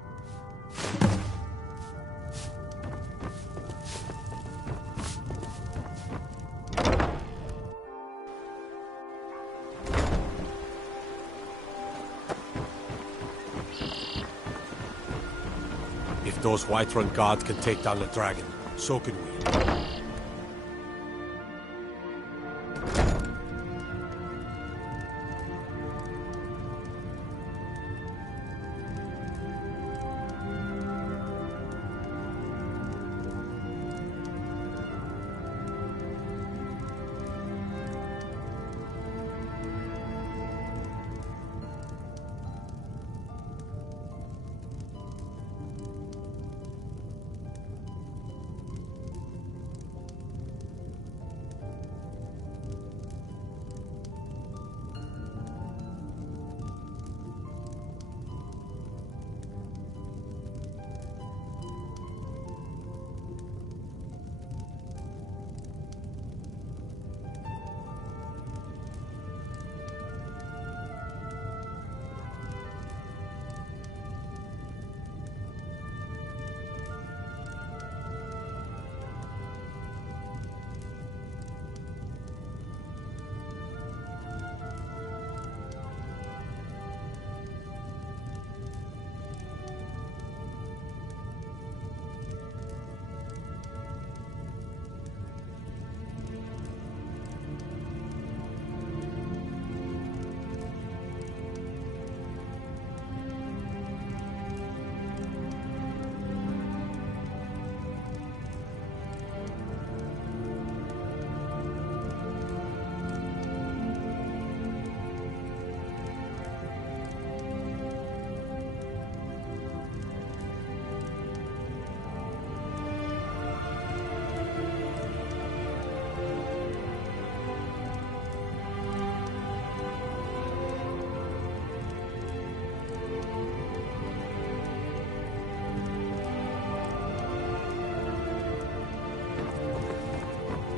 If those Whiterun guards can take down the dragon, so can we.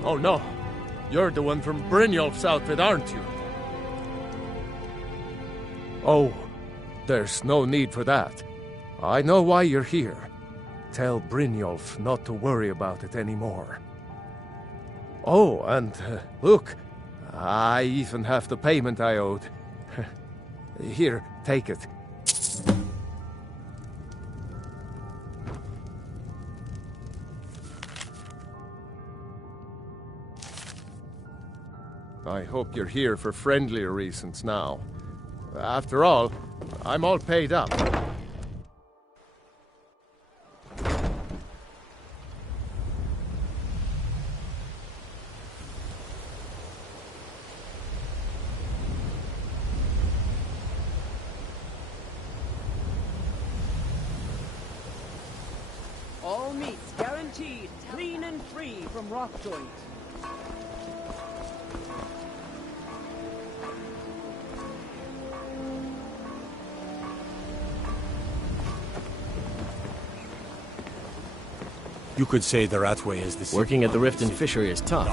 Oh no, you're the one from Brynjolf's outfit, aren't you? Oh, there's no need for that. I know why you're here. Tell Brynjolf not to worry about it anymore. Oh, and look, I even have the payment I owed. Here, take it. I hope you're here for friendlier reasons now. After all, I'm all paid up. All meats guaranteed, clean and free from rock joint. You could say the Ratway is the... Working at the Riften fishery is tough.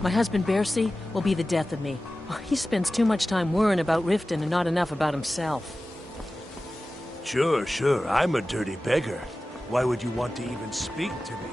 My husband Bercy will be the death of me. He spends too much time worrying about Riften and not enough about himself. Sure, sure. I'm a dirty beggar. Why would you want to even speak to me?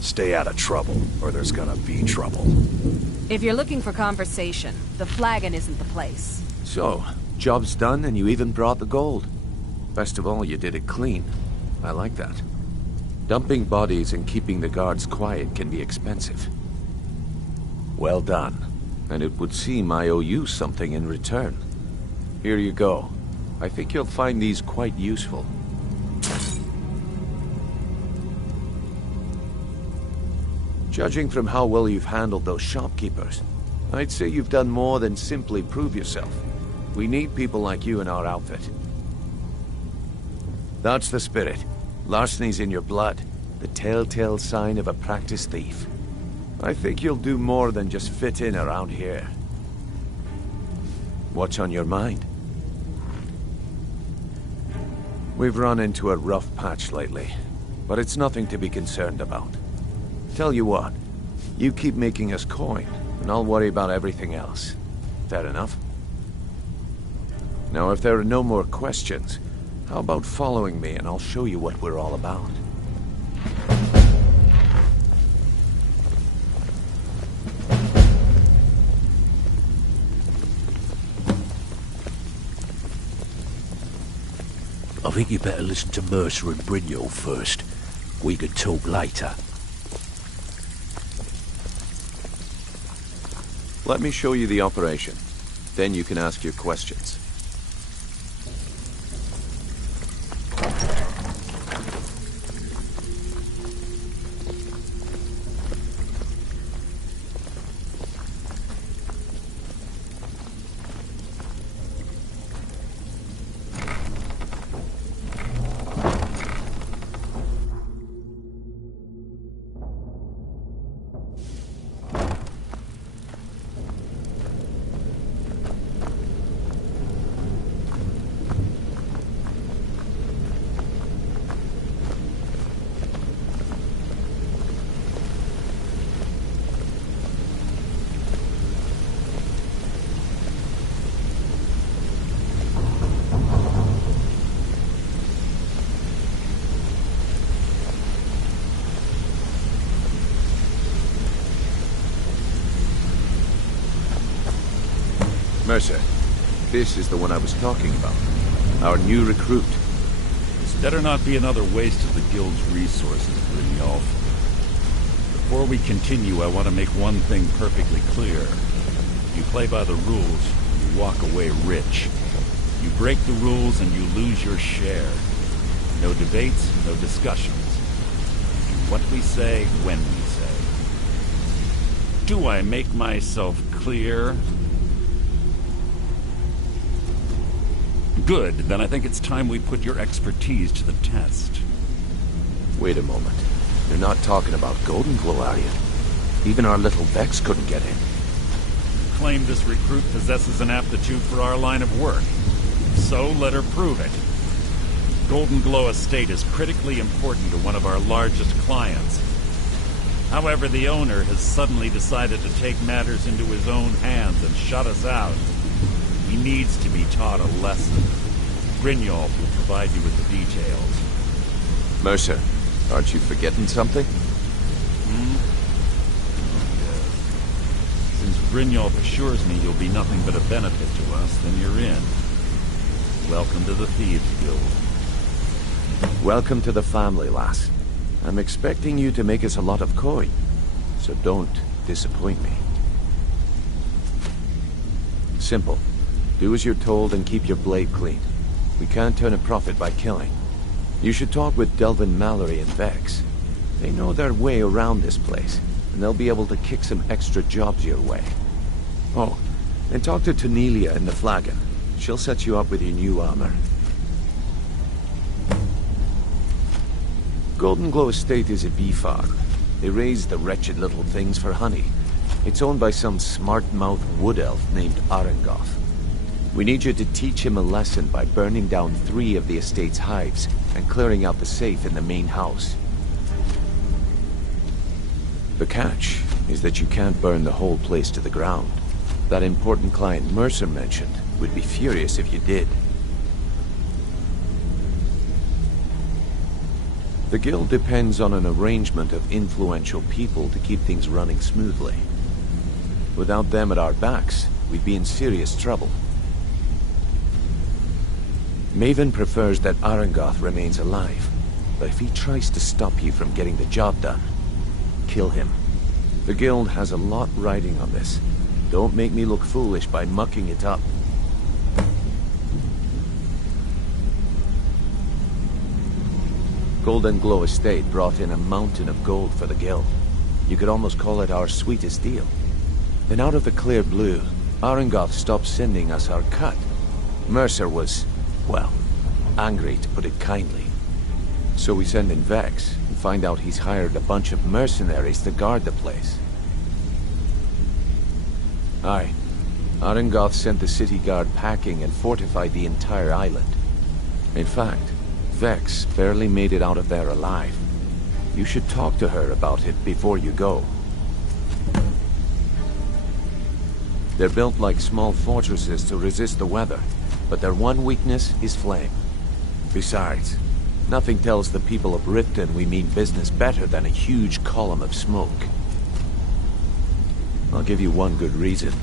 Stay out of trouble, or there's gonna be trouble. If you're looking for conversation, the flagon isn't the place. So, job's done and you even brought the gold. Best of all, you did it clean. I like that. Dumping bodies and keeping the guards quiet can be expensive. Well done. And it would seem I owe you something in return. Here you go. I think you'll find these quite useful. Judging from how well you've handled those shopkeepers, I'd say you've done more than simply prove yourself. We need people like you in our outfit. That's the spirit. Larceny's in your blood, the telltale sign of a practiced thief. I think you'll do more than just fit in around here. What's on your mind? We've run into a rough patch lately, but it's nothing to be concerned about. Tell you what, you keep making us coin, and I'll worry about everything else. Fair enough? Now, if there are no more questions, how about following me and I'll show you what we're all about? I think you better listen to Mercer and Brynjolf first. We can talk later. Let me show you the operation. Then you can ask your questions. Mercer, this is the one I was talking about. Our new recruit. This better not be another waste of the Guild's resources, Brynjolf. Before we continue, I want to make one thing perfectly clear. You play by the rules, you walk away rich. You break the rules and you lose your share. No debates, no discussions. Do what we say, when we say. Do I make myself clear? Good, then I think it's time we put your expertise to the test. Wait a moment. You're not talking about Golden Glow, are you? Even our little Vex couldn't get in. You claim this recruit possesses an aptitude for our line of work. So let her prove it. Golden Glow Estate is critically important to one of our largest clients. However, the owner has suddenly decided to take matters into his own hands and shut us out. He needs to be taught a lesson. Brynjolf will provide you with the details. Mercer, aren't you forgetting something? Oh, yes. Since Brynjolf assures me you'll be nothing but a benefit to us, then you're in. Welcome to the Thieves Guild. Welcome to the family, lass. I'm expecting you to make us a lot of coin, so don't disappoint me. Simple. Do as you're told and keep your blade clean. We can't turn a profit by killing. You should talk with Delvin Mallory and Vex. They know their way around this place, and they'll be able to kick some extra jobs your way. Oh, and talk to Tanelia in the Flagon. She'll set you up with your new armor. Golden Glow Estate is a bee farm. They raise the wretched little things for honey. It's owned by some smart-mouthed wood elf named Arengoth. We need you to teach him a lesson by burning down 3 of the estate's hives and clearing out the safe in the main house. The catch is that you can't burn the whole place to the ground. That important client Mercer mentioned would be furious if you did. The guild depends on an arrangement of influential people to keep things running smoothly. Without them at our backs, we'd be in serious trouble. Maven prefers that Arengoth remains alive, but if he tries to stop you from getting the job done, kill him. The guild has a lot riding on this. Don't make me look foolish by mucking it up. Golden Glow Estate brought in a mountain of gold for the guild. You could almost call it our sweetest deal. Then out of the clear blue, Arengoth stopped sending us our cut. Mercer was, well, angry to put it kindly. So we send in Vex and find out he's hired a bunch of mercenaries to guard the place. Aye. Arengoth sent the city guard packing and fortified the entire island. In fact, Vex barely made it out of there alive. You should talk to her about it before you go. They're built like small fortresses to resist the weather, but their one weakness is flame. Besides, nothing tells the people of Riften we mean business better than a huge column of smoke. I'll give you one good reason.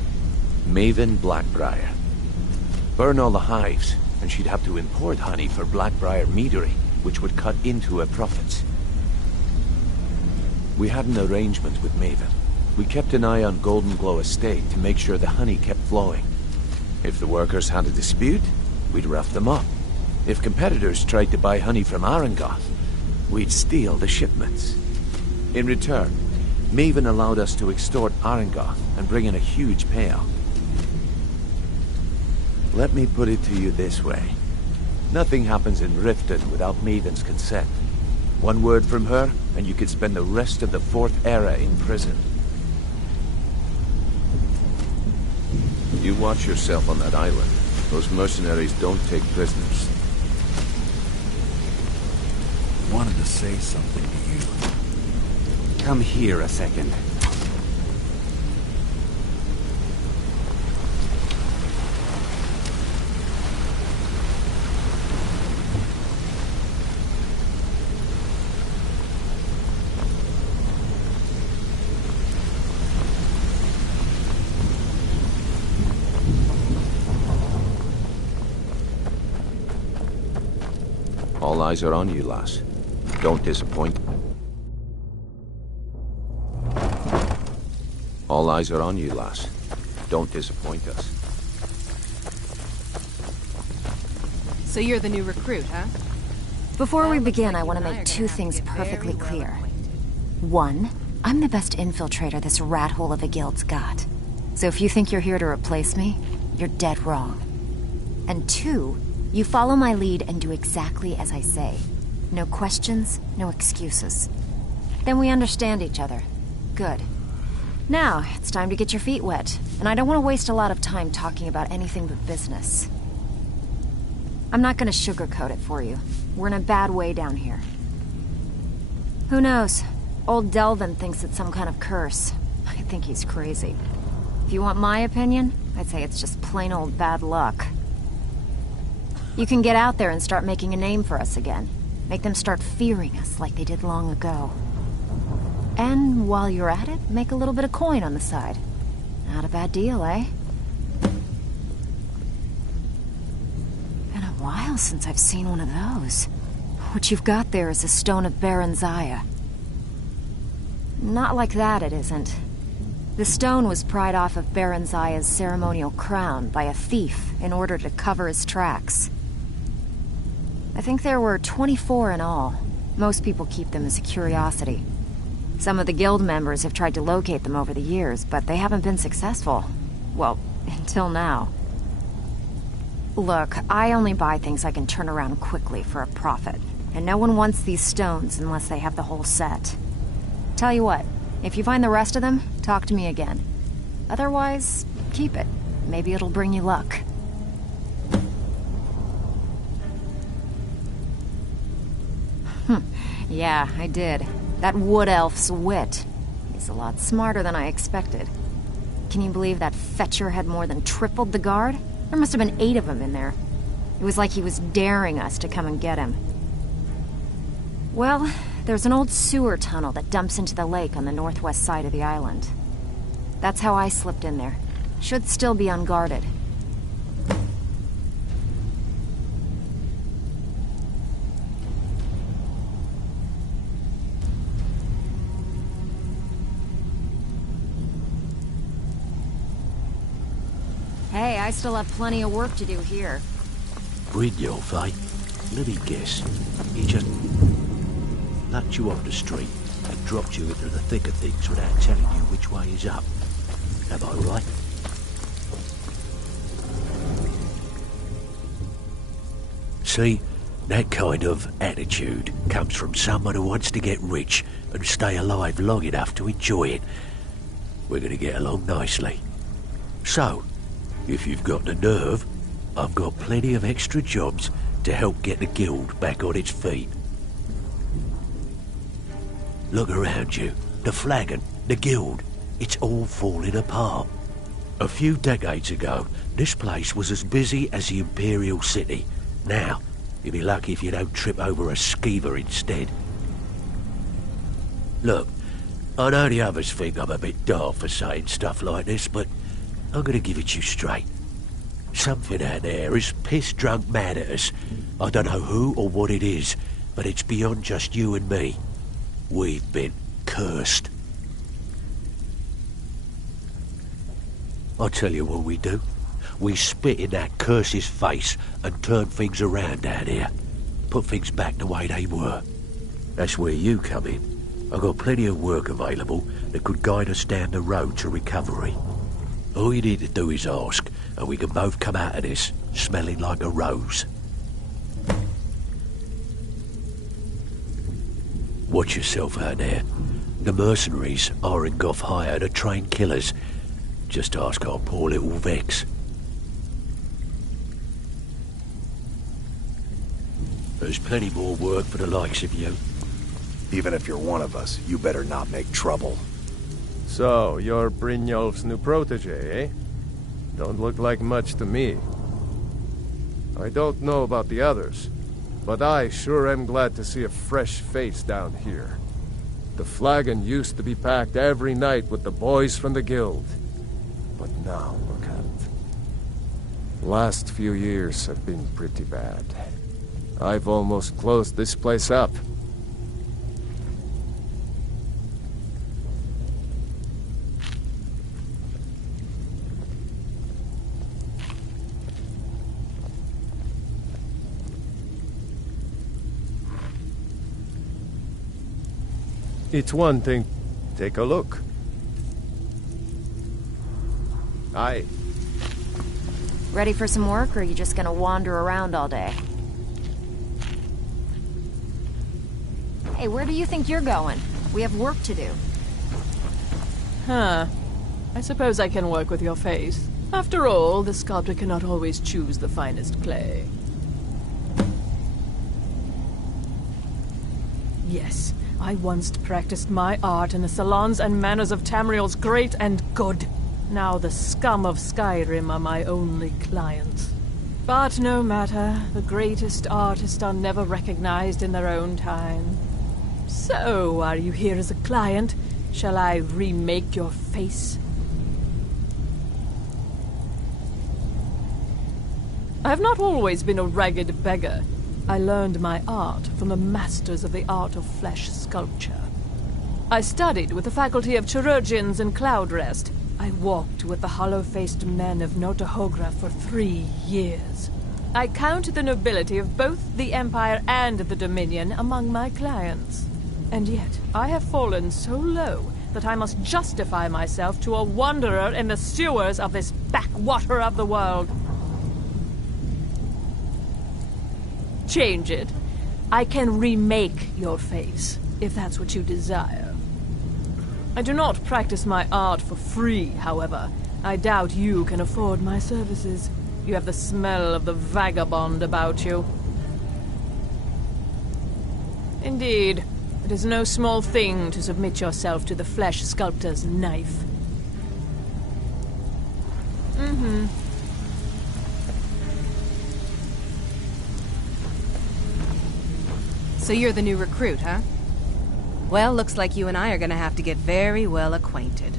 Maven Blackbriar. Burn all the hives, and she'd have to import honey for Blackbriar meadery, which would cut into her profits. We had an arrangement with Maven. We kept an eye on Golden Glow Estate to make sure the honey kept flowing. If the workers had a dispute, we'd rough them up. If competitors tried to buy honey from Arengoth, we'd steal the shipments. In return, Maven allowed us to extort Arengoth and bring in a huge payout. Let me put it to you this way. Nothing happens in Riften without Maven's consent. One word from her, and you could spend the rest of the 4th era in prison. You watch yourself on that island. Those mercenaries don't take prisoners. I wanted to say something to you. Come here a second. All eyes are on you, lass. Don't disappoint. All eyes are on you, lass. Don't disappoint us. So you're the new recruit, huh? Before we begin, I want to make two things perfectly clear. One, I'm the best infiltrator this rat hole of a guild's got. So if you think you're here to replace me, you're dead wrong. And two, you follow my lead and do exactly as I say. No questions, no excuses. Then we understand each other. Good. Now, it's time to get your feet wet, and I don't want to waste a lot of time talking about anything but business. I'm not gonna sugarcoat it for you. We're in a bad way down here. Who knows? Old Delvin thinks it's some kind of curse. I think he's crazy. If you want my opinion, I'd say it's just plain old bad luck. You can get out there and start making a name for us again. Make them start fearing us like they did long ago. And while you're at it, make a little bit of coin on the side. Not a bad deal, eh? Been a while since I've seen one of those. What you've got there is a stone of Baron Zaya. Not like that, it isn't. The stone was pried off of Baron Zaya's ceremonial crown by a thief in order to cover his tracks. I think there were 24 in all. Most people keep them as a curiosity. Some of the guild members have tried to locate them over the years, but they haven't been successful. Well, until now. Look, I only buy things I can turn around quickly for a profit, and no one wants these stones unless they have the whole set. Tell you what, if you find the rest of them, talk to me again. Otherwise, keep it. Maybe it'll bring you luck. Yeah, I did. That wood elf's wit. He's a lot smarter than I expected. Can you believe that fetcher had more than tripled the guard? There must have been 8 of them in there. It was like he was daring us to come and get him. Well, there's an old sewer tunnel that dumps into the lake on the northwest side of the island. That's how I slipped in there. Should still be unguarded. Hey, I still have plenty of work to do here. Brynjolf, eh? Let me guess. He just knocked you off the street and dropped you into the thick of things without telling you which way is up. Am I right? See, that kind of attitude comes from someone who wants to get rich and stay alive long enough to enjoy it. We're going to get along nicely. So, if you've got the nerve, I've got plenty of extra jobs to help get the guild back on its feet. Look around you. The flagon, the guild, it's all falling apart. A few decades ago, this place was as busy as the Imperial City. Now, you'll be lucky if you don't trip over a skeever instead. Look, I know the others think I'm a bit daft for saying stuff like this, but I'm gonna give it you straight. Something out there is piss-drunk mad at us. I don't know who or what it is, but it's beyond just you and me. We've been cursed. I'll tell you what we do. We spit in that curse's face and turn things around down here. Put things back the way they were. That's where you come in. I've got plenty of work available that could guide us down the road to recovery. All you need to do is ask, and we can both come out of this smelling like a rose. Watch yourself out there. The mercenaries aren't off hire to train killers. Just ask our poor little Vex. There's plenty more work for the likes of you. Even if you're one of us, you better not make trouble. So, you're Brynjolf's new protege, eh? Don't look like much to me. I don't know about the others, but I sure am glad to see a fresh face down here. The flagon used to be packed every night with the boys from the guild. But now, look at it. Last few years have been pretty bad. I've almost closed this place up. It's one thing. Take a look. Aye. Ready for some work, or are you just gonna wander around all day? Hey, where do you think you're going? We have work to do. Huh. I suppose I can work with your face. After all, the sculptor cannot always choose the finest clay. Yes, I once practiced my art in the salons and manners of Tamriel's great and good. Now the scum of Skyrim are my only clients. But no matter, the greatest artists are never recognized in their own time. So, are you here as a client? Shall I remake your face? I have not always been a ragged beggar. I learned my art from the masters of the art of flesh sculpture. I studied with the faculty of chirurgeons in Cloudrest. I walked with the hollow-faced men of Notahogra for 3 years. I count the nobility of both the Empire and the Dominion among my clients. And yet, I have fallen so low that I must justify myself to a wanderer in the sewers of this backwater of the world. Change it. I can remake your face, if that's what you desire. I do not practice my art for free, however. I doubt you can afford my services. You have the smell of the vagabond about you. Indeed, it is no small thing to submit yourself to the flesh sculptor's knife. So you're the new recruit, huh? Well, looks like you and I are gonna have to get very well acquainted.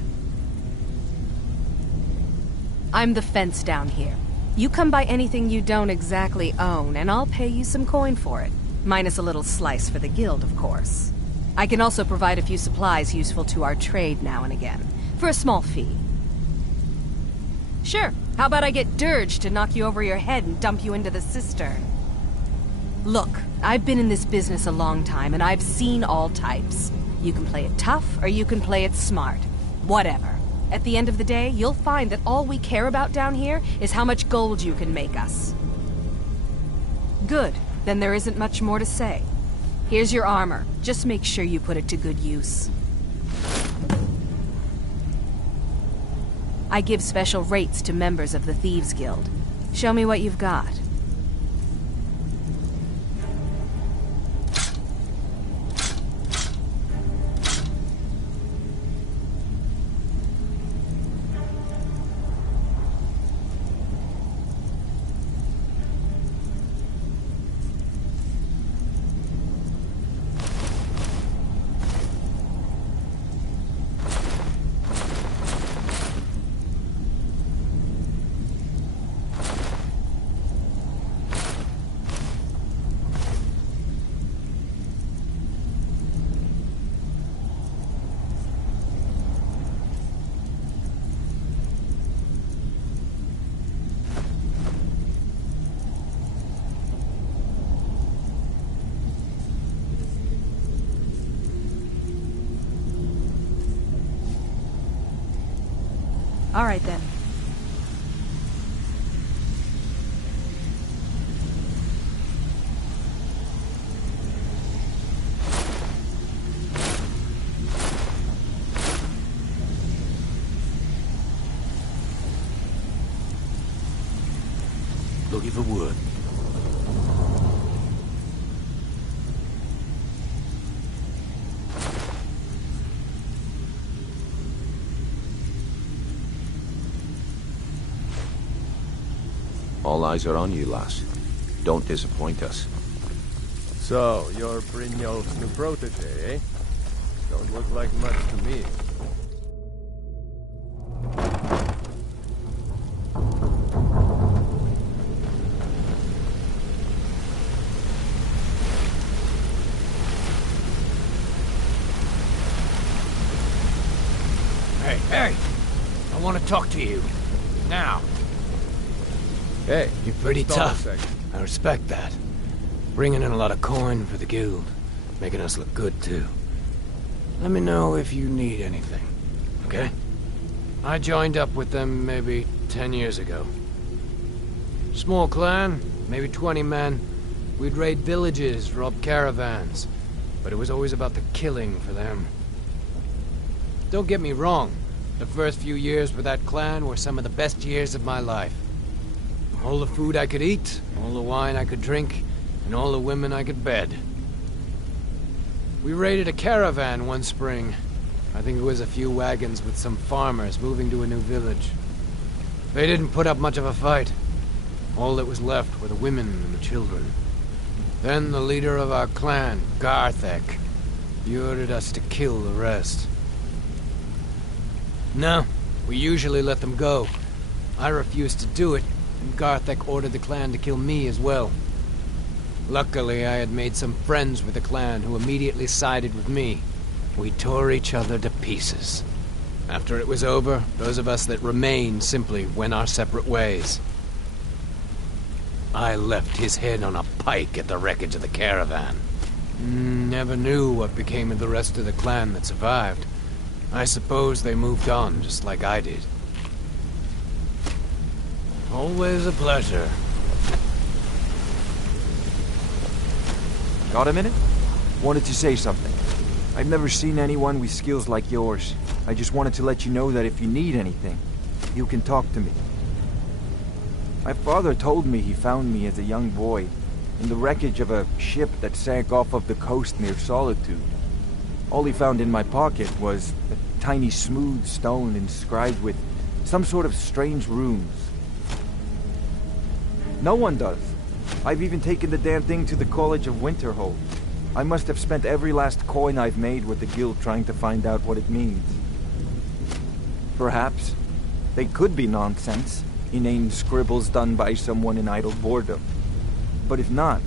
I'm the fence down here. You come by anything you don't exactly own, and I'll pay you some coin for it. Minus a little slice for the guild, of course. I can also provide a few supplies useful to our trade now and again, for a small fee. Sure, how about I get Dirge to knock you over your head and dump you into the cistern? Look, I've been in this business a long time, and I've seen all types. You can play it tough, or you can play it smart. Whatever. At the end of the day, you'll find that all we care about down here is how much gold you can make us. Good. Then there isn't much more to say. Here's your armor. Just make sure you put it to good use. I give special rates to members of the Thieves Guild. Show me what you've got. All right, then. Looking for work. All eyes are on you, lass. Don't disappoint us. So, you're Brynjolf's new protege, eh? Don't look like much to me. Hey! I want to talk to you. Now. Hey, you're pretty stop a tough. second. I respect that. Bringing in a lot of coin for the guild. Making us look good, too. Let me know if you need anything, okay? I joined up with them maybe 10 years ago. Small clan, maybe 20 men. We'd raid villages, rob caravans. But it was always about the killing for them. Don't get me wrong. The first few years with that clan were some of the best years of my life. All the food I could eat, all the wine I could drink, and all the women I could bed. We raided a caravan one spring. I think it was a few wagons with some farmers moving to a new village. They didn't put up much of a fight. All that was left were the women and the children. Then the leader of our clan, Garthek, he ordered us to kill the rest. No, we usually let them go. I refused to do it, and Garthek ordered the clan to kill me as well. Luckily, I had made some friends with the clan who immediately sided with me. We tore each other to pieces. After it was over, those of us that remained simply went our separate ways. I left his head on a pike at the wreckage of the caravan. Never knew what became of the rest of the clan that survived. I suppose they moved on just like I did. Always a pleasure. Got a minute? Wanted to say something. I've never seen anyone with skills like yours. I just wanted to let you know that if you need anything, you can talk to me. My father told me he found me as a young boy in the wreckage of a ship that sank off of the coast near Solitude. All he found in my pocket was a tiny smooth stone inscribed with some sort of strange runes. No one does. I've even taken the damn thing to the College of Winterhold. I must have spent every last coin I've made with the guild trying to find out what it means. Perhaps they could be nonsense, inane scribbles done by someone in idle boredom. But if not,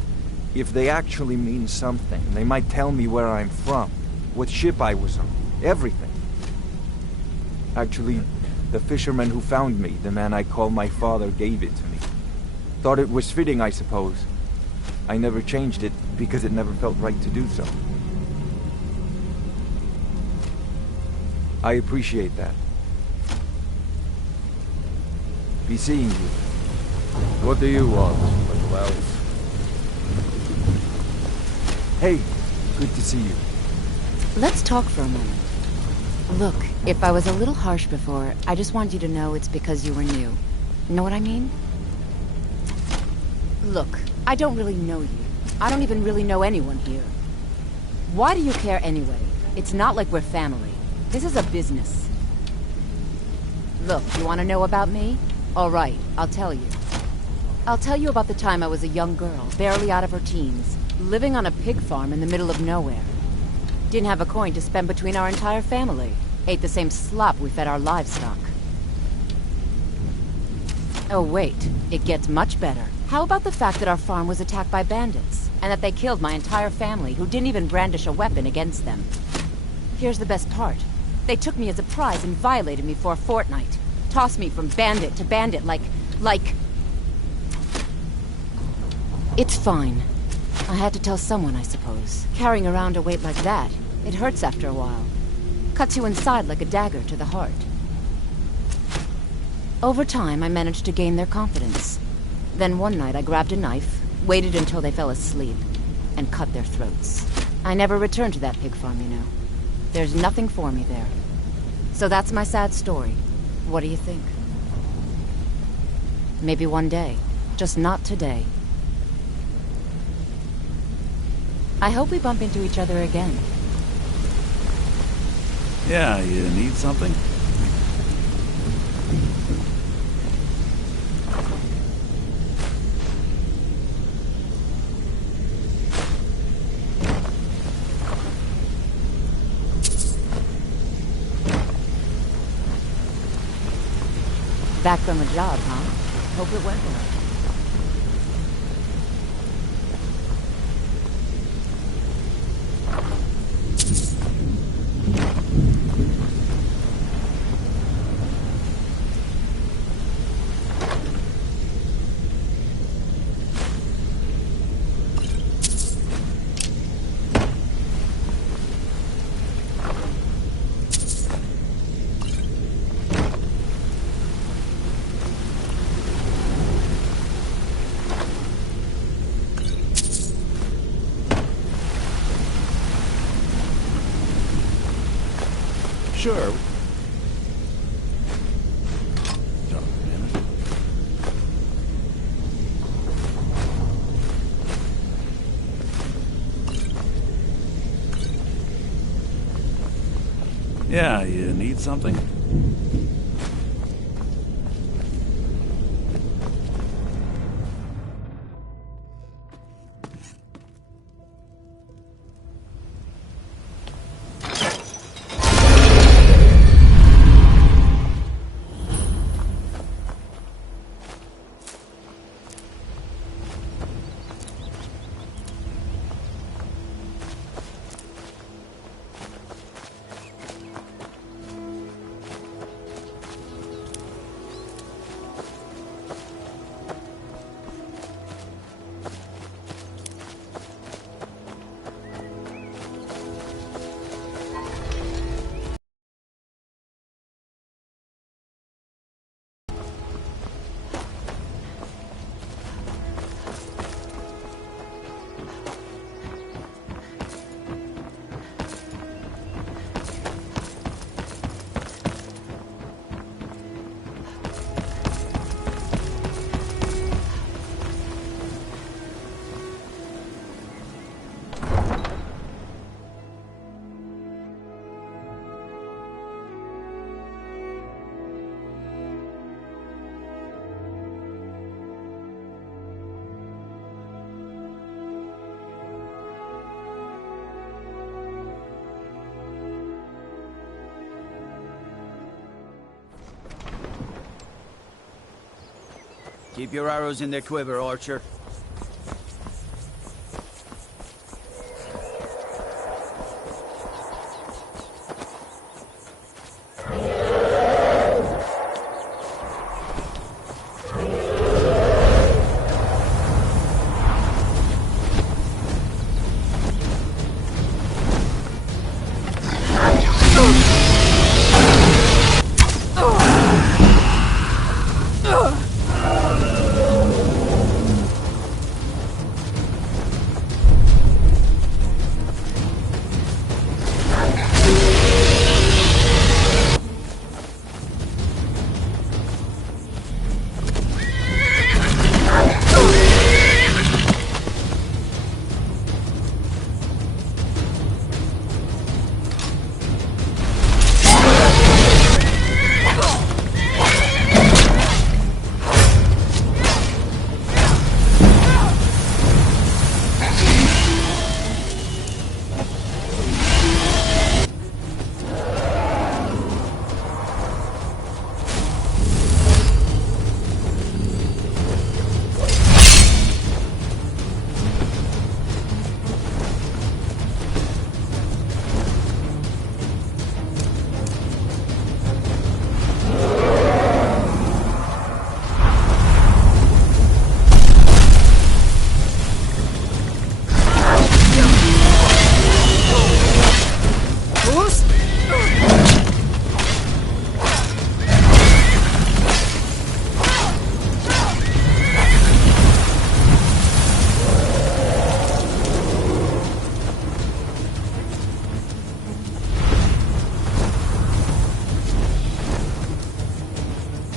if they actually mean something, they might tell me where I'm from, what ship I was on, everything. Actually, the fisherman who found me, the man I call my father, gave it to me. Thought it was fitting, I suppose. I never changed it because it never felt right to do so. I appreciate that. Be seeing you. What do you want, little elf? Hey, good to see you. Let's talk for a moment. Look, if I was a little harsh before, I just want you to know it's because you were new. Know what I mean? Look, I don't really know you. I don't even really know anyone here. Why do you care anyway? It's not like we're family. This is a business. Look, you want to know about me? All right, I'll tell you. I'll tell you about the time I was a young girl, barely out of her teens, living on a pig farm in the middle of nowhere. Didn't have a coin to spend between our entire family. Ate the same slop we fed our livestock. Oh wait, it gets much better. How about the fact that our farm was attacked by bandits, and that they killed my entire family, who didn't even brandish a weapon against them? Here's the best part. They took me as a prize and violated me for a fortnight. Tossed me from bandit to bandit like... It's fine. I had to tell someone, I suppose. Carrying around a weight like that, it hurts after a while. Cuts you inside like a dagger to the heart. Over time, I managed to gain their confidence. Then one night I grabbed a knife, waited until they fell asleep, and cut their throats. I never returned to that pig farm, you know. There's nothing for me there. So that's my sad story. What do you think? Maybe one day. Just not today. I hope we bump into each other again. Yeah, you need something? Back from a job, huh? Hope it went well. Sure. Yeah, you need something? Keep your arrows in their quiver, Archer.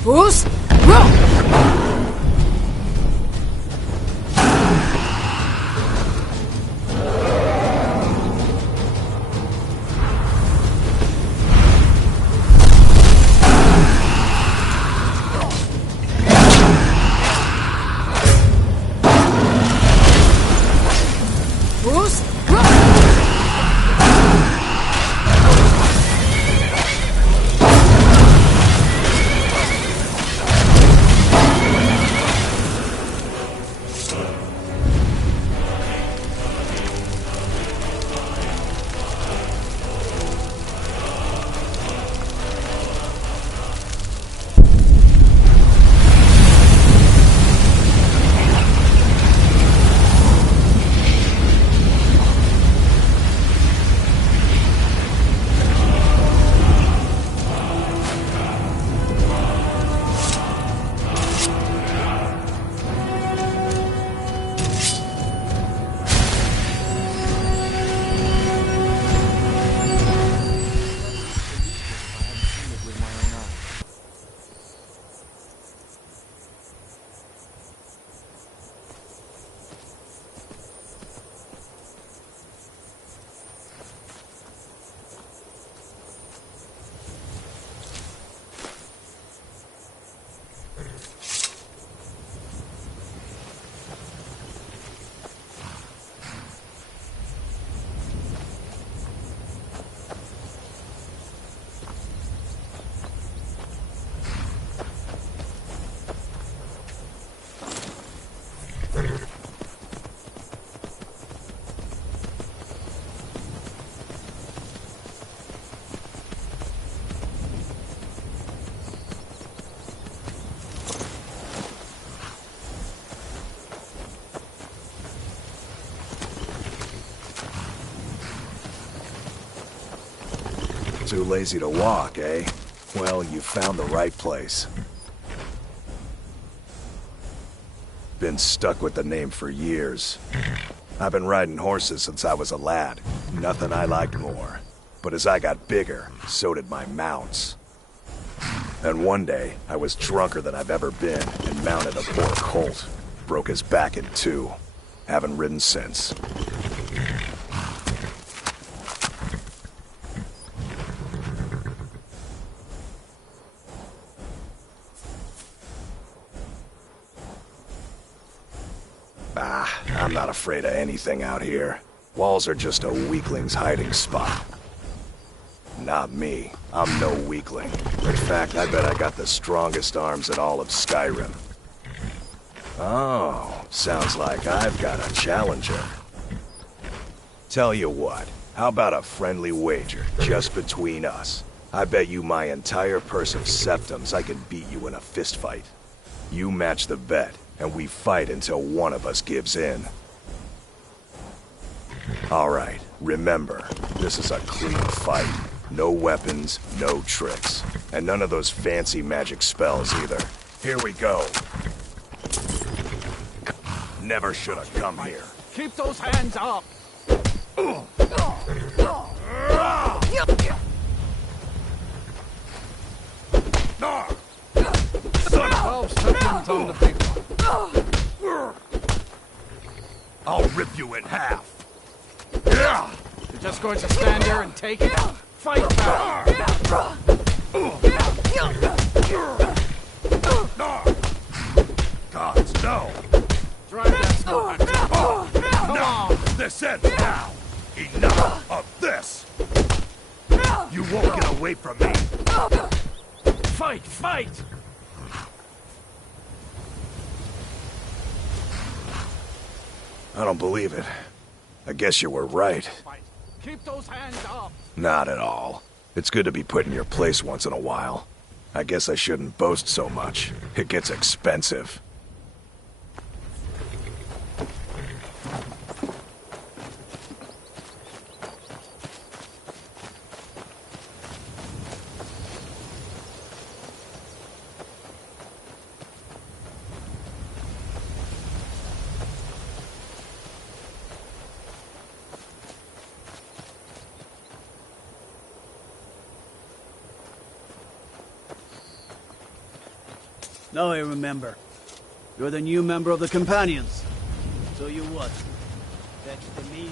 Fools, roll! too lazy to walk, eh? Well, you found the right place. Been stuck with the name for years. I've been riding horses since I was a lad. Nothing I liked more. But as I got bigger, so did my mounts. And one day, I was drunker than I've ever been and mounted a poor colt. Broke his back in two. Haven't ridden since. I'm not afraid of anything out here. Walls are just a weakling's hiding spot. Not me. I'm no weakling. In fact, I bet I got the strongest arms in all of Skyrim. Oh, sounds like I've got a challenger. Tell you what, how about a friendly wager, just between us? I bet you my entire purse of septums I can beat you in a fistfight. You match the bet, and we fight until one of us gives in. Alright, remember, this is a clean fight. No weapons, no tricks. And none of those fancy magic spells either. Here we go. Never should have come here. Keep those hands up! On the big one. I'll rip you in half. You're just going to stand there and take it? Fight back! Gods, no! Drive that smoke. Come on! This ends now! Enough of this! You won't get away from me! Fight! Fight! I don't believe it. I guess you were right. Keep those hands up! Not at all. It's good to be put in your place once in a while. I guess I shouldn't boast so much. It gets expensive. Now I remember. You're the new member of the Companions. So you what? That's the need.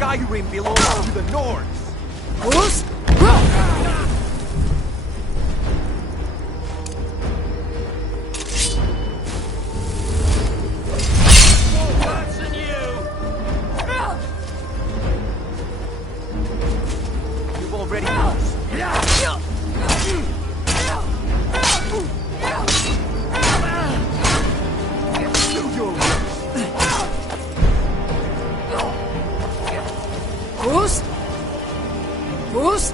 Skyrim belongs to the Nords! Who's? You've already Who's? Who's?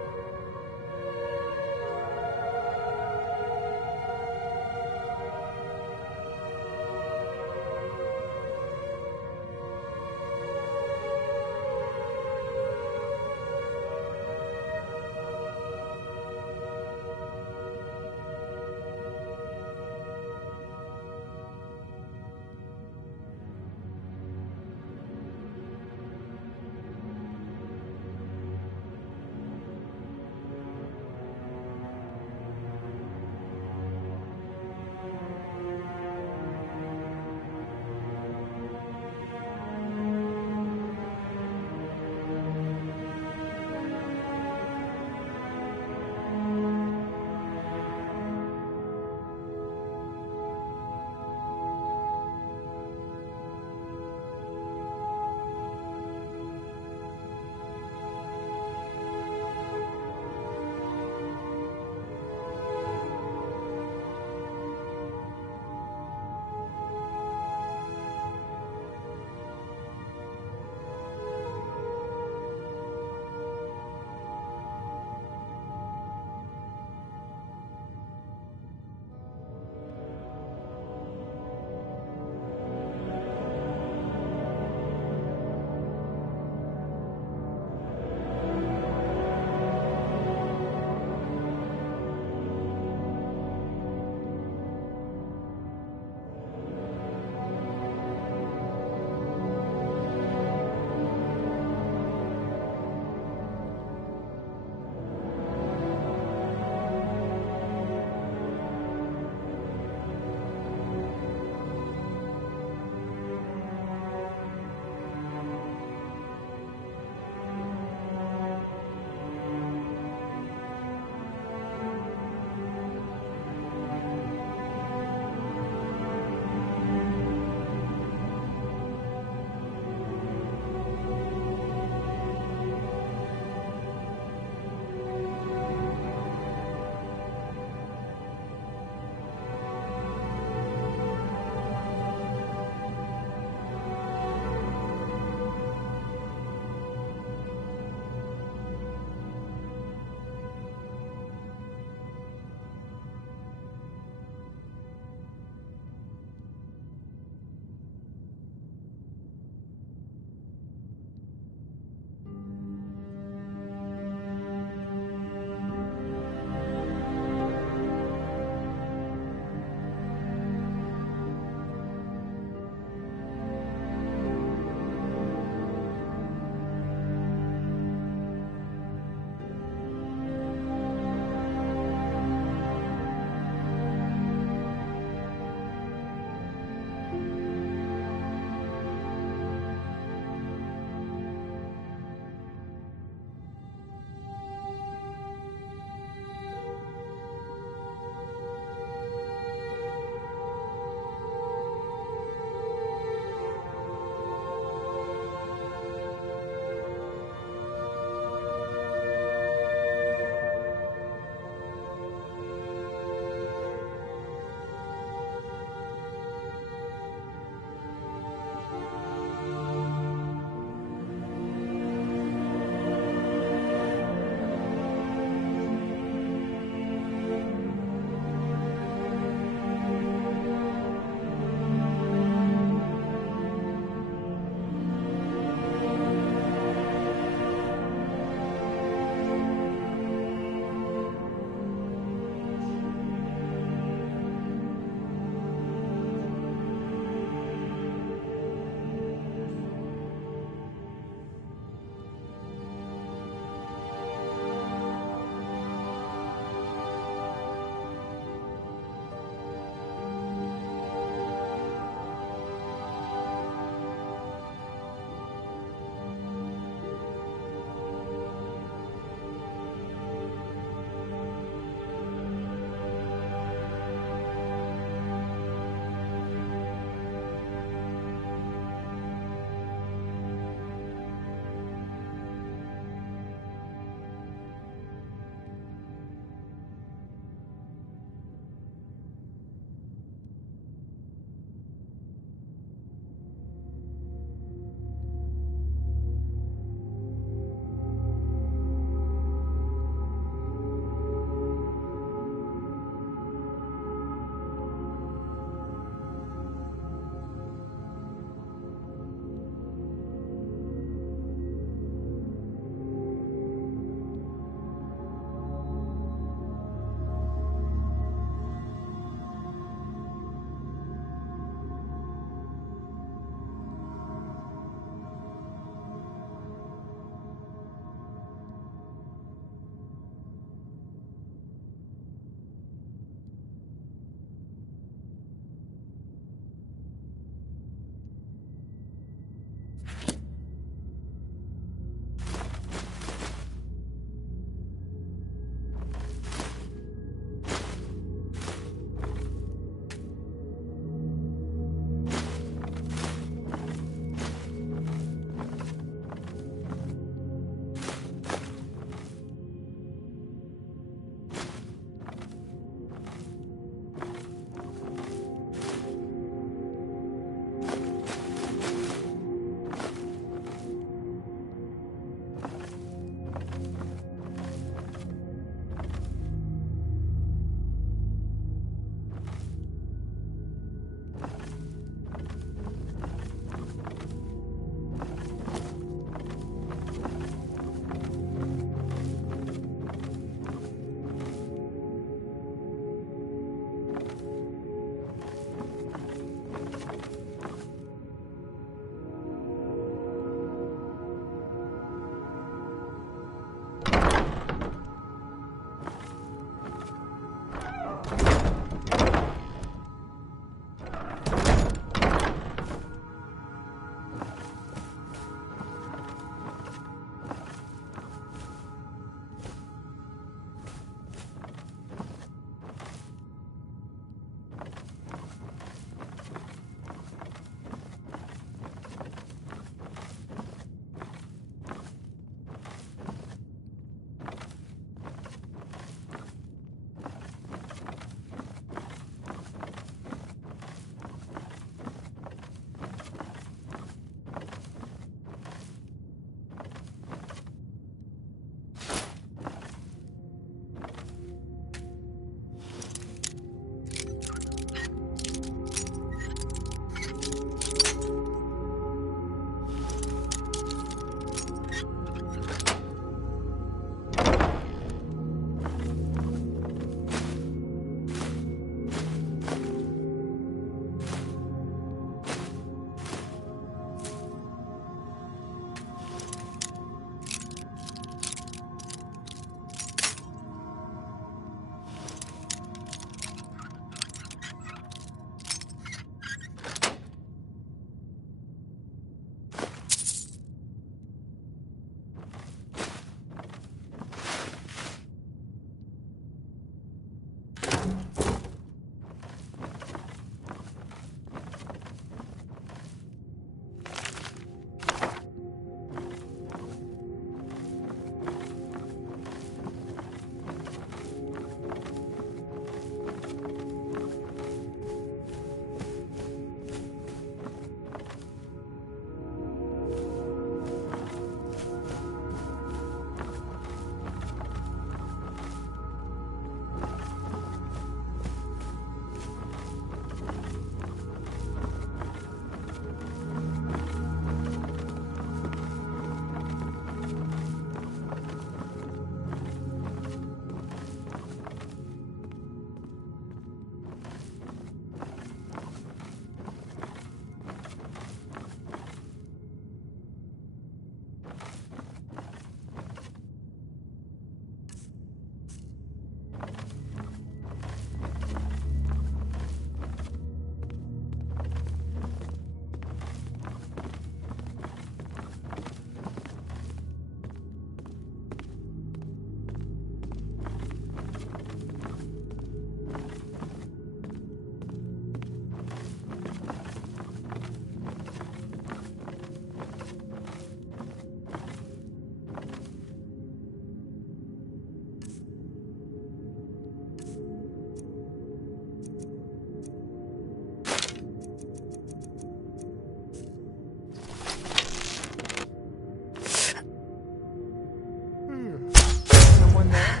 there?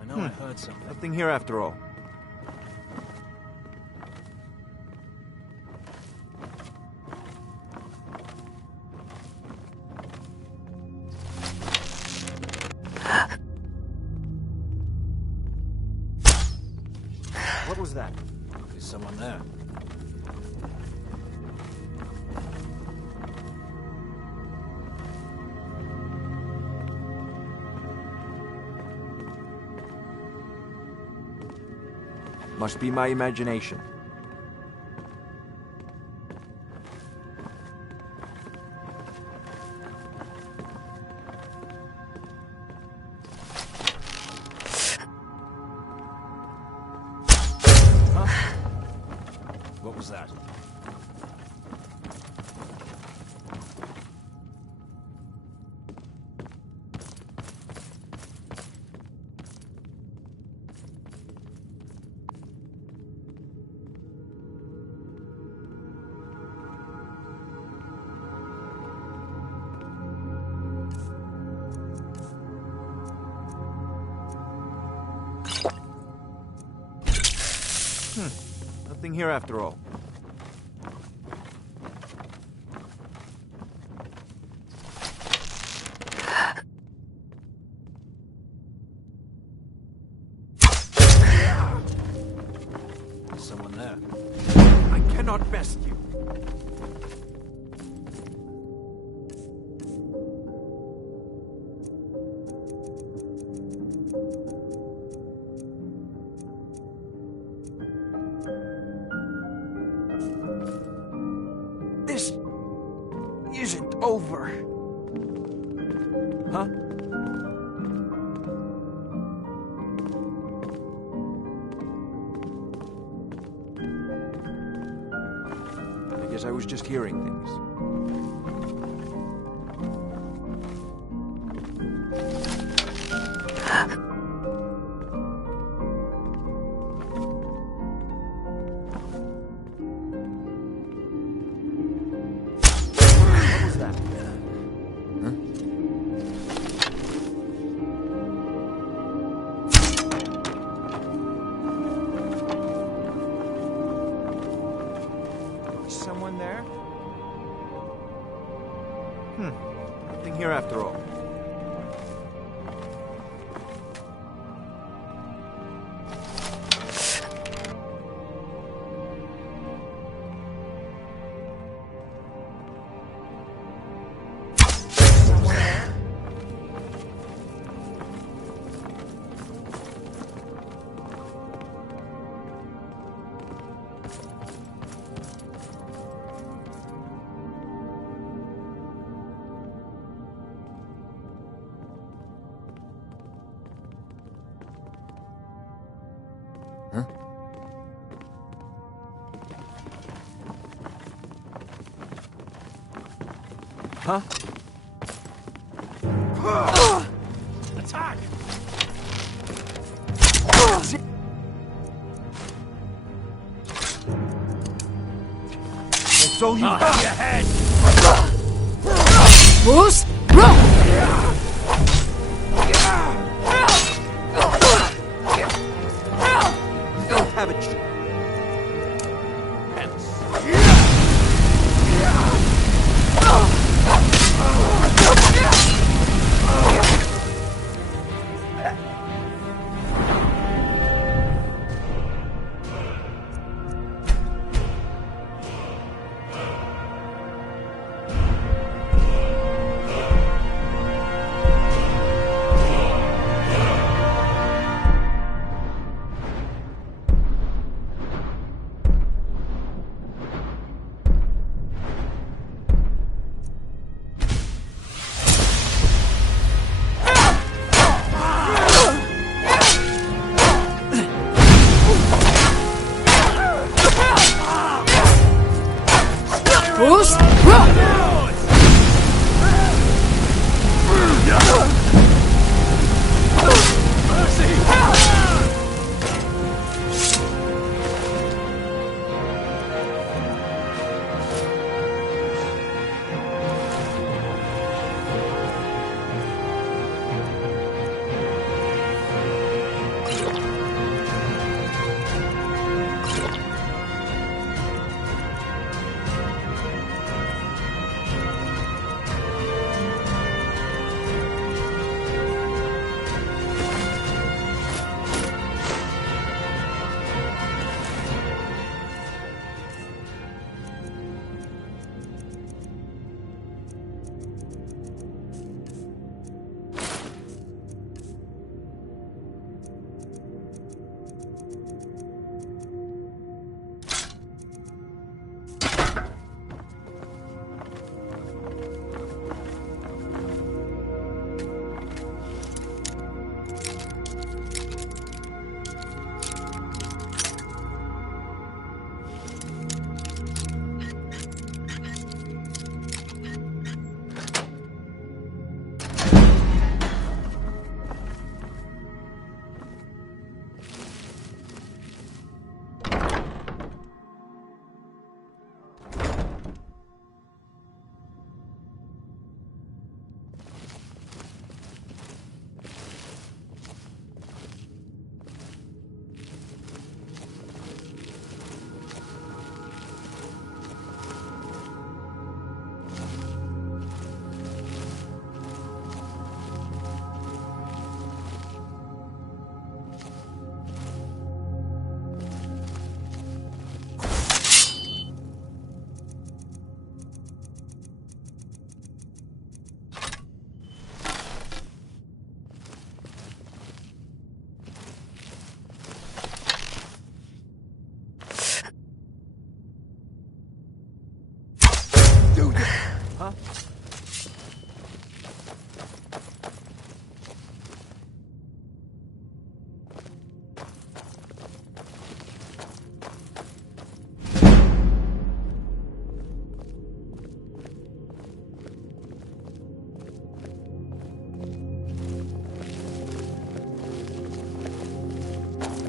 I know I heard something. Nothing here after all. What was that? Is someone there? Must be my imagination. What was that? Nothing here after all. Is someone there? I cannot best you. This isn't over. Huh? I guess I was just hearing things. What was that? Is someone there? Nothing here after all. Huh? Attack! That's all you I'll got. have your head! Moose, Don't have it.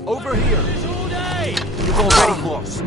Over here! You've already lost.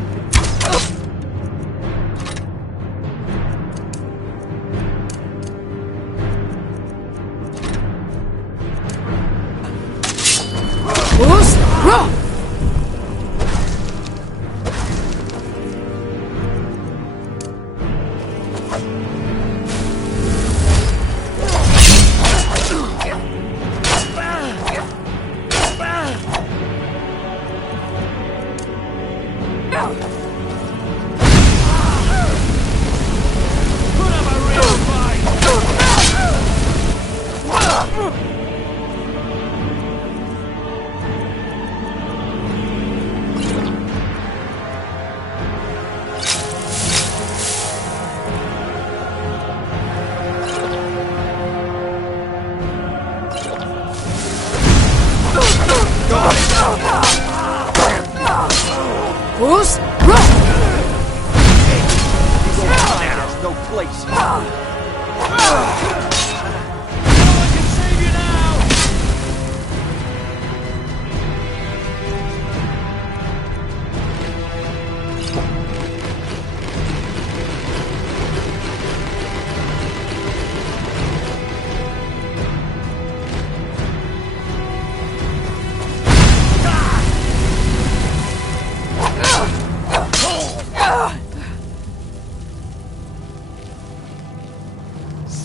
There's no place.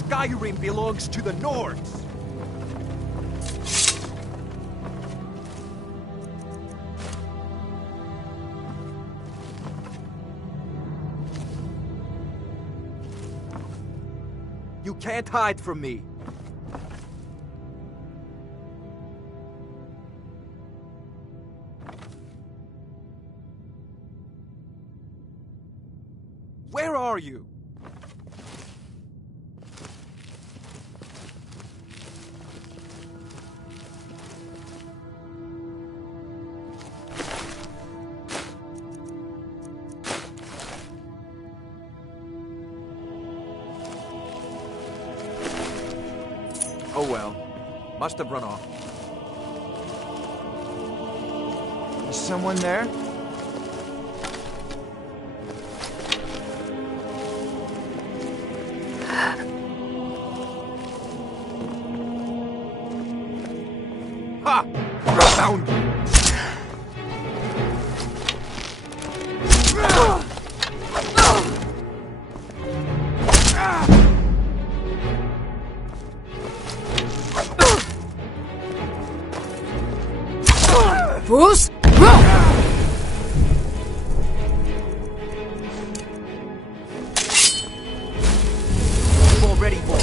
Skyrim belongs to the Nords! You can't hide from me! Where are you? Oh well. Must have run off. Is someone there? Ha! Found you! Bruce? Already won.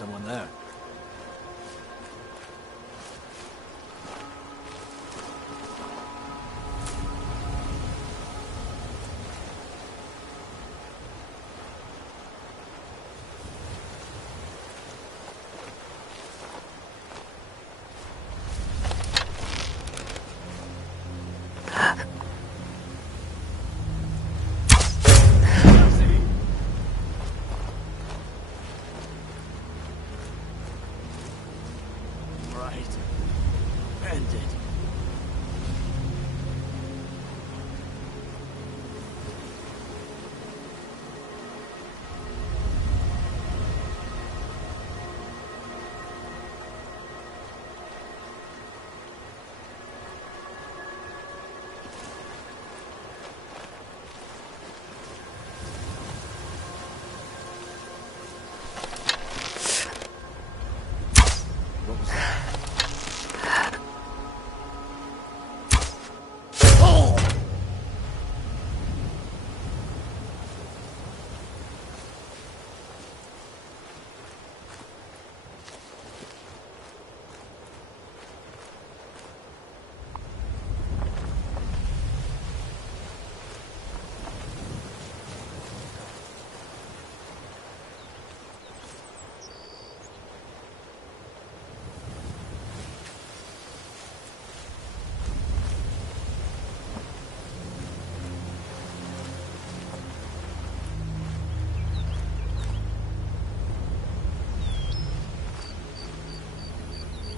someone there.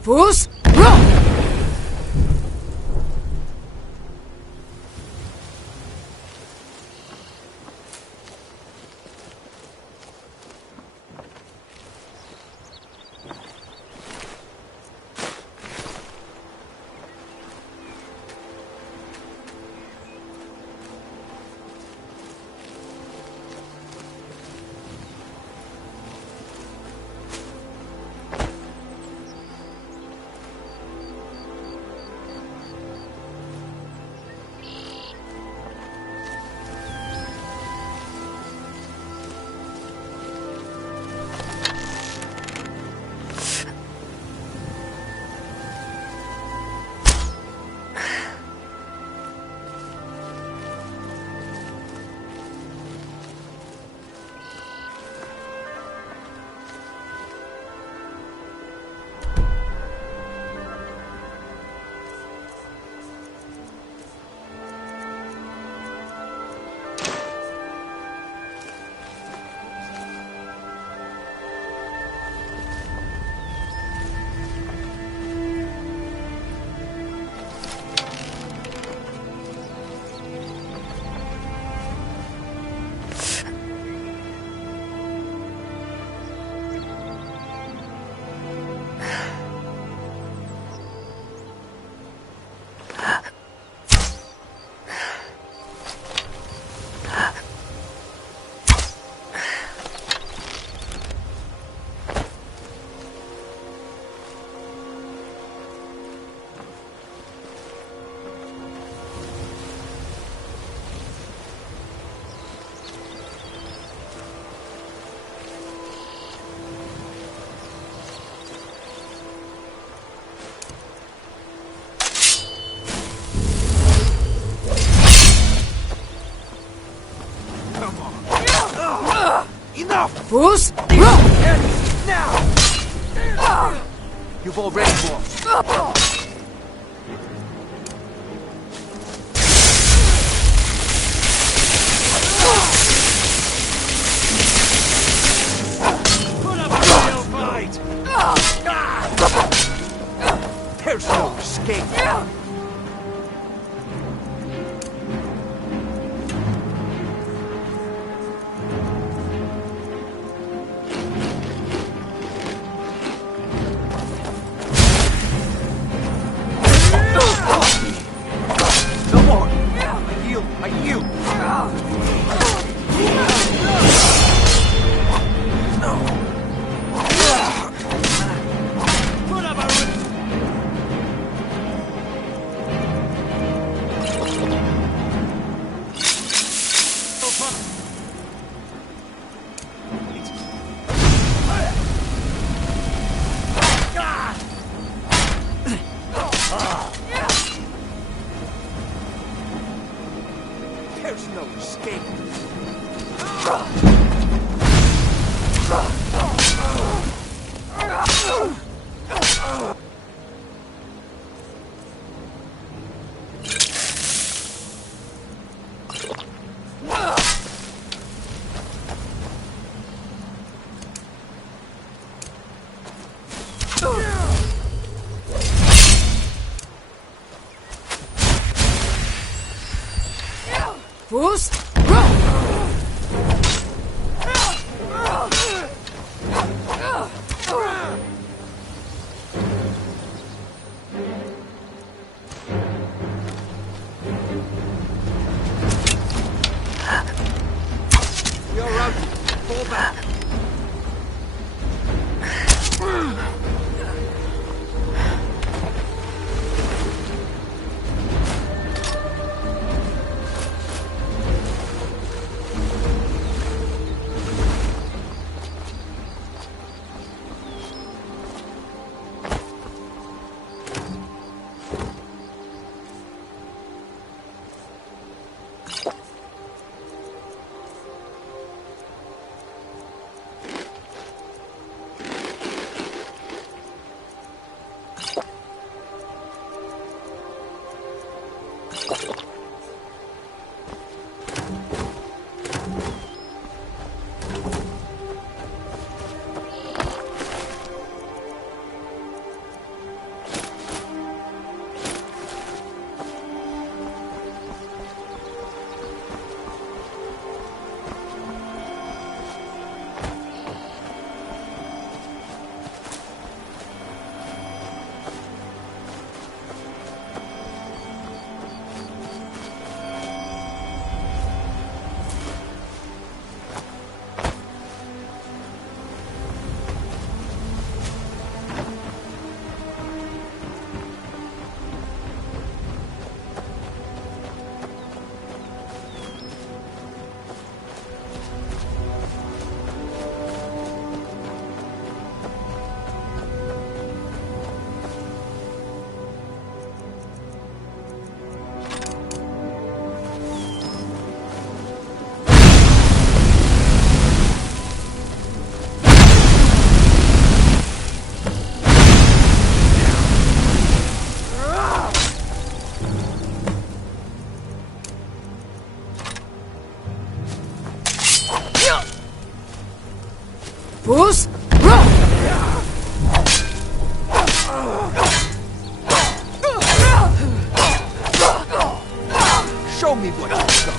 Fools! Enough! Fools! Now! You've already lost. Put up a real fight! There's no escape. escape. Fools! You're out. Fall back. Fools! Show me what you've got.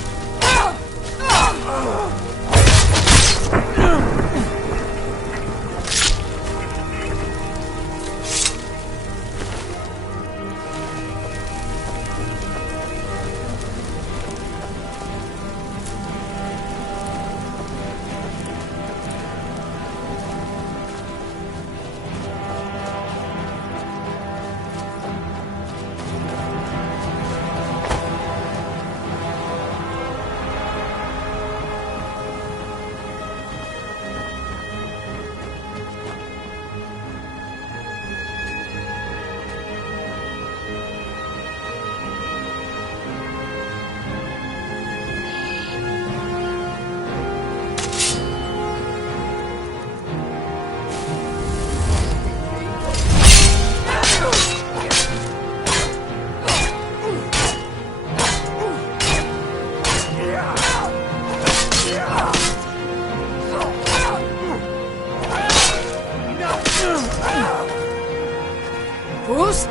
Fools!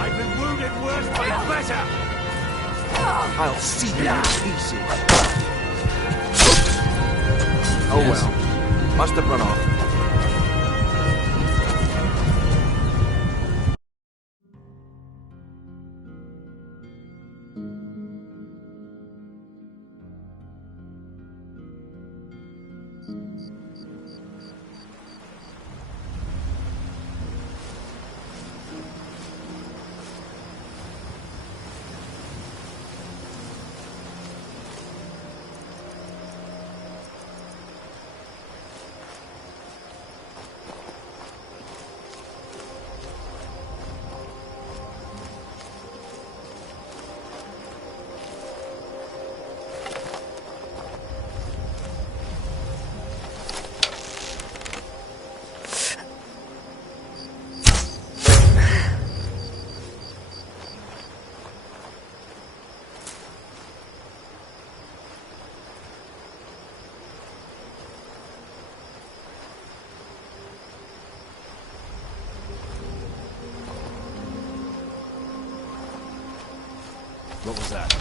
I've been wounded worse by better. I'll see you in pieces. Oh well. Must have run off. What was that?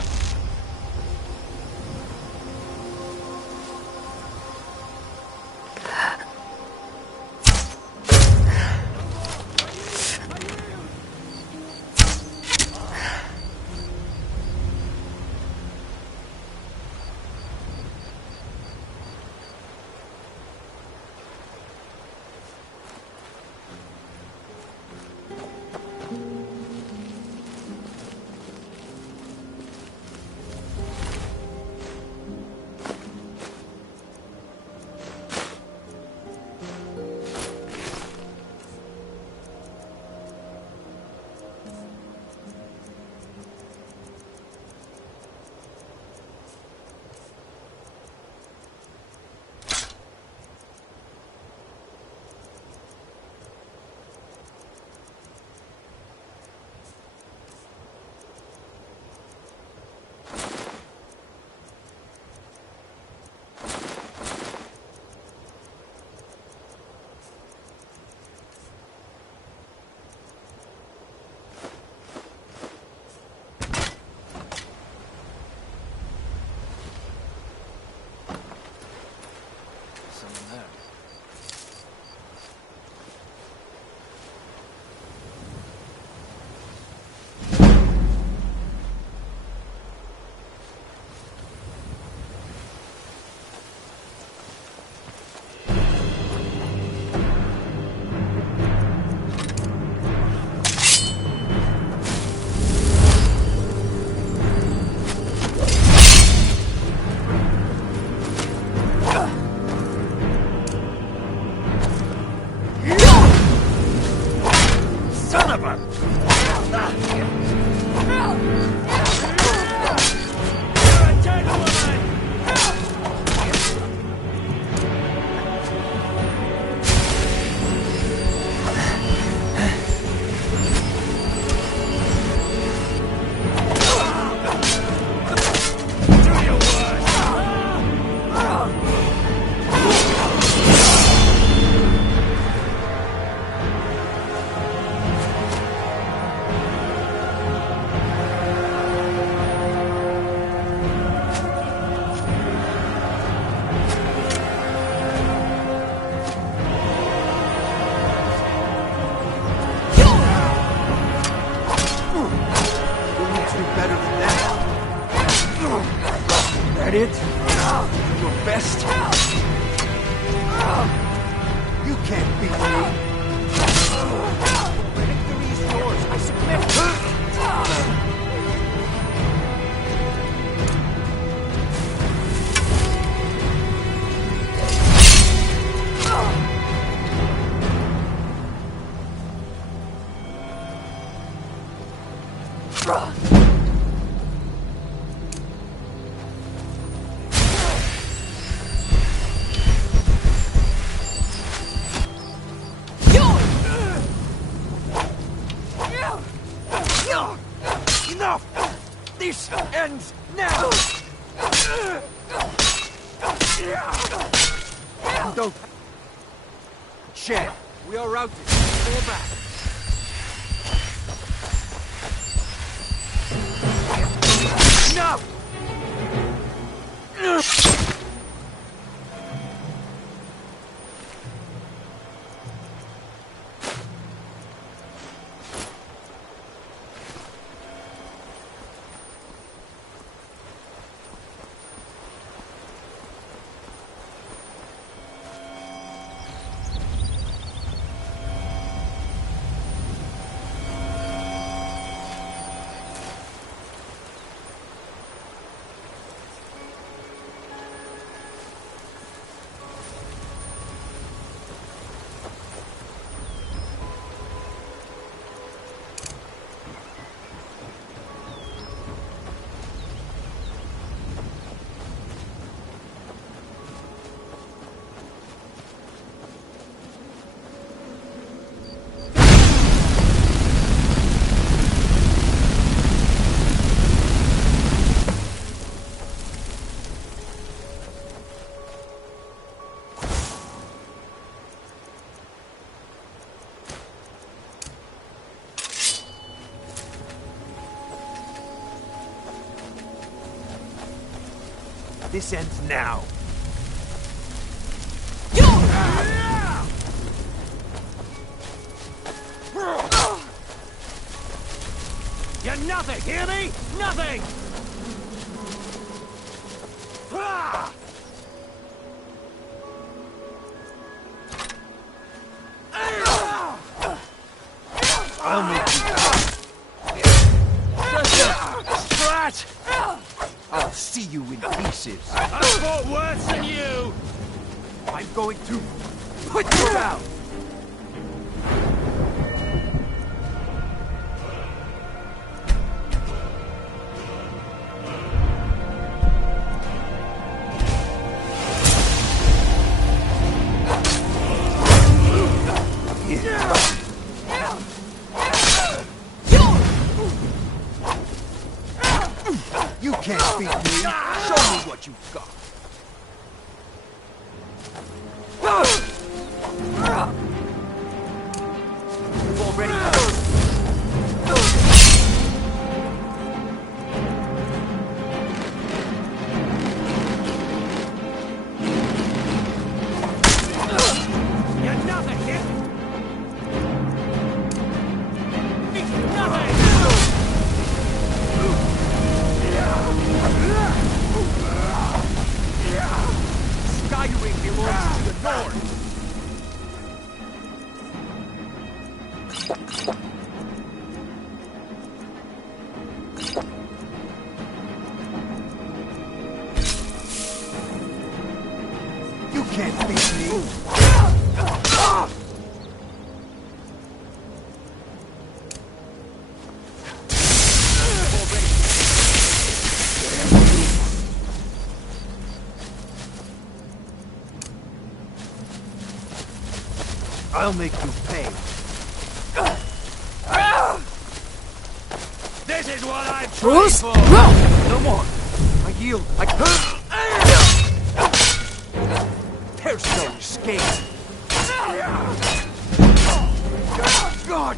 That it? Your best? You can't beat me. Victory is yours. I submit. Enough! This ends now! You don't... Shed, we are routed. Fall back. Enough! This ends now. You're nothing, hear me? Nothing! I'll make you Strat! I'll see you in pieces. I fought worse than you! I'm going to put you out! You can't beat me! Show me what you've got! You've already You're nothing, hit! Nothing! Skyrim belongs to the North! You can't beat me! I'll make you pay. This is what I'm Bruce, trying for! No more! I yield. There's no escape. God!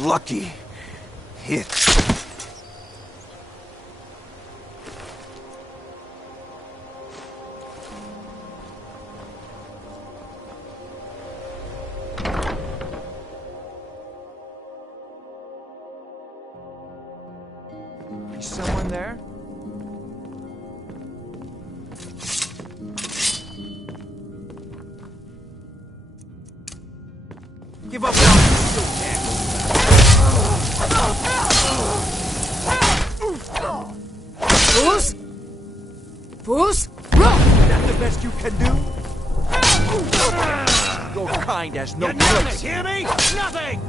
Lucky hit. in there. Give up now. Fools? Fools? Is that the best you can do? Your kind has no place. Hear me? Nothing!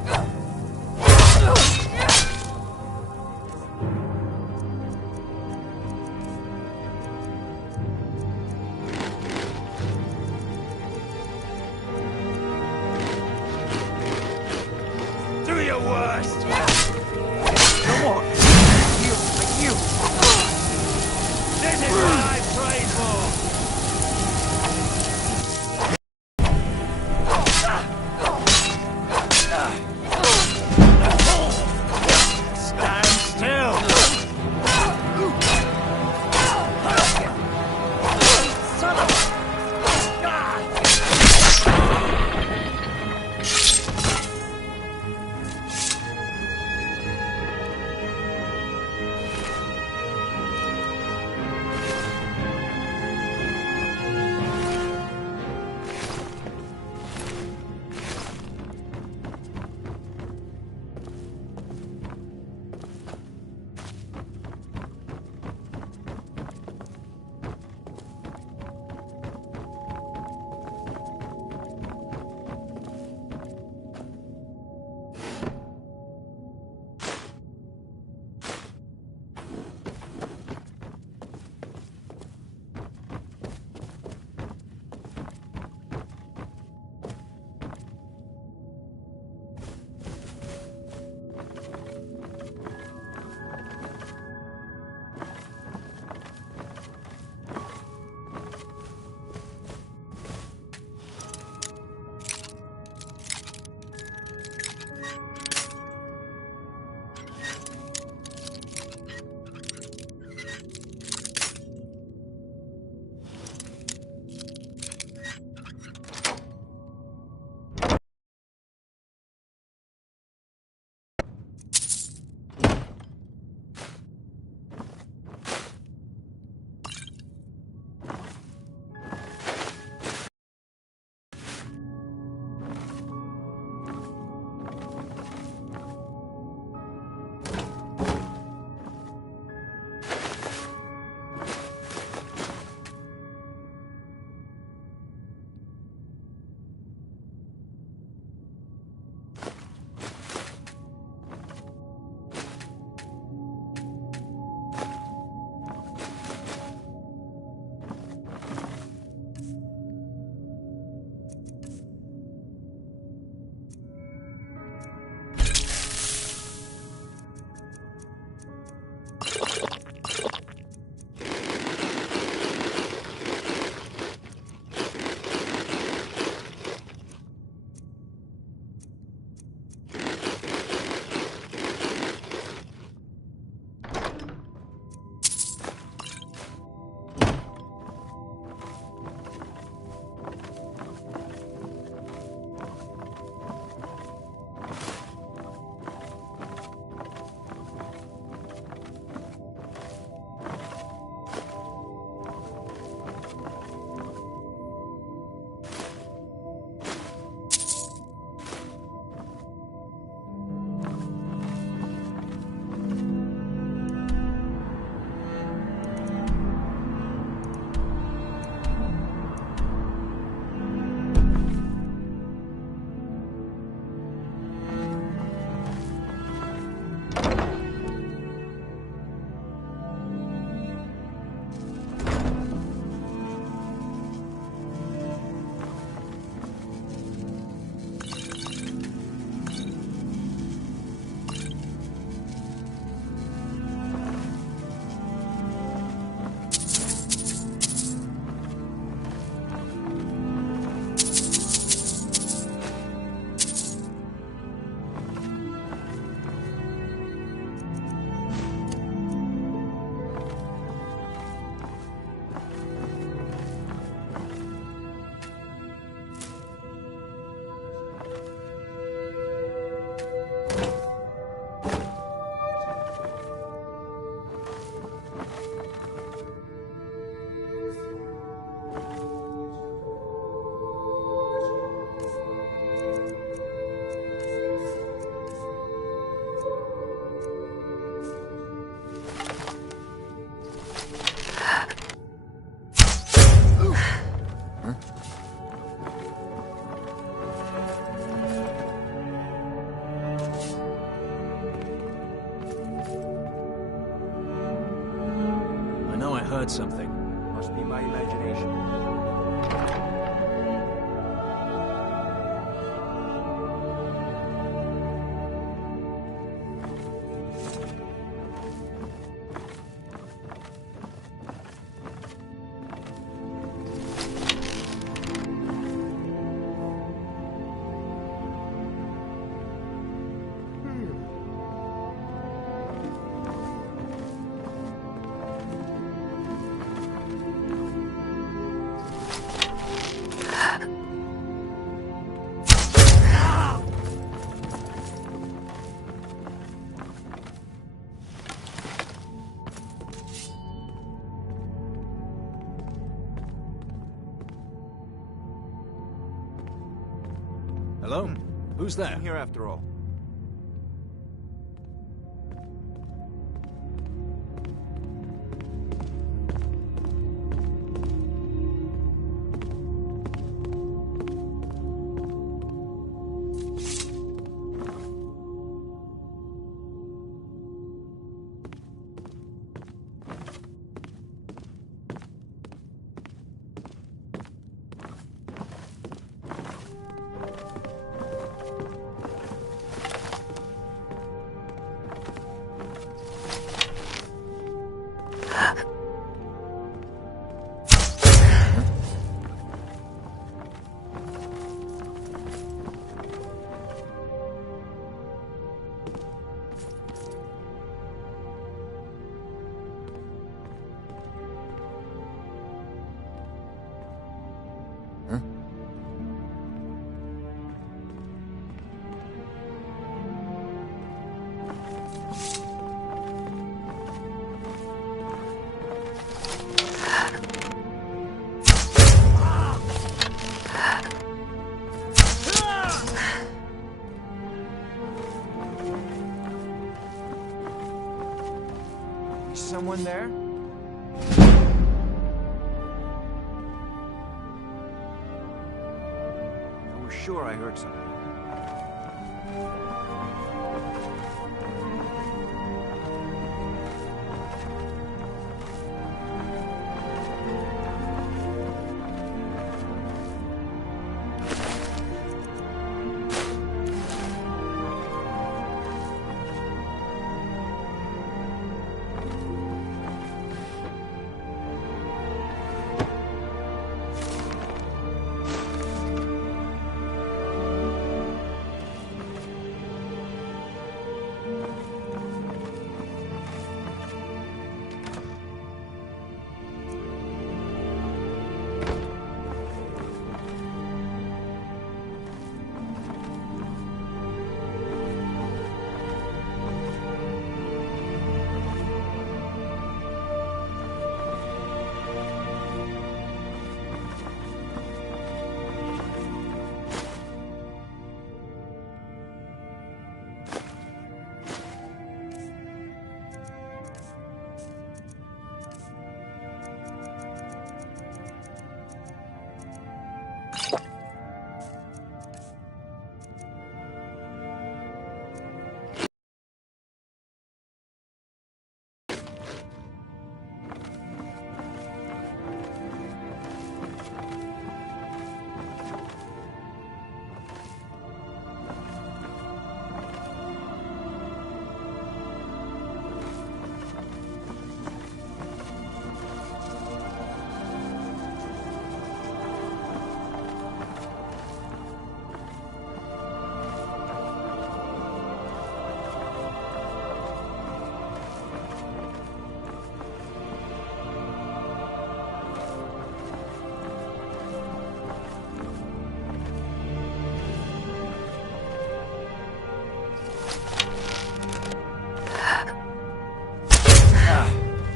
Do your worst! No more! You, like you! This is what I prayed for! heard something. Must be my imagination. Hello? Who's there? I'm here after all. Someone there? I was sure I heard something.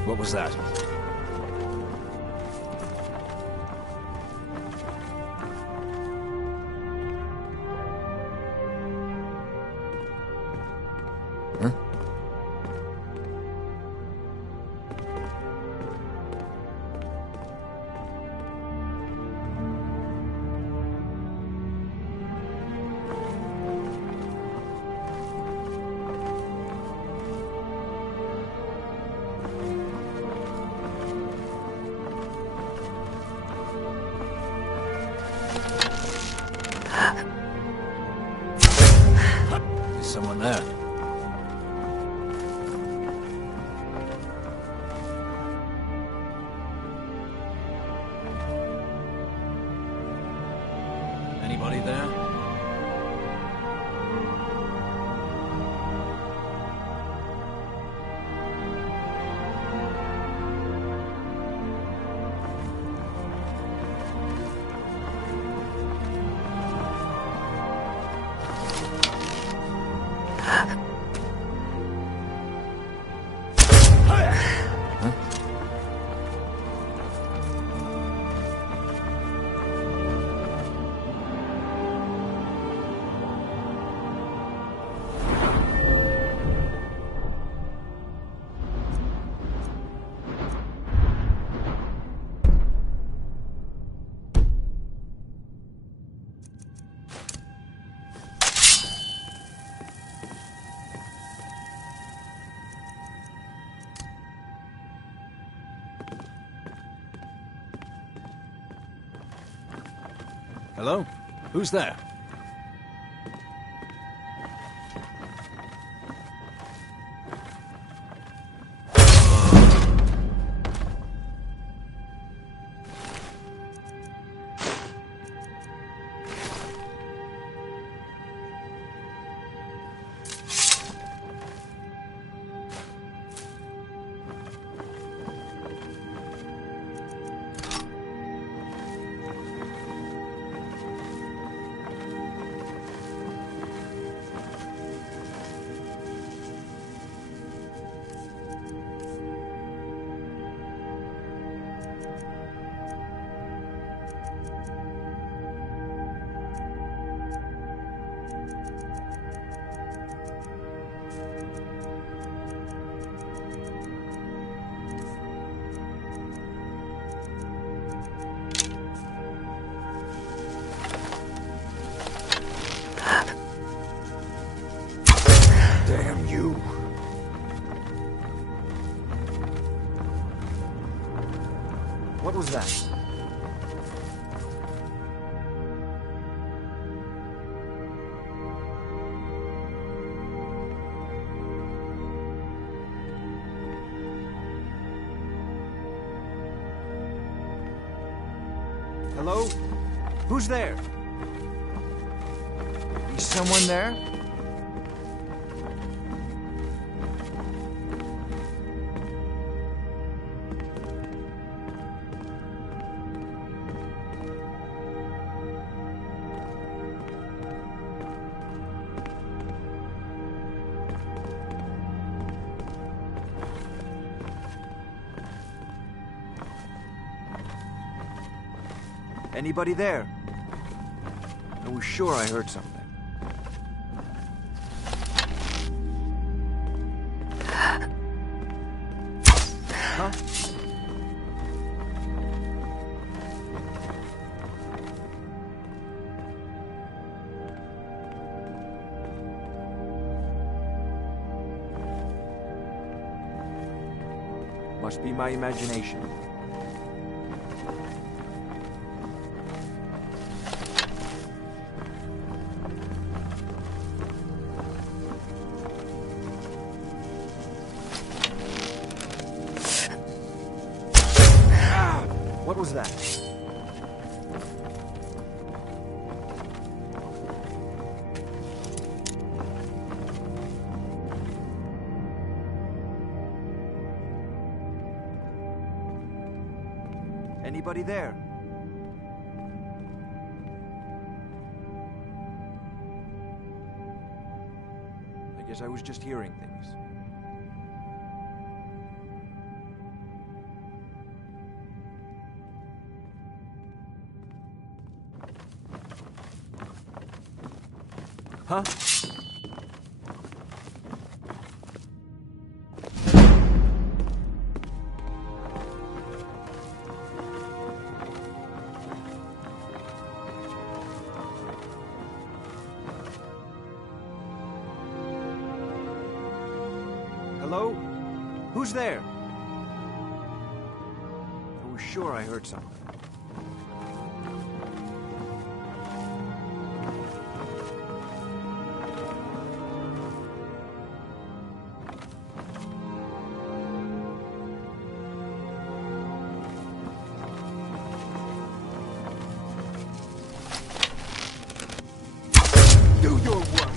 What was that? Is someone there? Anybody there? Hello? Who's there? Damn you. What was that? Hello? Who's there? Is someone there? Anybody there? I was sure I heard something. Huh? Must be my imagination. What was that? Anybody there? I guess I was just hearing things. Huh? Hello? Who's there? I was sure I heard something. Do your work.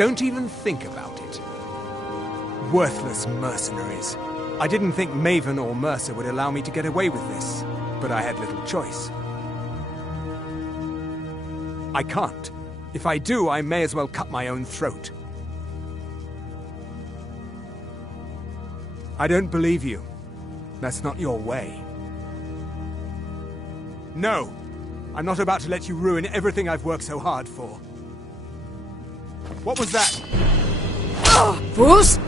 Don't even think about it. Worthless mercenaries. I didn't think Maven or Mercer would allow me to get away with this, but I had little choice. I can't. If I do, I may as well cut my own throat. I don't believe you. That's not your way. No! I'm not about to let you ruin everything I've worked so hard for. What was that? Fools!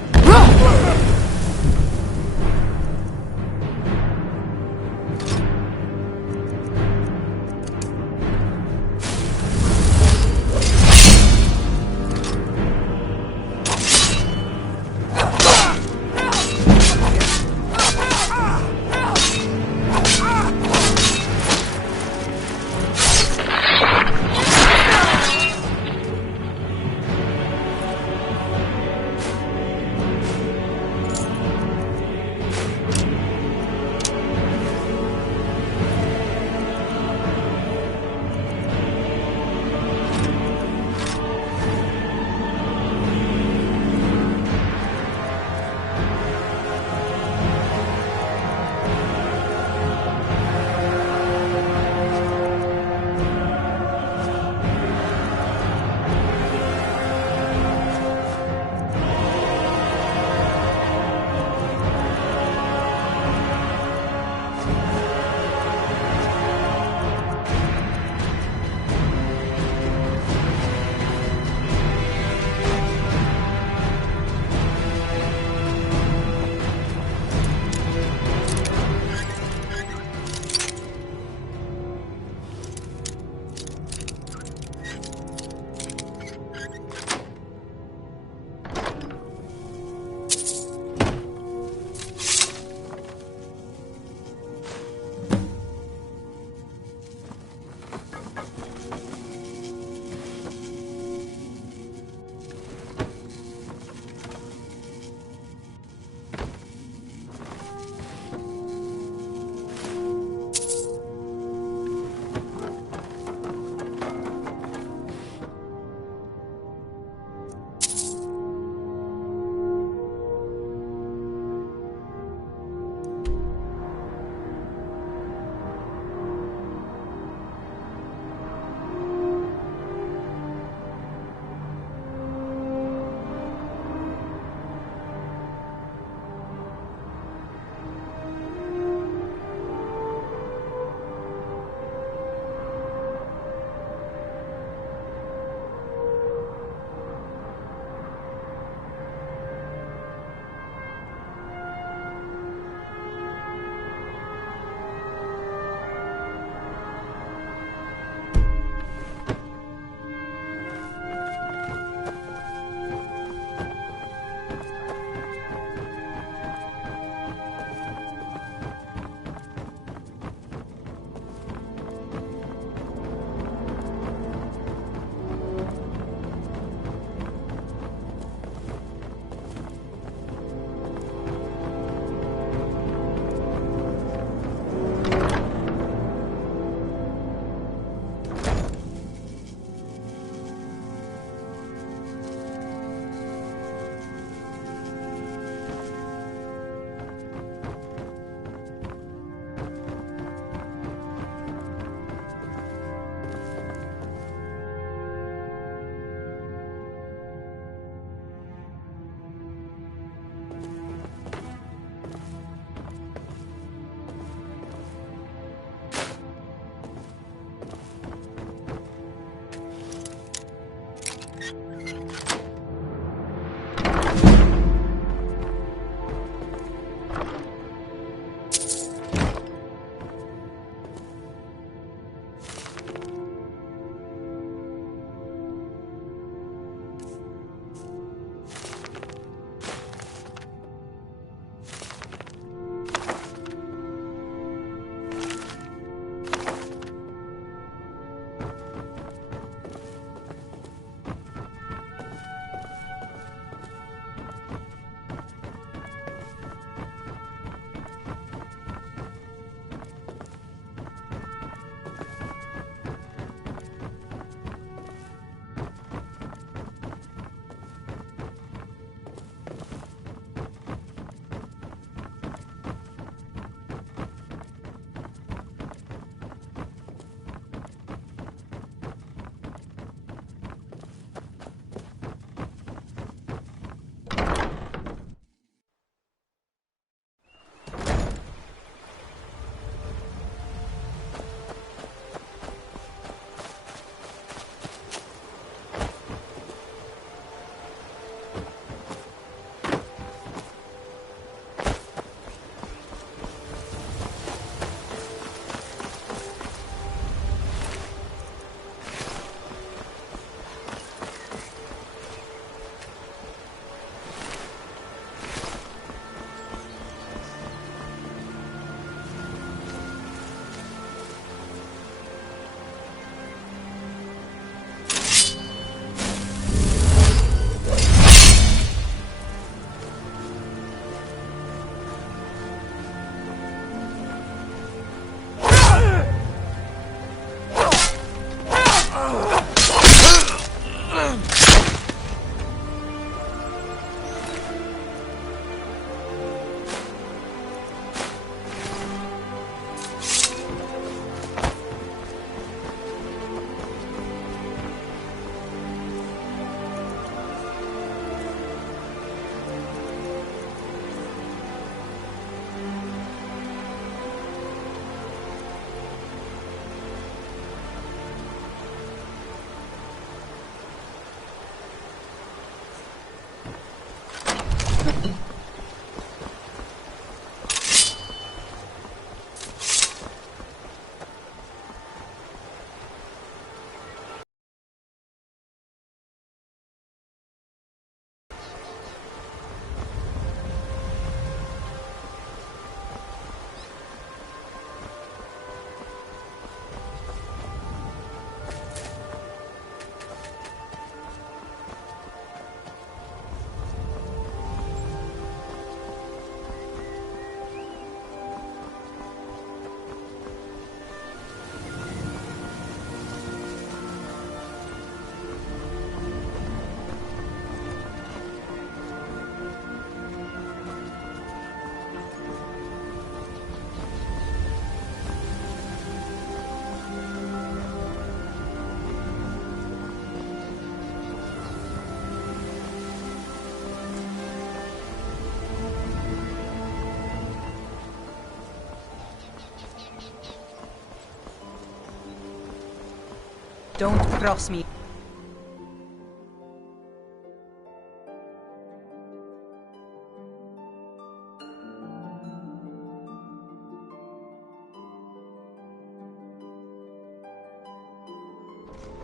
Don't cross me.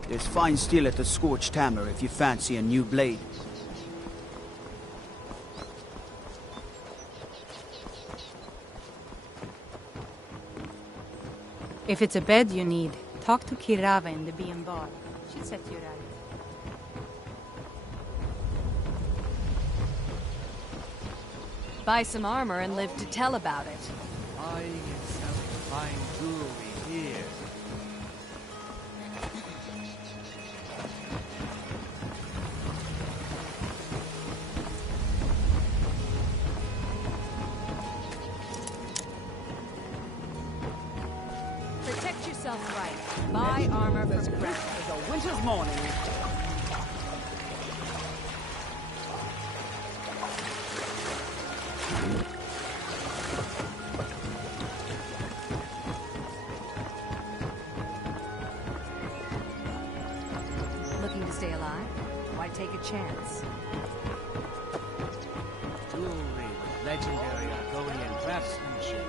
There's fine steel at the Scorched Hammer if you fancy a new blade. If it's a bed you need, talk to Kirava in the B&B bar. She'll set you right. Buy some armor and live to tell about it. I get some fine jewelry here. Protect yourself right. Buy armor from Greybeards. It's a winter's morning. Looking to stay alive? Why take a chance? Jewelry with legendary Argonian craftsmanship.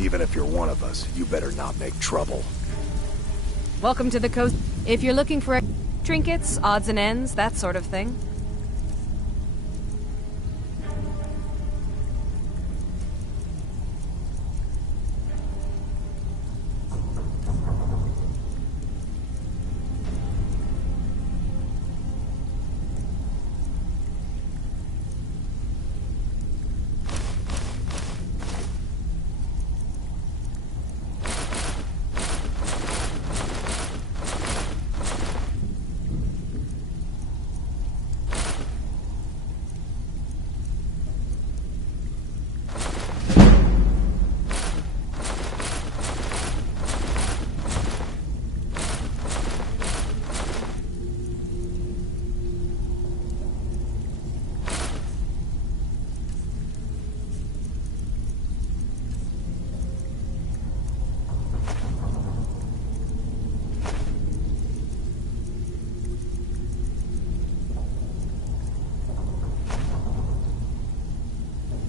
Even if you're one of us, you better not make trouble. Welcome to the coast. If you're looking for trinkets, odds and ends, that sort of thing.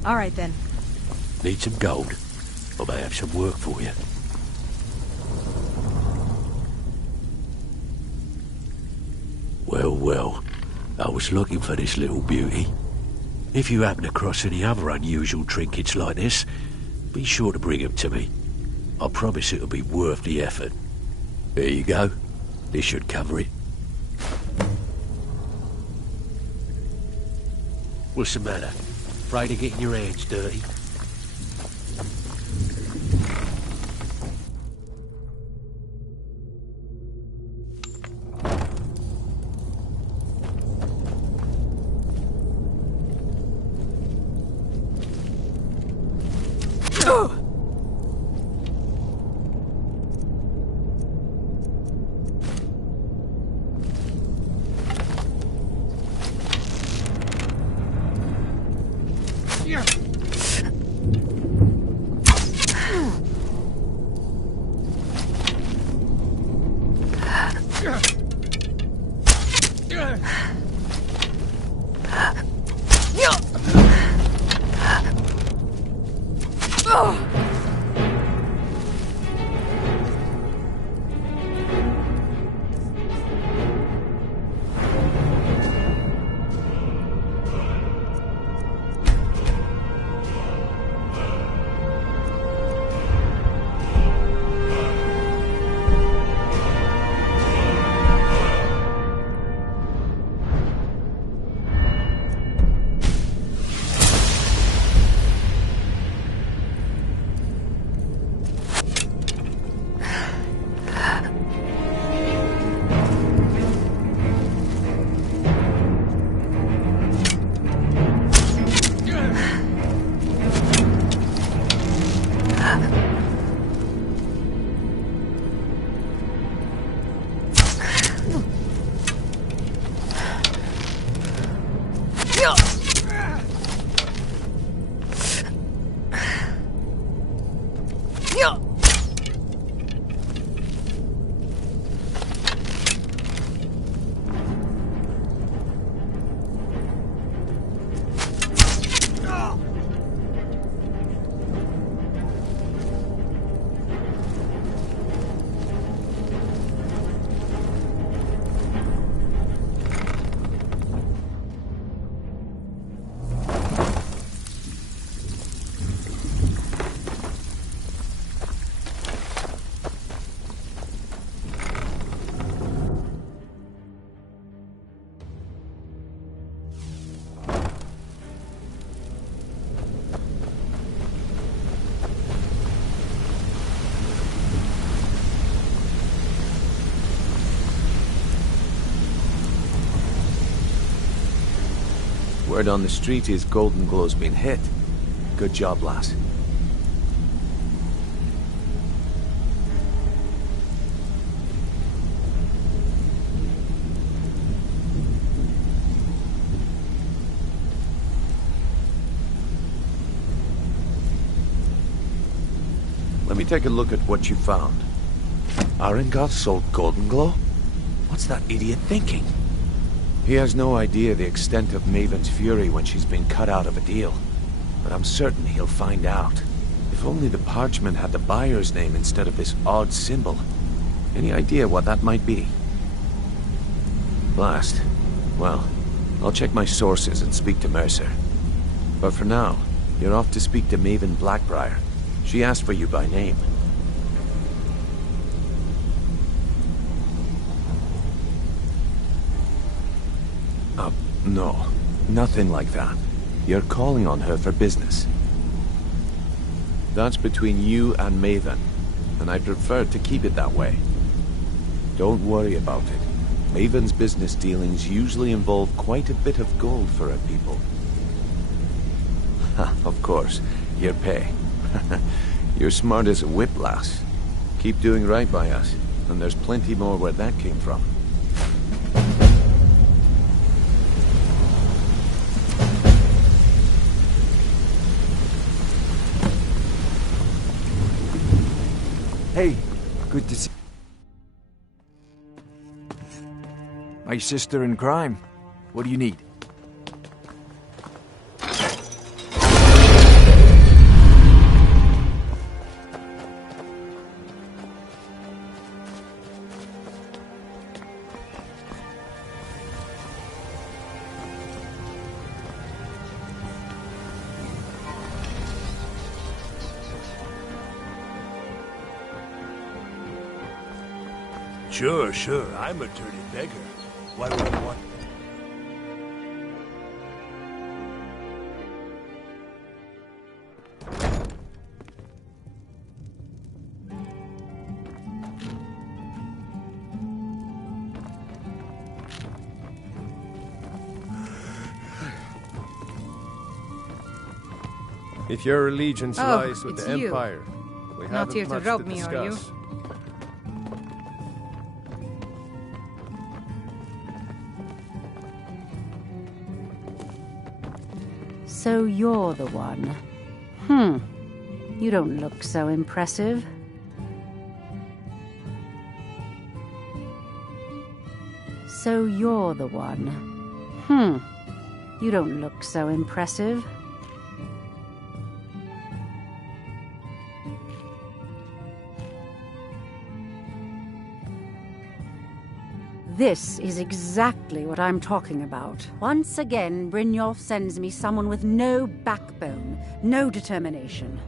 All right, then. Need some gold? I may have some work for you. Well, well. I was looking for this little beauty. If you happen across any other unusual trinkets like this, be sure to bring them to me. I promise it'll be worth the effort. There you go. This should cover it. What's the matter? afraid of getting your hands dirty. Word on the street is Golden Glow's been hit. Good job, lass. Let me take a look at what you found. Arengoth sold Golden Glow? What's that idiot thinking? He has no idea the extent of Maven's fury when she's been cut out of a deal. But I'm certain he'll find out. If only the parchment had the buyer's name instead of this odd symbol. Any idea what that might be? Blast. Well, I'll check my sources and speak to Mercer. But for now, you're off to speak to Maven Blackbriar. She asked for you by name. No, nothing like that. You're calling on her for business. That's between you and Maven, and I prefer to keep it that way. Don't worry about it. Maven's business dealings usually involve quite a bit of gold for her people. Of course, your pay. You're smart as a whip, lass. Keep doing right by us, and there's plenty more where that came from. Hey, good to see my sister in crime. What do you need? Sure, I'm a dirty beggar. Why would you want... If your allegiance Oh, lies with it's the you. Empire, we Not haven't here to much rob to me, discuss. are you? So you're the one. You don't look so impressive. So you're the one. You don't look so impressive. This is exactly what I'm talking about. Once again, Brynjolf sends me someone with no backbone, no determination.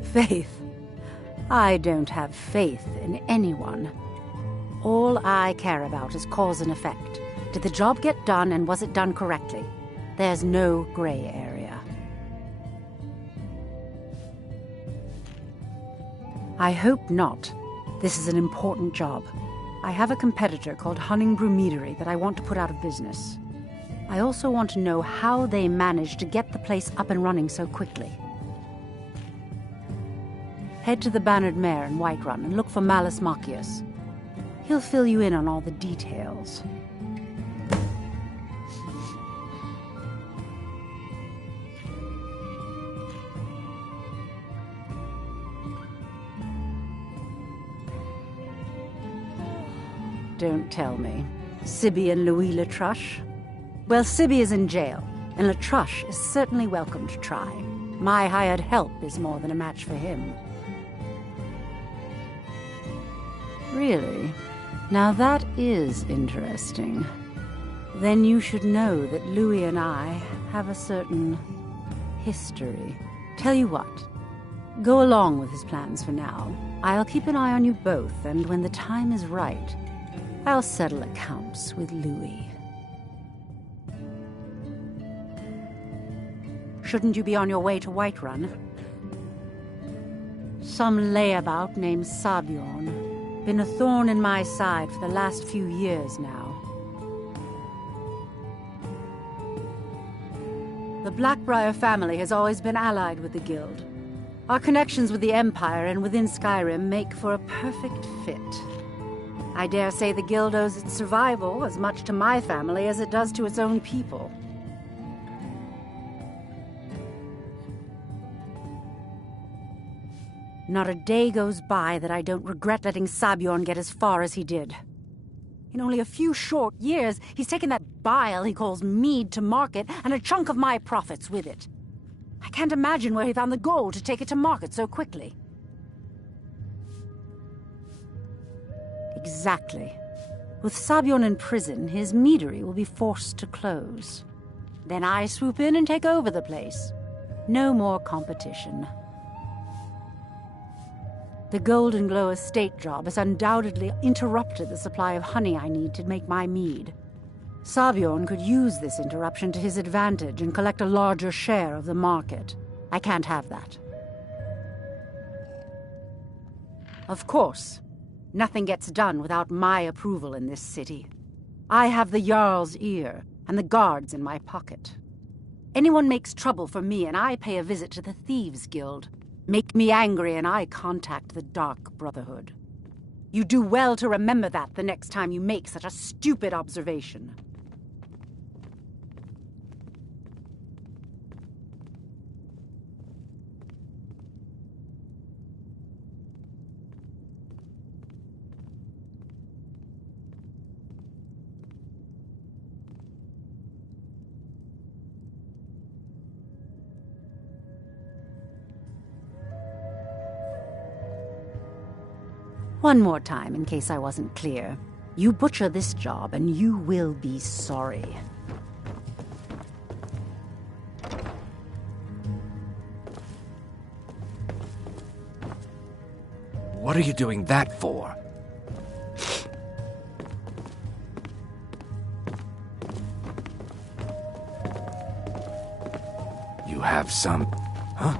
Faith. I don't have faith in anyone. All I care about is cause and effect. Did the job get done, and was it done correctly? There's no gray area. I hope not. This is an important job. I have a competitor called Hunningbrew Meadery that I want to put out of business. I also want to know how they managed to get the place up and running so quickly. Head to the Bannered Mare in Whiterun and look for Malus Machius. He'll fill you in on all the details. Don't tell me. Sibby and Louis Latruche? Well, Sibby is in jail, and Latruche is certainly welcome to try. My hired help is more than a match for him. Really? Now that is interesting. Then you should know that Louis and I have a certain history. Tell you what, go along with his plans for now. I'll keep an eye on you both, and when the time is right, I'll settle accounts with Louis. Shouldn't you be on your way to Whiterun? Some layabout named Sabiorn. Been a thorn in my side for the last few years now. The Blackbriar family has always been allied with the Guild. Our connections with the Empire and within Skyrim make for a perfect fit. I dare say the Guild owes its survival as much to my family as it does to its own people. Not a day goes by that I don't regret letting Sabiorn get as far as he did. In only a few short years, he's taken that bile he calls mead to market, and a chunk of my profits with it. I can't imagine where he found the gold to take it to market so quickly. Exactly. With Sabiorn in prison, his meadery will be forced to close. Then I swoop in and take over the place. No more competition. The Golden Glow estate job has undoubtedly interrupted the supply of honey I need to make my mead. Sabiorn could use this interruption to his advantage and collect a larger share of the market. I can't have that. Of course, nothing gets done without my approval in this city. I have the Jarl's ear and the guards in my pocket. Anyone makes trouble for me and I pay a visit to the Thieves Guild. Make me angry and I contact the Dark Brotherhood. You do well to remember that the next time you make such a stupid observation. One more time, in case I wasn't clear. You butcher this job, and you will be sorry. What are you doing that for? You have some... Huh?